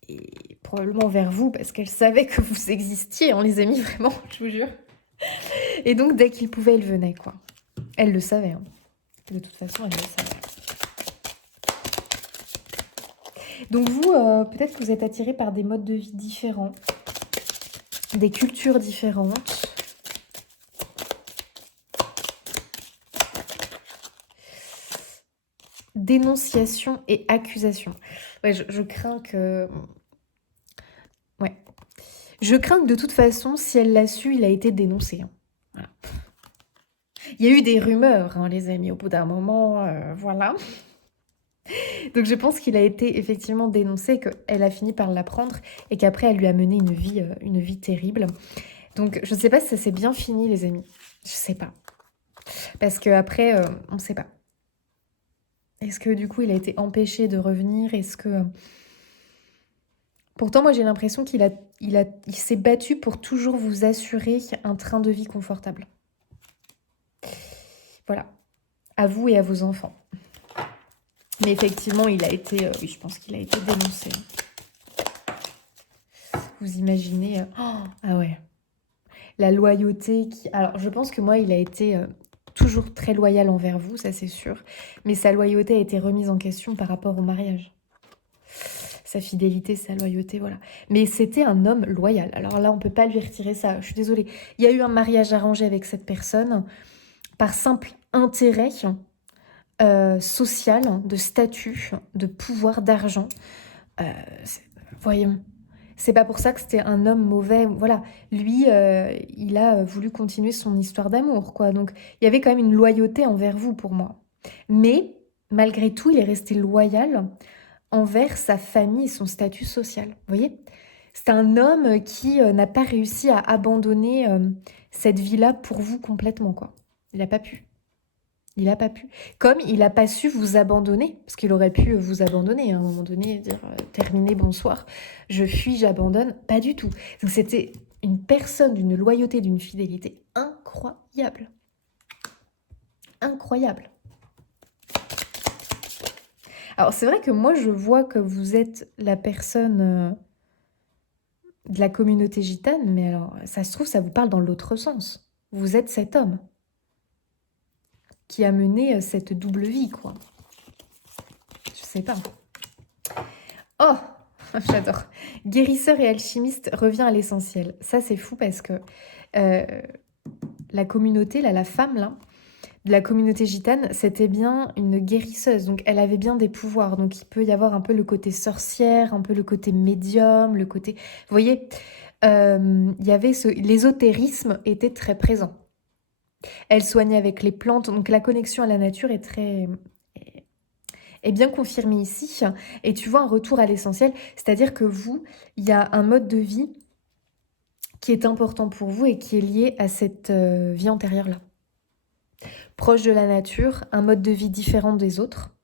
Et probablement vers vous, parce qu'elle savait que vous existiez, on les a mis vraiment, je vous jure. Et donc, dès qu'il pouvait, elle venait, quoi. Elle le savait. Hein. De toute façon, elle le savait. Donc vous, peut-être que vous êtes attiré par des modes de vie différents, des cultures différentes. Dénonciation et accusation. Ouais, je crains que... Ouais. Je crains que de toute façon, si elle l'a su, il a été dénoncé. Hein. Voilà. Il y a eu des rumeurs, hein, les amis, au bout d'un moment, voilà. Donc je pense qu'il a été effectivement dénoncé, qu'elle a fini par l'apprendre et qu'après elle lui a mené une vie terrible. Donc je ne sais pas si ça s'est bien fini, les amis. Je sais pas. Parce qu'après, on ne sait pas. Est-ce que du coup il a été empêché de revenir? Est-ce que... Pourtant moi j'ai l'impression qu'il s'est battu pour toujours vous assurer un train de vie confortable. Voilà. À vous et à vos enfants. Mais effectivement, il a été... oui, je pense qu'il a été dénoncé. Vous imaginez... ah ouais. La loyauté qui... Alors, je pense que moi, il a été toujours très loyal envers vous, ça c'est sûr. Mais sa loyauté a été remise en question par rapport au mariage. Sa fidélité, sa loyauté, voilà. Mais c'était un homme loyal. Alors là, on ne peut pas lui retirer ça. Je suis désolée. Il y a eu un mariage arrangé avec cette personne par simple intérêt... social, de statut, de pouvoir, d'argent. Voyons, C'est pas pour ça que c'était un homme mauvais. Voilà, lui, il a voulu continuer son histoire d'amour, quoi. Donc, il y avait quand même une loyauté envers vous, pour moi. Mais, malgré tout, il est resté loyal envers sa famille et son statut social. Vous voyez? C'est un homme qui n'a pas réussi à abandonner cette vie-là pour vous complètement, quoi. Il n'a pas pu. Il n'a pas pu. Comme il n'a pas su vous abandonner, parce qu'il aurait pu vous abandonner à un moment donné, dire terminé, bonsoir, je fuis, j'abandonne. Pas du tout. Donc c'était une personne d'une loyauté, d'une fidélité incroyable. Incroyable. Alors c'est vrai que moi je vois que vous êtes la personne de la communauté gitane, mais alors ça se trouve ça vous parle dans l'autre sens. Vous êtes cet homme qui a mené cette double vie, quoi. Je sais pas. Oh, j'adore. Guérisseur et alchimiste revient à l'essentiel. Ça, c'est fou parce que la communauté, là, la femme, là, de la communauté gitane, c'était bien une guérisseuse. Donc, elle avait bien des pouvoirs. Donc, il peut y avoir un peu le côté sorcière, un peu le côté médium, le côté... Vous voyez, il y avait l'ésotérisme était très présent. Elle soignait avec les plantes. Donc, la connexion à la nature est bien confirmée ici. Et tu vois un retour à l'essentiel. C'est-à-dire que vous, il y a un mode de vie qui est important pour vous et qui est lié à cette vie antérieure-là. Proche de la nature, un mode de vie différent des autres.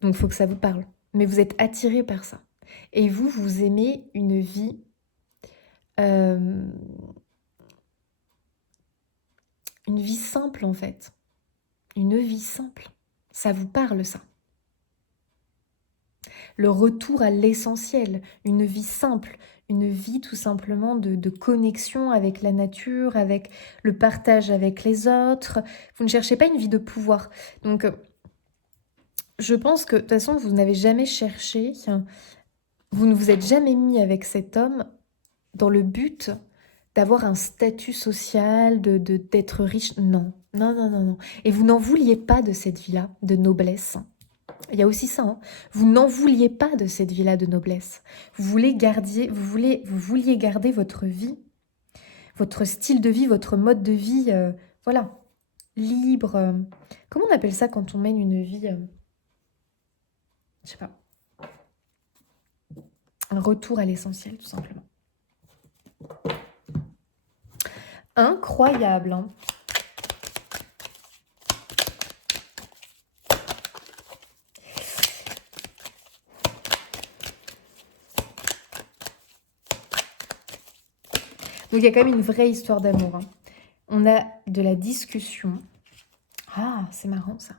Donc, il faut que ça vous parle. Mais vous êtes attiré par ça. Et vous, vous aimez une vie... une vie simple, en fait. Une vie simple. Ça vous parle, ça. Le retour à l'essentiel. Une vie simple. Une vie, tout simplement, de connexion avec la nature, avec le partage avec les autres. Vous ne cherchez pas une vie de pouvoir. Donc... je pense que, de toute façon, vous n'avez jamais cherché, vous ne vous êtes jamais mis avec cet homme dans le but d'avoir un statut social, d'être riche. Non, non, non, non, non. Et vous n'en vouliez pas de cette vie-là, de noblesse. Il y a aussi ça, hein. Vous n'en vouliez pas de cette vie-là de noblesse. Vous vouliez garder votre vie, votre style de vie, votre mode de vie, voilà, libre. Comment on appelle ça quand on mène une vie... je sais pas. Un retour à l'essentiel, tout simplement. Incroyable, hein. Donc, il y a quand même une vraie histoire d'amour, hein. On a de la discussion. Ah, c'est marrant, ça.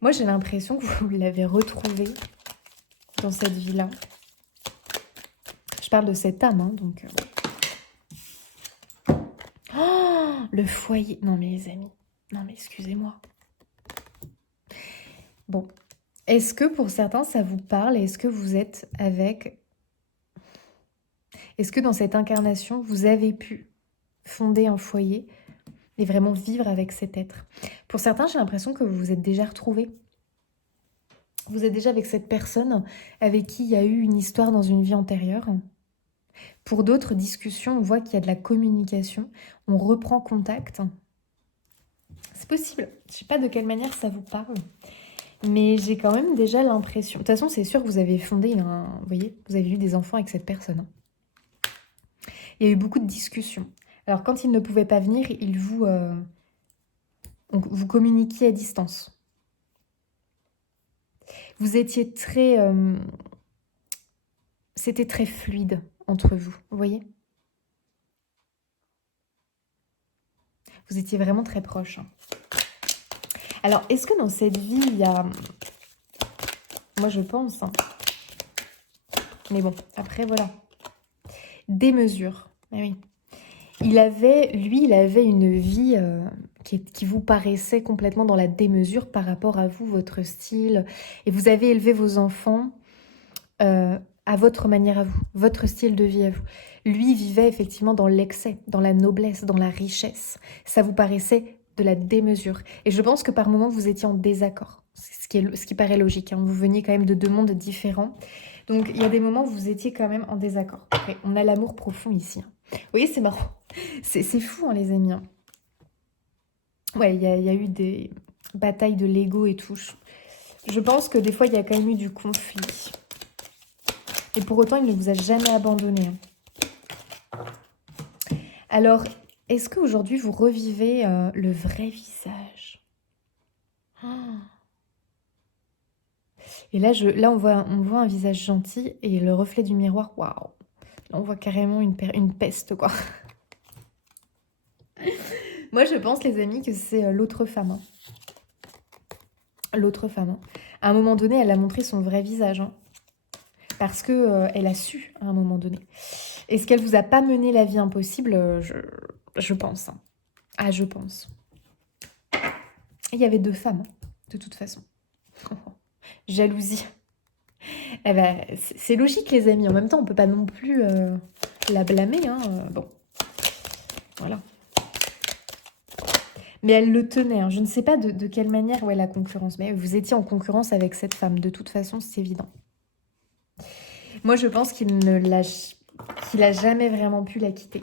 Moi, j'ai l'impression que vous l'avez retrouvé dans cette vie-là. Je parle de cette âme, hein, donc... Oh, le foyer. Non, mais les amis. Non, mais excusez-moi. Bon. Est-ce que pour certains, ça vous parle? Est-ce que vous êtes avec... Est-ce que dans cette incarnation, vous avez pu fonder un foyer et vraiment vivre avec cet être? Pour certains, j'ai l'impression que vous vous êtes déjà retrouvés. Vous êtes déjà avec cette personne avec qui il y a eu une histoire dans une vie antérieure. Pour d'autres discussions, on voit qu'il y a de la communication. On reprend contact. C'est possible. Je ne sais pas de quelle manière ça vous parle. Mais j'ai quand même déjà l'impression... De toute façon, c'est sûr que vous avez fondé un... Vous voyez, vous avez eu des enfants avec cette personne. Il y a eu beaucoup de discussions. Alors, quand il ne pouvait pas venir, il vous... vous communiquiez à distance. Vous étiez très... c'était très fluide entre vous, vous voyez? Vous étiez vraiment très proches. Alors, est-ce que dans cette vie, il y a... Moi, je pense. Hein. Mais bon, après, voilà. Des mesures. Ah oui. Il avait une vie qui vous paraissait complètement dans la démesure par rapport à vous, votre style. Et vous avez élevé vos enfants à votre manière à vous, votre style de vie à vous. Lui vivait effectivement dans l'excès, dans la noblesse, dans la richesse. Ça vous paraissait de la démesure. Et je pense que par moments, vous étiez en désaccord. ce qui paraît logique, hein. Vous veniez quand même de deux mondes différents. Donc, il y a des moments où vous étiez quand même en désaccord. Après, on a l'amour profond ici, hein. Vous voyez, c'est marrant. C'est fou, hein, les amis, hein. Ouais, il y a eu des batailles de l'ego et tout. Je pense que des fois, il y a quand même eu du conflit. Et pour autant, il ne vous a jamais abandonné, hein. Alors, est-ce qu'aujourd'hui, vous revivez le vrai visage? Ah. Et là, là on voit un visage gentil et le reflet du miroir, waouh! Là, on voit carrément une peste, quoi. Moi, je pense, les amis, que c'est l'autre femme, hein. L'autre femme, hein. À un moment donné, elle a montré son vrai visage, hein. Parce que elle a su, à un moment donné. Est-ce qu'elle vous a pas mené la vie impossible? Je pense, hein. Ah, je pense. Il y avait deux femmes, hein, de toute façon. Jalousie. Eh ben, c'est logique, les amis. En même temps, on peut pas non plus la blâmer, hein. Bon, voilà. Mais elle le tenait, hein. Je ne sais pas de quelle manière, ouais, la concurrence. Mais vous étiez en concurrence avec cette femme. De toute façon, c'est évident. Moi, je pense qu'il a jamais vraiment pu la quitter.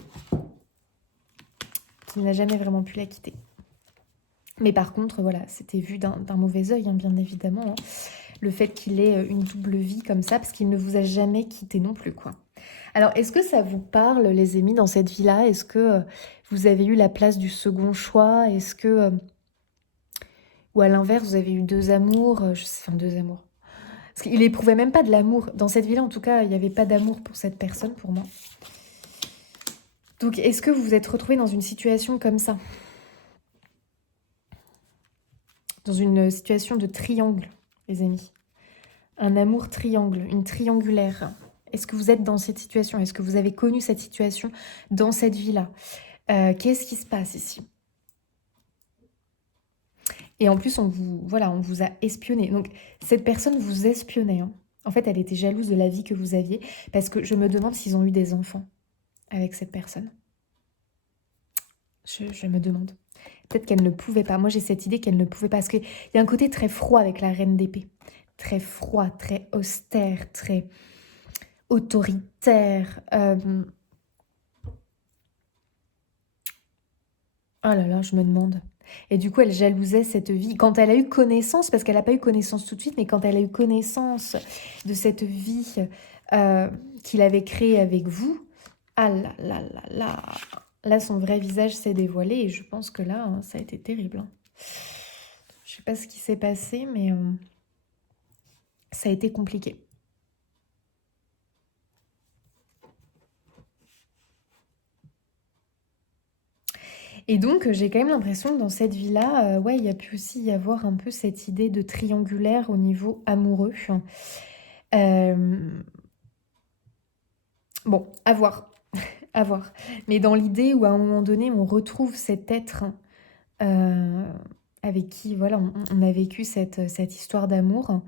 Qu'il n'a jamais vraiment pu la quitter. Mais par contre, voilà, c'était vu d'un mauvais œil, hein, bien évidemment, hein. Le fait qu'il ait une double vie comme ça, parce qu'il ne vous a jamais quitté non plus, quoi. Alors, est-ce que ça vous parle, les amis, dans cette vie-là? Est-ce que vous avez eu la place du second choix? Est-ce que... ou à l'inverse, vous avez eu deux amours? Enfin, deux amours. Parce qu'il éprouvait même pas de l'amour. Dans cette vie-là, en tout cas, il n'y avait pas d'amour pour cette personne, pour moi. Donc, est-ce que vous vous êtes retrouvés dans une situation comme ça? Dans une situation de triangle, les amis. Un amour triangle, une triangulaire. Est-ce que vous êtes dans cette situation? Est-ce que vous avez connu cette situation dans cette vie-là? Qu'est-ce qui se passe ici? Et en plus, on vous a espionné. Donc, cette personne vous espionnait, hein. En fait, elle était jalouse de la vie que vous aviez. Parce que je me demande s'ils ont eu des enfants avec cette personne. Je me demande. Peut-être qu'elle ne pouvait pas. Moi, j'ai cette idée qu'elle ne pouvait pas. Parce qu'il y a un côté très froid avec la reine d'épée. Très froid, très austère, très autoritaire. Oh là là, je me demande. Et du coup, elle jalousait cette vie. Quand elle a eu connaissance, parce qu'elle n'a pas eu connaissance tout de suite, mais quand elle a eu connaissance de cette vie qu'il avait créée avec vous, ah là là là là, là, son vrai visage s'est dévoilé et je pense que là, ça a été terrible, hein. Je ne sais pas ce qui s'est passé, mais ça a été compliqué. Et donc, j'ai quand même l'impression que dans cette vie-là, ouais, il y a pu aussi y avoir un peu cette idée de triangulaire au niveau amoureux. Bon, à voir, à voir. Mais dans l'idée où à un moment donné, on retrouve cet être euh, avec qui, voilà, on a vécu cette histoire d'amour.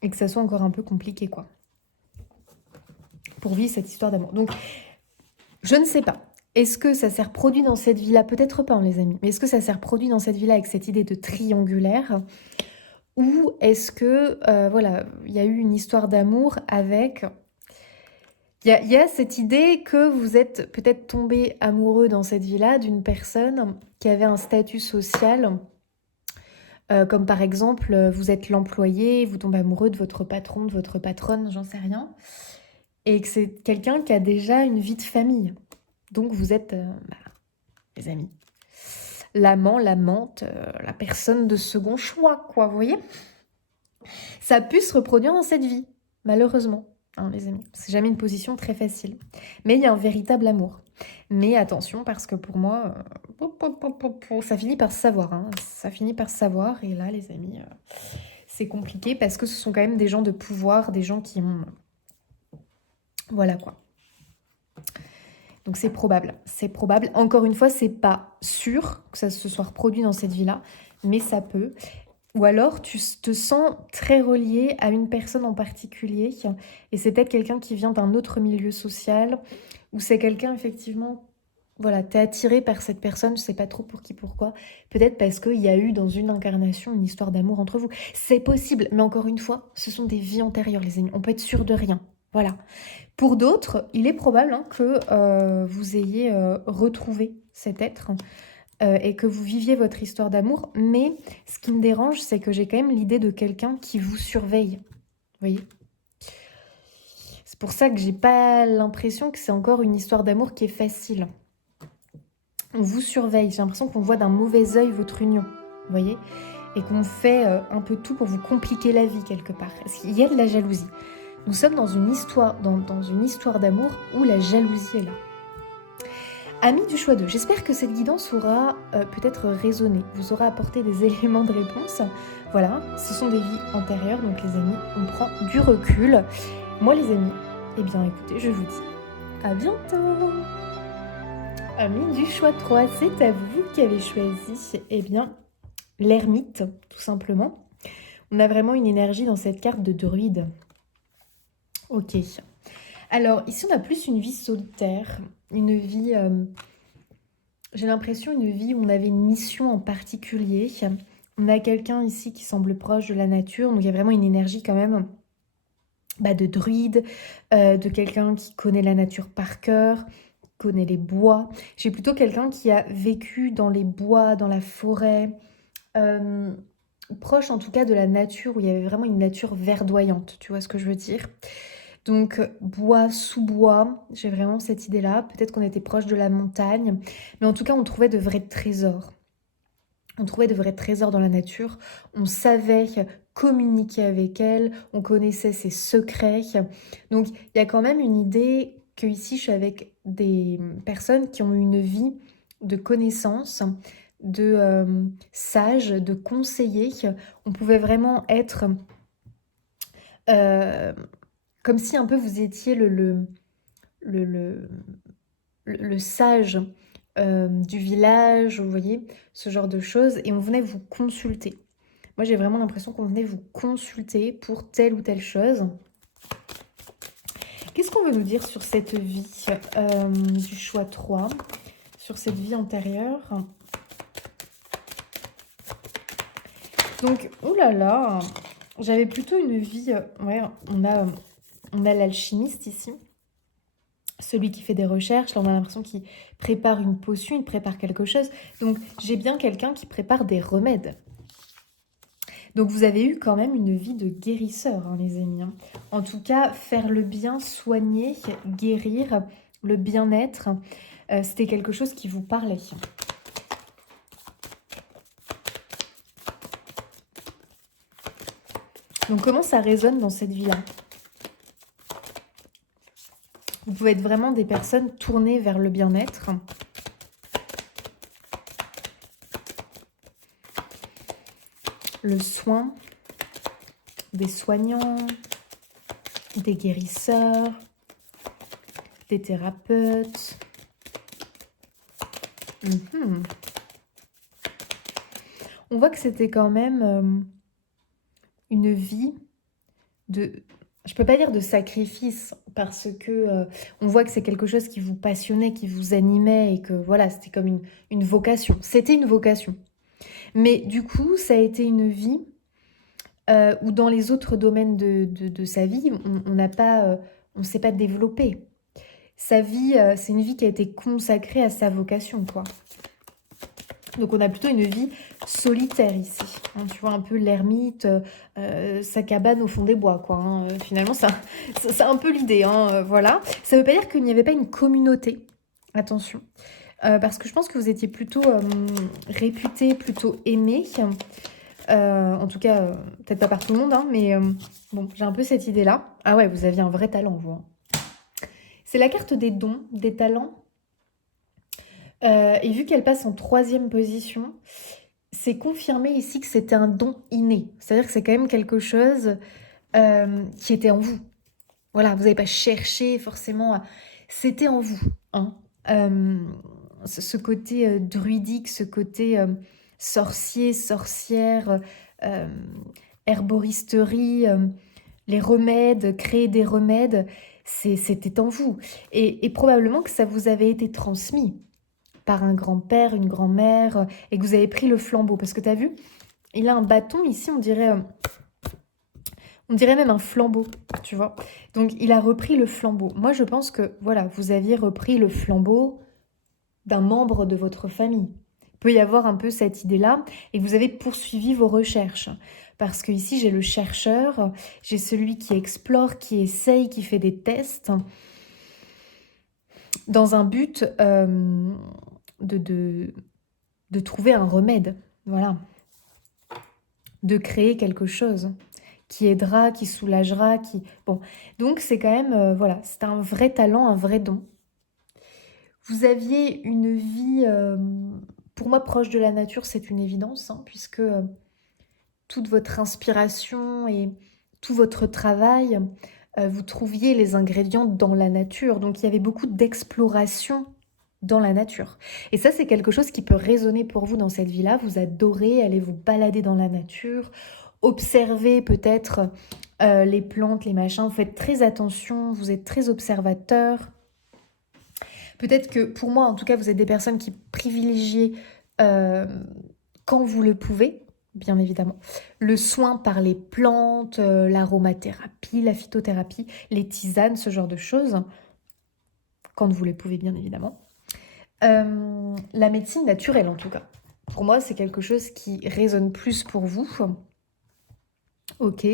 Et que ça soit encore un peu compliqué, quoi, pour vivre cette histoire d'amour. Donc, je ne sais pas. Est-ce que ça s'est reproduit dans cette vie-là? Peut-être pas, hein, les amis. Mais est-ce que ça s'est reproduit dans cette vie-là avec cette idée de triangulaire? Ou est-ce que, voilà, il y a eu une histoire d'amour avec... Il y a cette idée que vous êtes peut-être tombé amoureux dans cette vie-là d'une personne qui avait un statut social, comme par exemple, vous êtes l'employé, vous tombez amoureux de votre patron, de votre patronne, j'en sais rien, et que c'est quelqu'un qui a déjà une vie de famille. Donc vous êtes, les amis, l'amant, l'amante, la personne de second choix, quoi, vous voyez? Ça a pu se reproduire dans cette vie, malheureusement, hein, les amis. C'est jamais une position très facile. Mais il y a un véritable amour. Mais attention, parce que pour moi, ça finit par se savoir, hein. Ça finit par se savoir. Et là, les amis, c'est compliqué parce que ce sont quand même des gens de pouvoir, des gens qui ont... Voilà, quoi. Donc c'est probable. C'est probable. Encore une fois, c'est pas sûr que ça se soit reproduit dans cette vie-là, mais ça peut. Ou alors, tu te sens très relié à une personne en particulier, et c'est peut-être quelqu'un qui vient d'un autre milieu social, ou c'est quelqu'un, effectivement, Voilà, t'es attiré par cette personne, je sais pas trop pour qui, pourquoi. Peut-être parce qu'il y a eu dans une incarnation une histoire d'amour entre vous. C'est possible, mais encore une fois, ce sont des vies antérieures, les amis. On peut être sûr de rien. Voilà. Pour d'autres, il est probable hein, que vous ayez retrouvé cet être et que vous viviez votre histoire d'amour. Mais ce qui me dérange, c'est que j'ai quand même l'idée de quelqu'un qui vous surveille. Vous voyez? C'est pour ça que j'ai pas l'impression que c'est encore une histoire d'amour qui est facile. On vous surveille. J'ai l'impression qu'on voit d'un mauvais œil votre union. Vous voyez? Et qu'on fait un peu tout pour vous compliquer la vie quelque part. Parce qu'il y a de la jalousie. Nous sommes dans une histoire, dans une histoire d'amour où la jalousie est là. Amis du choix 2, j'espère que cette guidance aura peut-être résonné, vous aura apporté des éléments de réponse. Voilà, ce sont des vies antérieures, donc les amis, on prend du recul. Moi les amis, eh bien écoutez, je vous dis à bientôt. Amis du choix 3, c'est à vous qui avez choisi, eh bien, l'ermite, tout simplement. On a vraiment une énergie dans cette carte de druide. Ok. Alors, ici, on a plus une vie solitaire, une vie... j'ai l'impression une vie où on avait une mission en particulier. On a quelqu'un ici qui semble proche de la nature, donc il y a vraiment une énergie quand même de druide, de quelqu'un qui connaît la nature par cœur, connaît les bois. J'ai plutôt quelqu'un qui a vécu dans les bois, dans la forêt, proche en tout cas de la nature, où il y avait vraiment une nature verdoyante, tu vois ce que je veux dire? Donc bois, sous-bois, j'ai vraiment cette idée-là. Peut-être qu'on était proche de la montagne, mais en tout cas on trouvait de vrais trésors. On trouvait de vrais trésors dans la nature, on savait communiquer avec elle, on connaissait ses secrets. Donc il y a quand même une idée que ici je suis avec des personnes qui ont eu une vie de connaissances, de sages, de conseillers. On pouvait vraiment être comme si un peu vous étiez le, le, le sage du village, vous voyez, ce genre de choses, et on venait vous consulter. Moi, j'ai vraiment l'impression qu'on venait vous consulter pour telle ou telle chose. Qu'est-ce qu'on veut nous dire sur cette vie du choix 3, sur cette vie antérieure? Donc, oh là là, j'avais plutôt une vie... ouais, on a l'alchimiste ici. Celui qui fait des recherches, là on a l'impression qu'il prépare une potion, il prépare quelque chose. Donc j'ai bien quelqu'un qui prépare des remèdes. Donc vous avez eu quand même une vie de guérisseur, hein, les amis. En tout cas, faire le bien, soigner, guérir, le bien-être, c'était quelque chose qui vous parlait. Donc comment ça résonne dans cette vie-là? Vous pouvez être vraiment des personnes tournées vers le bien-être. Le soin, des soignants, des guérisseurs, des thérapeutes. On voit que c'était quand même une vie de... Je peux pas dire de sacrifice parce que on voit que c'est quelque chose qui vous passionnait, qui vous animait et que voilà, c'était comme une vocation. C'était une vocation. Mais du coup, ça a été une vie où dans les autres domaines de sa vie, on n'a pas, on ne s'est pas développé. Sa vie, c'est une vie qui a été consacrée à sa vocation, quoi. Donc on a plutôt une vie solitaire ici. Hein, tu vois, un peu l'ermite, sa cabane au fond des bois, quoi. Hein. Finalement, c'est un peu l'idée, hein, voilà. Ça ne veut pas dire qu'il n'y avait pas une communauté. Attention. Parce que je pense que vous étiez plutôt réputé, plutôt aimé. En tout cas, peut-être pas par tout le monde, hein, mais bon, j'ai un peu cette idée-là. Ah ouais, vous aviez un vrai talent, vous. Hein. C'est la carte des dons, des talents. Et vu qu'elle passe en 3e position, c'est confirmé ici que c'était un don inné. C'est-à-dire que c'est quand même quelque chose qui était en vous. Voilà, vous n'avez pas cherché forcément. C'était en vous. Hein. Ce côté druidique, ce côté sorcier, sorcière, herboristerie, les remèdes, créer des remèdes, c'était en vous. Et probablement que ça vous avait été transmis. par un grand-père, une grand-mère, et que vous avez pris le flambeau. Parce que tu as vu, il a un bâton ici, on dirait même un flambeau, tu vois. Donc, il a repris le flambeau. Moi, je pense que, voilà, vous aviez repris le flambeau d'un membre de votre famille. Il peut y avoir un peu cette idée-là, et vous avez poursuivi vos recherches. Parce que ici, j'ai le chercheur, j'ai celui qui explore, qui essaye, qui fait des tests, dans un but de, de, de trouver un remède, voilà, de créer quelque chose qui aidera, qui soulagera, qui... Bon, donc c'est quand même, voilà, c'est un vrai talent, un vrai don. Vous aviez une vie, pour moi, proche de la nature, c'est une évidence, hein, puisque toute votre inspiration et tout votre travail, vous trouviez les ingrédients dans la nature. Donc il y avait beaucoup d'exploration dans la nature. Et ça, c'est quelque chose qui peut résonner pour vous dans cette vie-là. Vous adorez aller vous balader dans la nature, observer peut-être les plantes, les machins. Vous faites très attention, vous êtes très observateur. Peut-être que pour moi, en tout cas, vous êtes des personnes qui privilégient quand vous le pouvez, bien évidemment, le soin par les plantes, l'aromathérapie, la phytothérapie, les tisanes, ce genre de choses, quand vous le pouvez, bien évidemment. La médecine naturelle, en tout cas. Pour moi, c'est quelque chose qui résonne plus pour vous. Ok.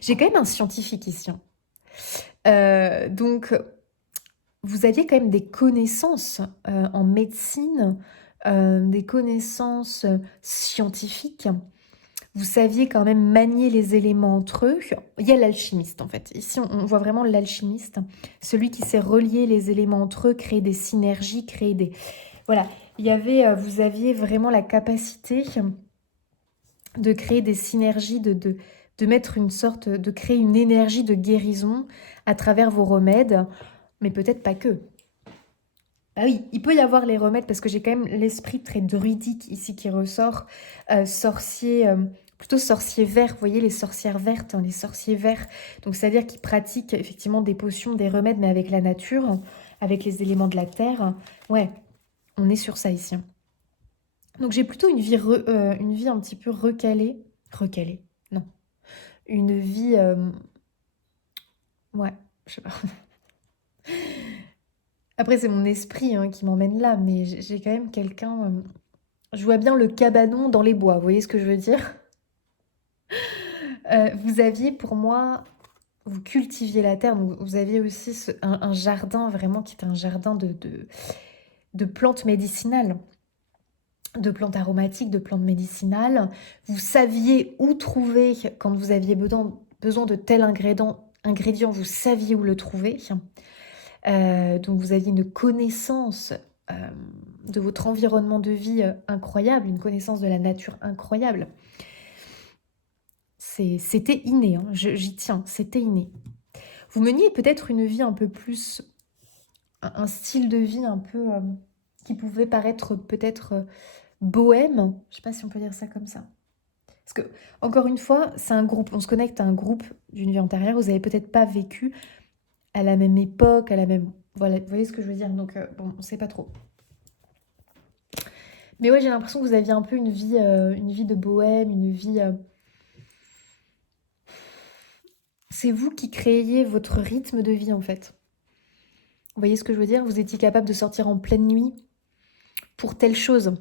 J'ai quand même un scientifique ici, hein. Donc, vous aviez quand même des connaissances en médecine, des connaissances scientifiques. Vous saviez quand même manier les éléments entre eux. Il y a l'alchimiste en fait. Ici, on voit vraiment l'alchimiste, celui qui sait relier les éléments entre eux, créer des synergies, créer des... Voilà, il y avait, vous aviez vraiment la capacité de créer des synergies, de mettre une sorte, de créer une énergie de guérison à travers vos remèdes, mais peut-être pas que. Ah oui, il peut y avoir les remèdes parce que j'ai quand même l'esprit très druidique ici qui ressort. Sorcier, plutôt sorcier vert, vous voyez les sorcières vertes, hein, les sorciers verts. Donc c'est-à-dire qu'ils pratiquent effectivement des potions, des remèdes, mais avec la nature, avec les éléments de la terre. Ouais, on est sur ça ici, hein. Donc j'ai plutôt une vie un petit peu recalée. Recalée, non. Une vie... ouais, je sais pas. Après, c'est mon esprit hein, qui m'emmène là, mais j'ai quand même quelqu'un... je vois bien le cabanon dans les bois, vous voyez ce que je veux dire? Vous aviez pour moi, vous cultiviez la terre, donc vous aviez aussi un jardin vraiment qui était un jardin de plantes médicinales, de plantes aromatiques, de plantes médicinales. Vous saviez où trouver quand vous aviez besoin de tel ingrédient, vous saviez où le trouver. Donc vous aviez une connaissance de votre environnement de vie incroyable, une connaissance de la nature incroyable. C'était inné, hein, j'y tiens, c'était inné. Vous meniez peut-être une vie un peu plus, un style de vie un peu qui pouvait paraître peut-être bohème. Je sais pas si on peut dire ça comme ça. Parce que, encore une fois, c'est un groupe, on se connecte à un groupe d'une vie antérieure. Vous avez peut-être pas vécu à la même époque, à la même... Voilà, vous voyez ce que je veux dire? Donc, bon, on sait pas trop. Mais ouais, j'ai l'impression que vous aviez un peu une vie de bohème, une vie... C'est vous qui créiez votre rythme de vie, en fait. Vous voyez ce que je veux dire? Vous étiez capable de sortir en pleine nuit pour telle chose.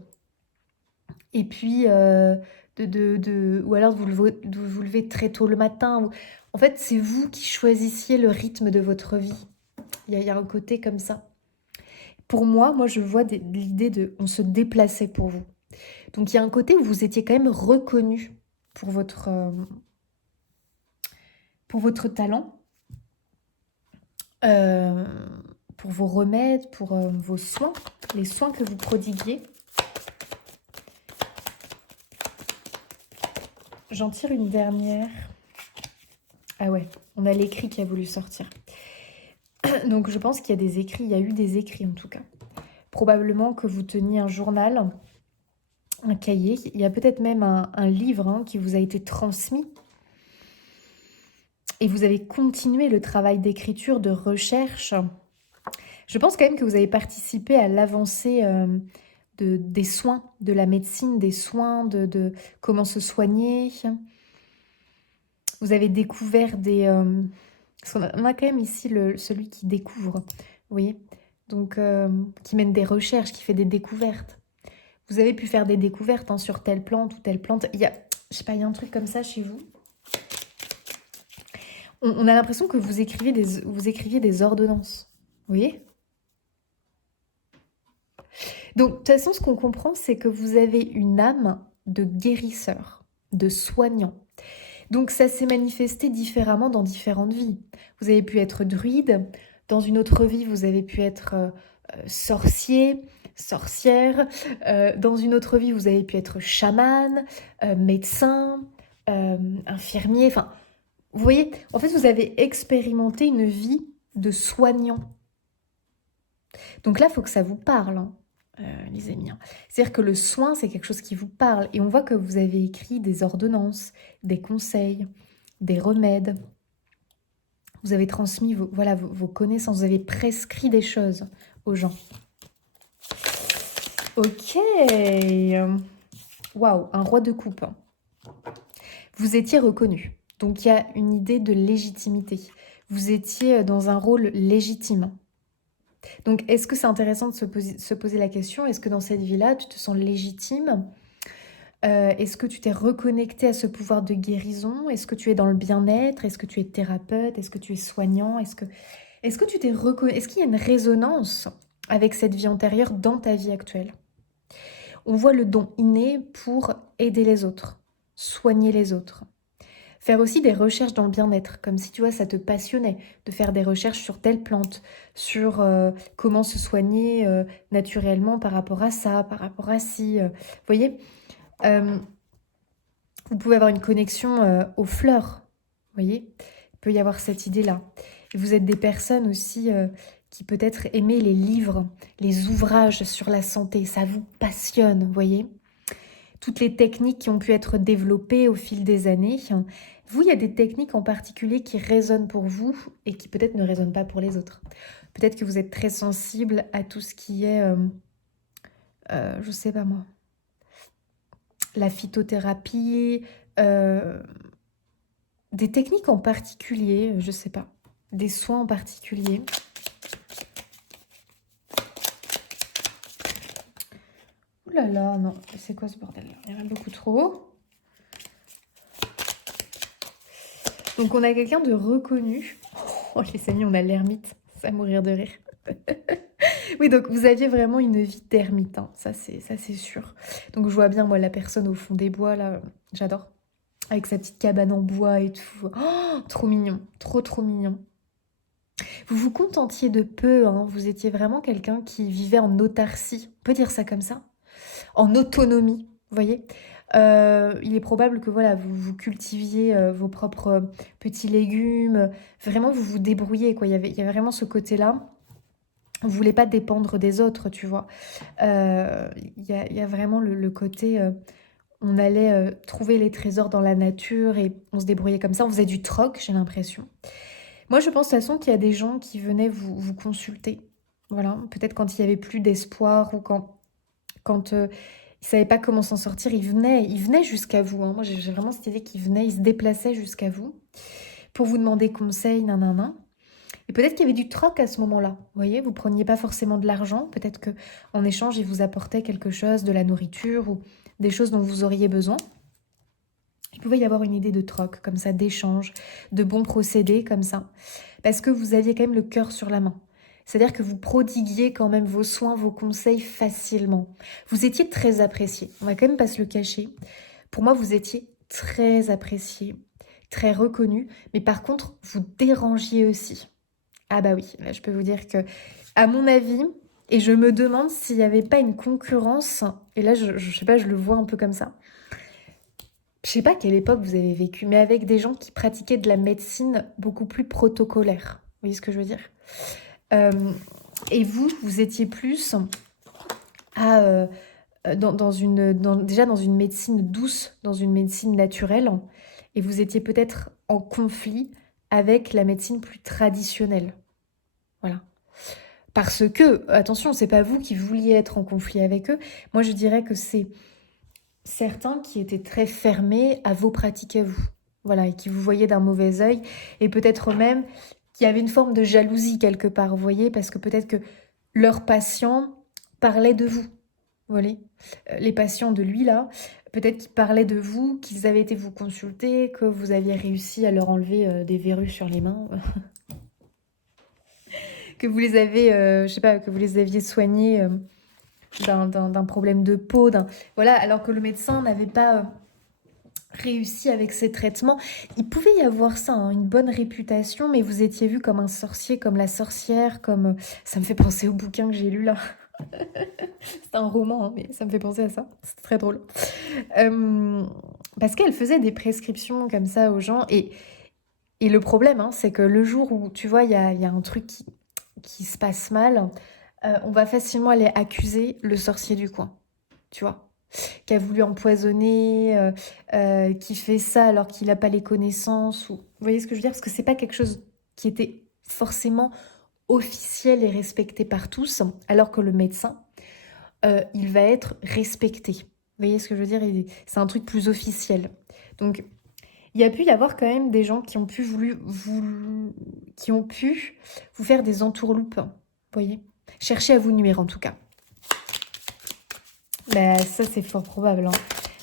Et puis, ou alors vous levez très tôt le matin. En fait, c'est vous qui choisissiez le rythme de votre vie. Il y a un côté comme ça. Pour moi, je vois l'idée de... On se déplaçait pour vous. Donc, il y a un côté où vous étiez quand même reconnu pour votre talent, pour vos remèdes, pour vos soins, les soins que vous prodiguiez. J'en tire une dernière. Ah ouais, on a l'écrit qui a voulu sortir. Donc je pense qu'il y a des écrits, il y a eu des écrits en tout cas. Probablement que vous teniez un journal, un cahier. Il y a peut-être même un livre hein, qui vous a été transmis. Et vous avez continué le travail d'écriture, de recherche. Je pense quand même que vous avez participé à l'avancée des soins, de la médecine, des soins, de comment se soigner. Vous avez découvert parce on a quand même ici celui qui découvre, vous voyez, donc qui mène des recherches, qui fait des découvertes. Vous avez pu faire des découvertes hein, sur telle plante ou telle plante. Il y a, je sais pas, il y a un truc comme ça chez vous. On a l'impression que vous écriviez des ordonnances. Vous voyez? Donc, de toute façon, ce qu'on comprend, c'est que vous avez une âme de guérisseur, de soignant. Donc, ça s'est manifesté différemment dans différentes vies. Vous avez pu être druide. Dans une autre vie, vous avez pu être sorcier, sorcière. Dans une autre vie, vous avez pu être chaman, médecin, infirmier. Enfin, vous voyez, en fait, vous avez expérimenté une vie de soignant. Donc là, il faut que ça vous parle, hein, les amis. Hein. C'est-à-dire que le soin, c'est quelque chose qui vous parle. Et on voit que vous avez écrit des ordonnances, des conseils, des remèdes. Vous avez transmis vos connaissances, vous avez prescrit des choses aux gens. Ok. Waouh, un roi de coupe. Vous étiez reconnu. Donc il y a une idée de légitimité. Vous étiez dans un rôle légitime. Donc est-ce que c'est intéressant de se poser la question, est-ce que dans cette vie-là, tu te sens légitime? Est-ce que tu t'es reconnecté à ce pouvoir de guérison? Est-ce que tu es dans le bien-être? Est-ce que tu es thérapeute? Est-ce que tu es soignant? Est-ce que tu t'es reconnu? Est-ce qu'il y a une résonance avec cette vie antérieure dans ta vie actuelle? On voit le don inné pour aider les autres, soigner les autres. Faire aussi des recherches dans le bien-être, comme si tu vois, ça te passionnait de faire des recherches sur telle plante, sur comment se soigner naturellement par rapport à ça, par rapport à ci. Vous voyez, vous pouvez avoir une connexion aux fleurs, vous voyez, il peut y avoir cette idée-là. Et vous êtes des personnes aussi qui peut-être aimez les livres, les ouvrages sur la santé, ça vous passionne, vous voyez. Toutes les techniques qui ont pu être développées au fil des années. Vous, il y a des techniques en particulier qui résonnent pour vous et qui peut-être ne résonnent pas pour les autres. Peut-être que vous êtes très sensible à tout ce qui est, je sais pas moi, la phytothérapie, des techniques en particulier, je sais pas, des soins en particulier. Ouh là là, non, c'est quoi ce bordel là? Il y en a beaucoup trop. Donc on a quelqu'un de reconnu. Oh les amis, on a l'ermite, ça va mourir de rire. Oui, donc vous aviez vraiment une vie d'ermite, hein. Ça c'est sûr. Donc je vois bien moi la personne au fond des bois là, j'adore. Avec sa petite cabane en bois et tout. Oh, trop mignon, trop mignon. Vous vous contentiez de peu, hein. Vous étiez vraiment quelqu'un qui vivait en autarcie. On peut dire ça comme ça? En autonomie, vous voyez. Il est probable que voilà, vous cultiviez vos propres petits légumes. Vraiment, vous vous débrouillez, quoi. Il y avait vraiment ce côté-là. Vous ne voulez pas dépendre des autres, tu vois. Il y a vraiment le côté... on allait trouver les trésors dans la nature et on se débrouillait comme ça. On faisait du troc, j'ai l'impression. Moi, je pense de toute façon qu'il y a des gens qui venaient vous consulter. Voilà, peut-être quand il n'y avait plus d'espoir ou quand ils ne savaient pas comment s'en sortir, ils venaient jusqu'à vous. Hein. Moi, j'ai vraiment cette idée qu'ils venaient, ils se déplaçaient jusqu'à vous pour vous demander conseil, nanana. Et peut-être qu'il y avait du troc à ce moment-là. Vous voyez, vous preniez pas forcément de l'argent. Peut-être qu'en échange, ils vous apportaient quelque chose, de la nourriture ou des choses dont vous auriez besoin. Il pouvait y avoir une idée de troc, comme ça, d'échange, de bons procédés, comme ça. Parce que vous aviez quand même le cœur sur la main. C'est-à-dire que vous prodiguiez quand même vos soins, vos conseils facilement. Vous étiez très apprécié. On va quand même pas se le cacher. Pour moi, vous étiez très apprécié, très reconnu. Mais par contre, vous dérangiez aussi. Ah bah oui, là, je peux vous dire que, à mon avis, et je me demande s'il n'y avait pas une concurrence, et là, je sais pas, je le vois un peu comme ça. Je sais pas quelle époque vous avez vécu, mais avec des gens qui pratiquaient de la médecine beaucoup plus protocolaire. Vous voyez ce que je veux dire? Et vous étiez plus déjà dans une médecine douce, dans une médecine naturelle, et vous étiez peut-être en conflit avec la médecine plus traditionnelle. Voilà. Parce que, attention, c'est pas vous qui vouliez être en conflit avec eux. Moi, je dirais que c'est certains qui étaient très fermés à vos pratiques à vous. Voilà, et qui vous voyaient d'un mauvais œil. Et peut-être même qu'il y avait une forme de jalousie quelque part, vous voyez, parce que peut-être que leurs patients parlaient de vous. Vous voyez, les patients de lui, là, peut-être qu'ils parlaient de vous, qu'ils avaient été vous consulter, que vous aviez réussi à leur enlever des verrues sur les mains, que vous les avez, je sais pas, que vous les aviez soignés d'un problème de peau, voilà, alors que le médecin n'avait pas réussi avec ses traitements. Il pouvait y avoir ça, hein, une bonne réputation, mais vous étiez vu comme un sorcier, comme la sorcière, comme... Ça me fait penser au bouquin que j'ai lu là. C'est un roman, hein, mais ça me fait penser à ça. C'est très drôle. Parce qu'elle faisait des prescriptions comme ça aux gens. Et le problème, hein, c'est que le jour où, tu vois, il y a un truc qui se passe mal, on va facilement aller accuser le sorcier du coin. Tu vois, qui a voulu empoisonner, qui fait ça alors qu'il n'a pas les connaissances. Ou... Vous voyez ce que je veux dire? Parce que c'est pas quelque chose qui était forcément officiel et respecté par tous, alors que le médecin, il va être respecté. Vous voyez ce que je veux dire? C'est un truc plus officiel. Donc, il y a pu y avoir quand même des gens qui ont pu qui ont pu vous faire des entourloupes. Vous voyez? Chercher à vous nuire en tout cas. Bah, ça, c'est fort probable, hein.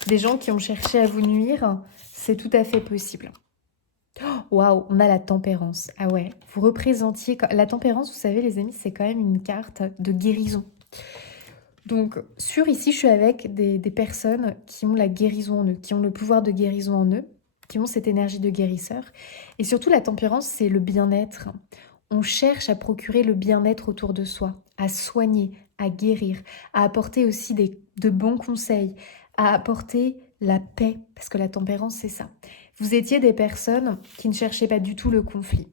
Des gens qui ont cherché à vous nuire, c'est tout à fait possible. Waouh, on a la tempérance. Ah ouais, vous représentiez... La tempérance, vous savez, les amis, c'est quand même une carte de guérison. Donc, ici, je suis avec des personnes qui ont la guérison en eux, qui ont le pouvoir de guérison en eux, qui ont cette énergie de guérisseur. Et surtout, la tempérance, c'est le bien-être. On cherche à procurer le bien-être autour de soi, à soigner, à guérir, à apporter aussi de bons conseils, à apporter la paix, parce que la tempérance, c'est ça. Vous étiez des personnes qui ne cherchaient pas du tout le conflit.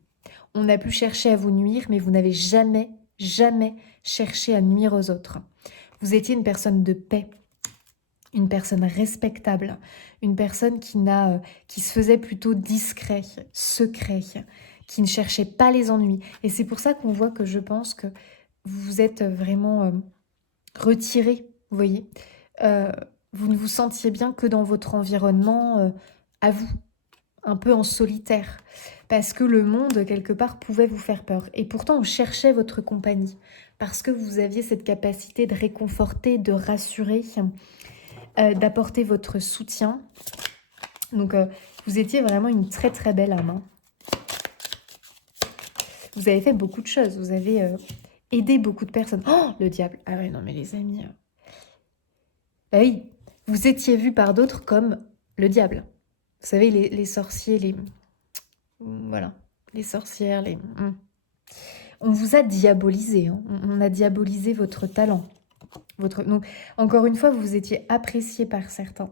On a pu chercher à vous nuire, mais vous n'avez jamais, jamais cherché à nuire aux autres. Vous étiez une personne de paix, une personne respectable, une personne qui se faisait plutôt discret, secret, qui ne cherchait pas les ennuis. Et c'est pour ça qu'on voit que je pense que vous êtes vraiment retiré, vous voyez. Vous ne vous sentiez bien que dans votre environnement à vous, un peu en solitaire, parce que le monde, quelque part, pouvait vous faire peur. Et pourtant, on cherchait votre compagnie, parce que vous aviez cette capacité de réconforter, de rassurer, d'apporter votre soutien. Donc, vous étiez vraiment une très très belle âme, hein. Vous avez fait beaucoup de choses, vous avez aidé beaucoup de personnes. Oh, le diable! Ah ouais, non mais les amis... Bah oui, vous étiez vu par d'autres comme le diable. Vous savez, les sorciers, voilà, les sorcières, On vous a diabolisé, hein. On a diabolisé votre talent. Donc, encore une fois, vous étiez apprécié par certains.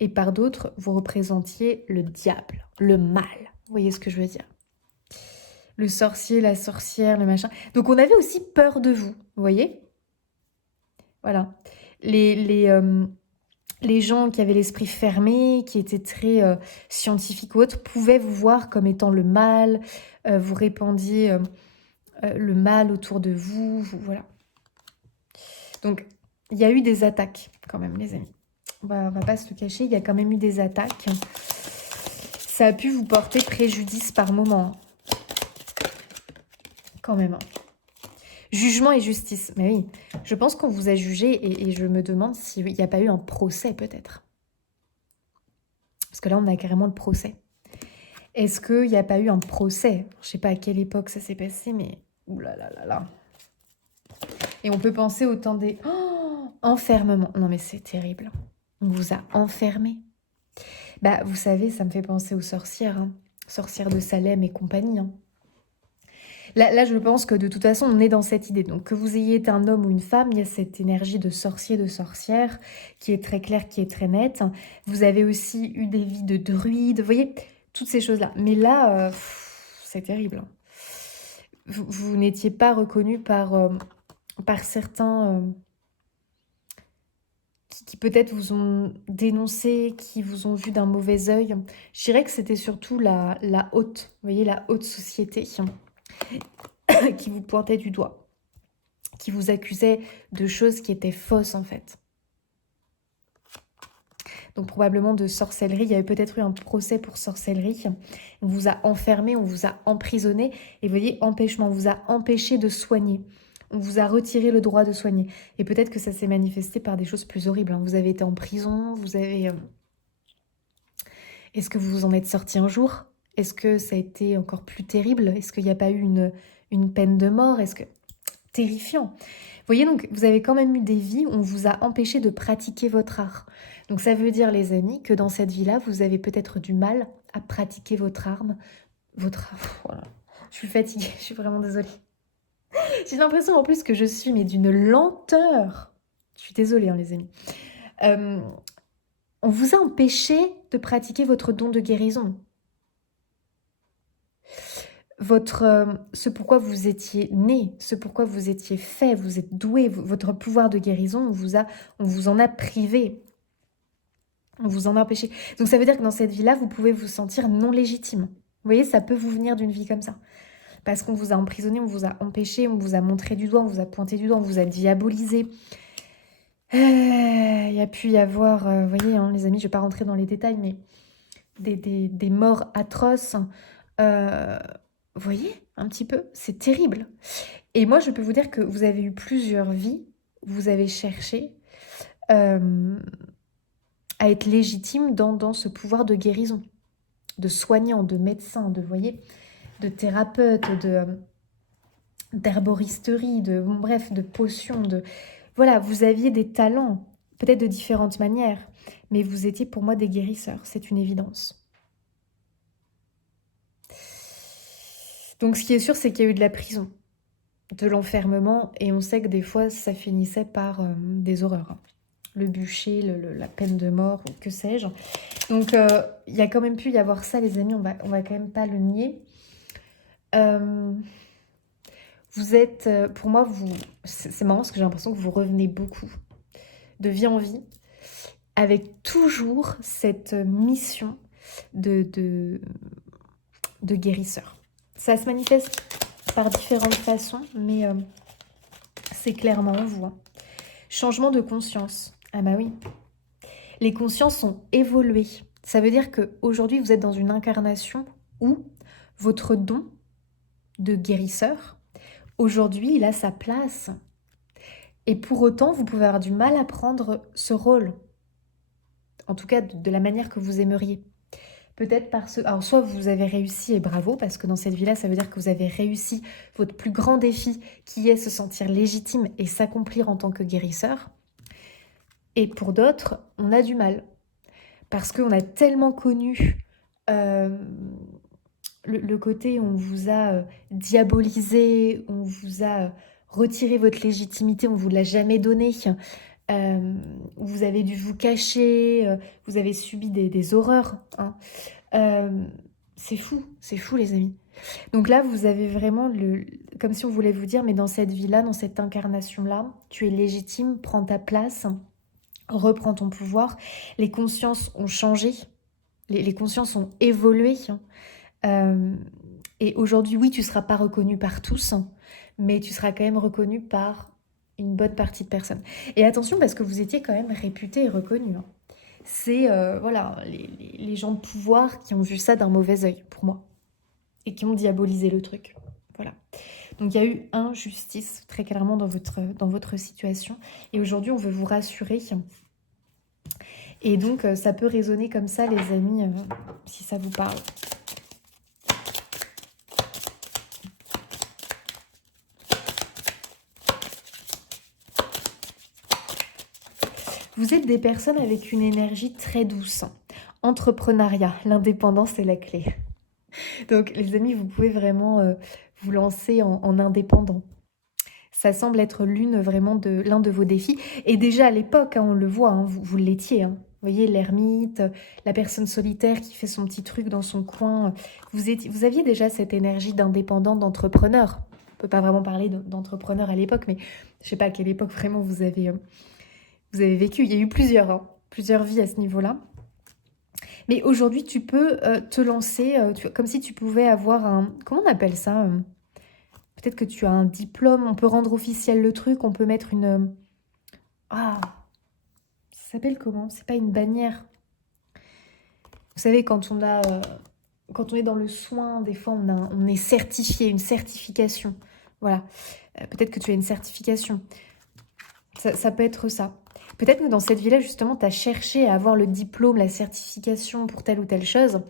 Et par d'autres, vous représentiez le diable, le mal. Vous voyez ce que je veux dire? Le sorcier, la sorcière, le machin. Donc, on avait aussi peur de vous, vous voyez? Voilà. Les gens qui avaient l'esprit fermé, qui étaient très scientifiques ou autres, pouvaient vous voir comme étant le mal, vous répandiez le mal autour de vous, voilà. Donc, il y a eu des attaques quand même, les amis. On va pas se le cacher, il y a quand même eu des attaques. Ça a pu vous porter préjudice par moment. Quand même, hein. Jugement et justice. Mais oui, je pense qu'on vous a jugé et je me demande s'il n'y a pas eu un procès peut-être. Parce que là, on a carrément le procès. Est-ce qu'il n'y a pas eu un procès? Je ne sais pas à quelle époque ça s'est passé, mais... Ouh là là là là. Et on peut penser au temps des... Oh, enfermement. Non mais c'est terrible. On vous a enfermé. Bah, vous savez, ça me fait penser aux sorcières. Hein. Sorcières de Salem et compagnie, hein. Là, je pense que de toute façon, on est dans cette idée. Donc, que vous ayez été un homme ou une femme, il y a cette énergie de sorcier, de sorcière, qui est très claire, qui est très nette. Vous avez aussi eu des vies de druides, vous voyez, toutes ces choses-là. Mais là, c'est terrible. Vous n'étiez pas reconnu par certains qui peut-être vous ont dénoncé, qui vous ont vu d'un mauvais œil. Je dirais que c'était surtout la haute, vous voyez, la haute société qui vous pointait du doigt. qui vous accusait de choses qui étaient fausses en fait. Donc probablement de sorcellerie, il y avait peut-être eu un procès pour sorcellerie. On vous a enfermé, on vous a emprisonné. Et vous voyez, empêchement, on vous a empêché de soigner. On vous a retiré le droit de soigner. Et peut-être que ça s'est manifesté par des choses plus horribles, hein. Vous avez été en prison, vous avez... Est-ce que vous vous en êtes sorti un jour? Est-ce que ça a été encore plus terrible? Est-ce qu'il n'y a pas eu une peine de mort? Est-ce que... Terrifiant. Vous voyez, donc, vous avez quand même eu des vies où on vous a empêché de pratiquer votre art. Donc, ça veut dire, les amis, que dans cette vie-là, vous avez peut-être du mal à pratiquer votre art. Voilà. Je suis fatiguée, je suis vraiment désolée. J'ai l'impression en plus que je suis, mais d'une lenteur. Je suis désolée, hein, les amis. On vous a empêché de pratiquer votre don de guérison. Ce pourquoi vous étiez né, ce pourquoi vous étiez fait, vous êtes doué, votre pouvoir de guérison, on vous en a privé. On vous en a empêché. Donc ça veut dire que dans cette vie-là, vous pouvez vous sentir non légitime. Vous voyez, ça peut vous venir d'une vie comme ça. Parce qu'on vous a emprisonné, on vous a empêché, on vous a montré du doigt, on vous a pointé du doigt, on vous a diabolisé. Il y a pu y avoir, vous voyez, hein, les amis, je ne vais pas rentrer dans les détails, mais des morts atroces. Vous voyez, un petit peu, c'est terrible. Et moi, je peux vous dire que vous avez eu plusieurs vies, vous avez cherché à être légitime dans ce pouvoir de guérison, de soignant, de médecin, de, voyez, de thérapeute, d'herboristerie, bref, de potions, voilà, vous aviez des talents, peut-être de différentes manières, mais vous étiez pour moi des guérisseurs, c'est une évidence. Donc ce qui est sûr, c'est qu'il y a eu de la prison, de l'enfermement, et on sait que des fois, ça finissait par des horreurs. Hein. Le bûcher, la peine de mort, ou que sais-je. Donc il y a quand même pu y avoir ça, les amis, on va quand même pas le nier. Vous êtes, pour moi, c'est marrant parce que j'ai l'impression que vous revenez beaucoup de vie en vie, avec toujours cette mission de guérisseur. Ça se manifeste par différentes façons, mais c'est clairement en vous. Hein. Changement de conscience. Ah bah oui. Les consciences ont évolué. Ça veut dire qu'aujourd'hui, vous êtes dans une incarnation où votre don de guérisseur, aujourd'hui, il a sa place. Et pour autant, vous pouvez avoir du mal à prendre ce rôle. En tout cas, de la manière que vous aimeriez. Peut-être alors soit vous avez réussi et bravo, parce que dans cette vie-là, ça veut dire que vous avez réussi votre plus grand défi, qui est se sentir légitime et s'accomplir en tant que guérisseur. Et pour d'autres, on a du mal. Parce qu'on a tellement connu le côté où on vous a diabolisé, on vous a retiré votre légitimité, on ne vous l'a jamais donnée. Vous avez dû vous cacher, vous avez subi des horreurs. Hein. C'est fou les amis. Donc là, vous avez vraiment, comme si on voulait vous dire, mais dans cette vie-là, dans cette incarnation-là, tu es légitime, prends ta place, reprends ton pouvoir. Les consciences ont changé, les consciences ont évolué. Et aujourd'hui, oui, tu ne seras pas reconnu par tous, mais tu seras quand même reconnu par une bonne partie de personnes. Et attention, parce que vous étiez quand même réputé et reconnu. Hein. C'est voilà, les gens de pouvoir qui ont vu ça d'un mauvais œil, pour moi, et qui ont diabolisé le truc. Voilà. Donc il y a eu injustice, très clairement, dans votre situation. Et aujourd'hui, on veut vous rassurer. Et donc, ça peut résonner comme ça, les amis, si ça vous parle. Vous êtes des personnes avec une énergie très douce. Entrepreneuriat, l'indépendance est la clé. Donc les amis, vous pouvez vraiment vous lancer en indépendant. Ça semble être l'un de vos défis. Et déjà à l'époque, hein, on le voit, hein, vous l'étiez. Hein. Vous voyez, l'ermite, la personne solitaire qui fait son petit truc dans son coin. Vous aviez déjà cette énergie d'indépendant, d'entrepreneur. On ne peut pas vraiment parler d'entrepreneur à l'époque, mais je ne sais pas à quelle époque vraiment vous avez vécu. Il y a eu plusieurs vies à ce niveau-là. Mais aujourd'hui, tu peux te lancer comme si tu pouvais avoir un... Comment on appelle ça Peut-être que tu as un diplôme, on peut rendre officiel le truc, on peut mettre une... Ah, ça s'appelle comment? C'est pas une bannière. Vous savez, quand on est dans le soin, des fois, on est certifié, une certification. Voilà. Peut-être que tu as une certification. Ça peut être ça. Peut-être que dans cette vie-là, justement, tu as cherché à avoir le diplôme, la certification pour telle ou telle chose.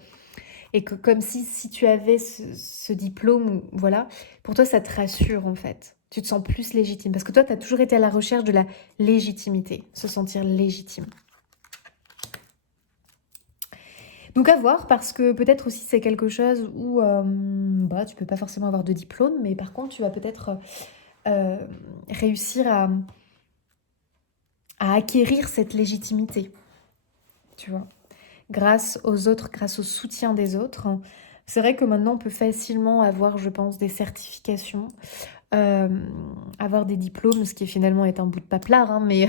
Et que comme si tu avais ce diplôme, voilà, pour toi, ça te rassure, en fait. Tu te sens plus légitime. Parce que toi, tu as toujours été à la recherche de la légitimité. Se sentir légitime. Donc à voir, parce que peut-être aussi c'est quelque chose où tu peux pas forcément avoir de diplôme, mais par contre tu vas peut-être réussir à acquérir cette légitimité, tu vois, grâce aux autres, grâce au soutien des autres. C'est vrai que maintenant on peut facilement avoir, je pense, des certifications, avoir des diplômes, ce qui finalement est un bout de paplard, hein, mais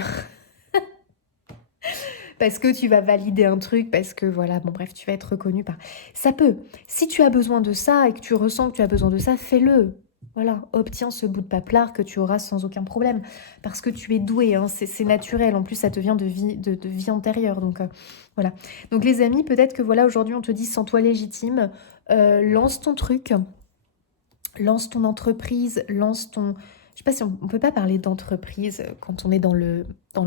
parce que tu vas valider un truc, parce que voilà, bon bref, tu vas être reconnu par... Ça peut. Si tu as besoin de ça et que tu ressens que tu as besoin de ça, fais-le. Voilà, obtiens ce bout de paplard que tu auras sans aucun problème. Parce que tu es doué, hein, c'est naturel. En plus, ça te vient de vie antérieure. Donc voilà. Donc les amis, peut-être que voilà, aujourd'hui, on te dit sens-toi légitime. Lance ton truc. Lance ton entreprise. Lance ton... Je sais pas si on peut pas parler d'entreprise quand on est dans le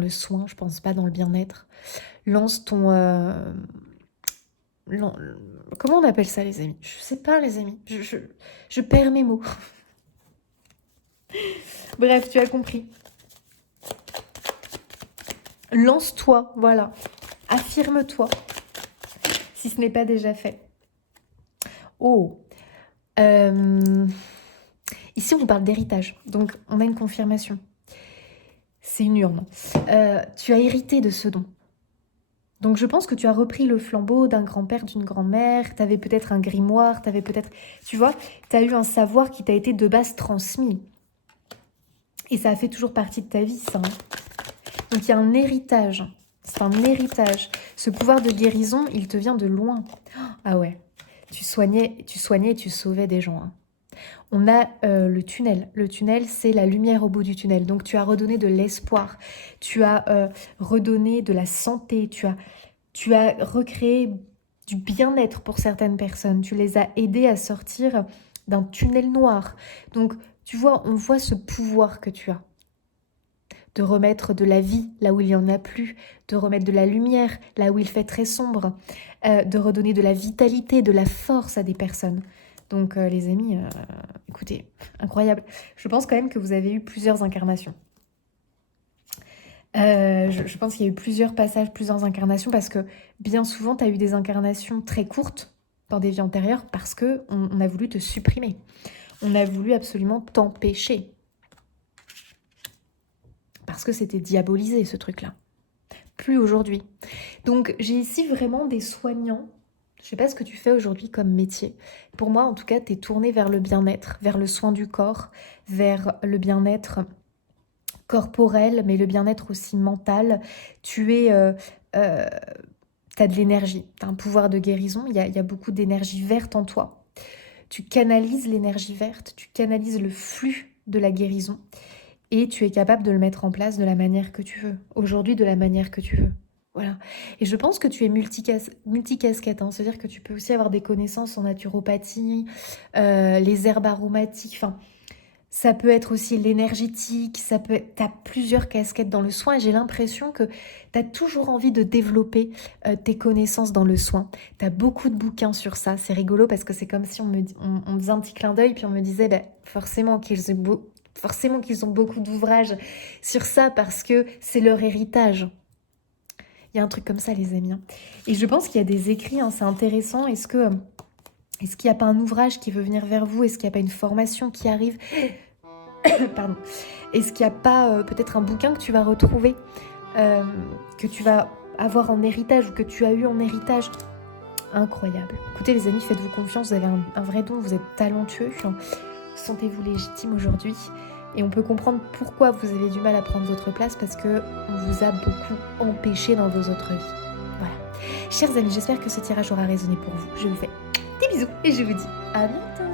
soin, je pense pas dans le bien-être. Lance ton... comment on appelle ça, les amis? Je sais pas, les amis. Je perds mes mots. Bref, tu as compris. Lance-toi, voilà. Affirme-toi, si ce n'est pas déjà fait. Oh. Ici, on parle d'héritage. Donc, on a une confirmation. C'est une urne. Tu as hérité de ce don. Donc je pense que tu as repris le flambeau d'un grand-père, d'une grand-mère, tu avais peut-être un grimoire, tu avais peut-être... Tu vois, tu as eu un savoir qui t'a été de base transmis. Et ça a fait toujours partie de ta vie, ça. Donc il y a un héritage. C'est un héritage. Ce pouvoir de guérison, il te vient de loin. Ah ouais, tu soignais et tu sauvais des gens. Hein. On a le tunnel. Le tunnel, c'est la lumière au bout du tunnel. Donc, tu as redonné de l'espoir. Tu as redonné de la santé. Tu as recréé du bien-être pour certaines personnes. Tu les as aidées à sortir d'un tunnel noir. Donc, tu vois, on voit ce pouvoir que tu as. De remettre de la vie là où il n'y en a plus. De remettre de la lumière là où il fait très sombre. De redonner de la vitalité, de la force à des personnes. Donc les amis, écoutez, incroyable. Je pense quand même que vous avez eu plusieurs incarnations. Je pense qu'il y a eu plusieurs passages, plusieurs incarnations, parce que bien souvent, tu as eu des incarnations très courtes dans des vies antérieures parce qu'on a voulu te supprimer. On a voulu absolument t'empêcher. Parce que c'était diabolisé, ce truc-là. Plus aujourd'hui. Donc j'ai ici vraiment des soignants. Je sais pas ce que tu fais aujourd'hui comme métier. Pour moi, en tout cas, tu es tourné vers le bien-être, vers le soin du corps, vers le bien-être corporel, mais le bien-être aussi mental. T'as de l'énergie, t'as un pouvoir de guérison. Il y a beaucoup d'énergie verte en toi. Tu canalises l'énergie verte, tu canalises le flux de la guérison et tu es capable de le mettre en place de la manière que tu veux. Aujourd'hui, de la manière que tu veux. Voilà. Et je pense que tu es multicasquette, hein. C'est-à-dire que tu peux aussi avoir des connaissances en naturopathie, les herbes aromatiques, enfin, ça peut être aussi l'énergétique, t'as plusieurs casquettes dans le soin et j'ai l'impression que t'as toujours envie de développer tes connaissances dans le soin. T'as beaucoup de bouquins sur ça, c'est rigolo parce que c'est comme si on faisait un petit clin d'œil puis on me disait forcément qu'ils ont beaucoup d'ouvrages sur ça parce que c'est leur héritage. Il y a un truc comme ça, les amis. Hein. Et je pense qu'il y a des écrits, hein, c'est intéressant. Est-ce qu'il n'y a pas un ouvrage qui veut venir vers vous? Est-ce qu'il n'y a pas une formation qui arrive? Pardon. Est-ce qu'il n'y a pas peut-être un bouquin que tu vas retrouver, que tu vas avoir en héritage ou que tu as eu en héritage? Incroyable. Écoutez, les amis, faites-vous confiance. Vous avez un vrai don, vous êtes talentueux. Sentez-vous légitime aujourd'hui. Et on peut comprendre pourquoi vous avez du mal à prendre votre place parce qu'on vous a beaucoup empêché dans vos autres vies. Voilà. Chers amis, j'espère que ce tirage aura résonné pour vous. Je vous fais des bisous et je vous dis à bientôt.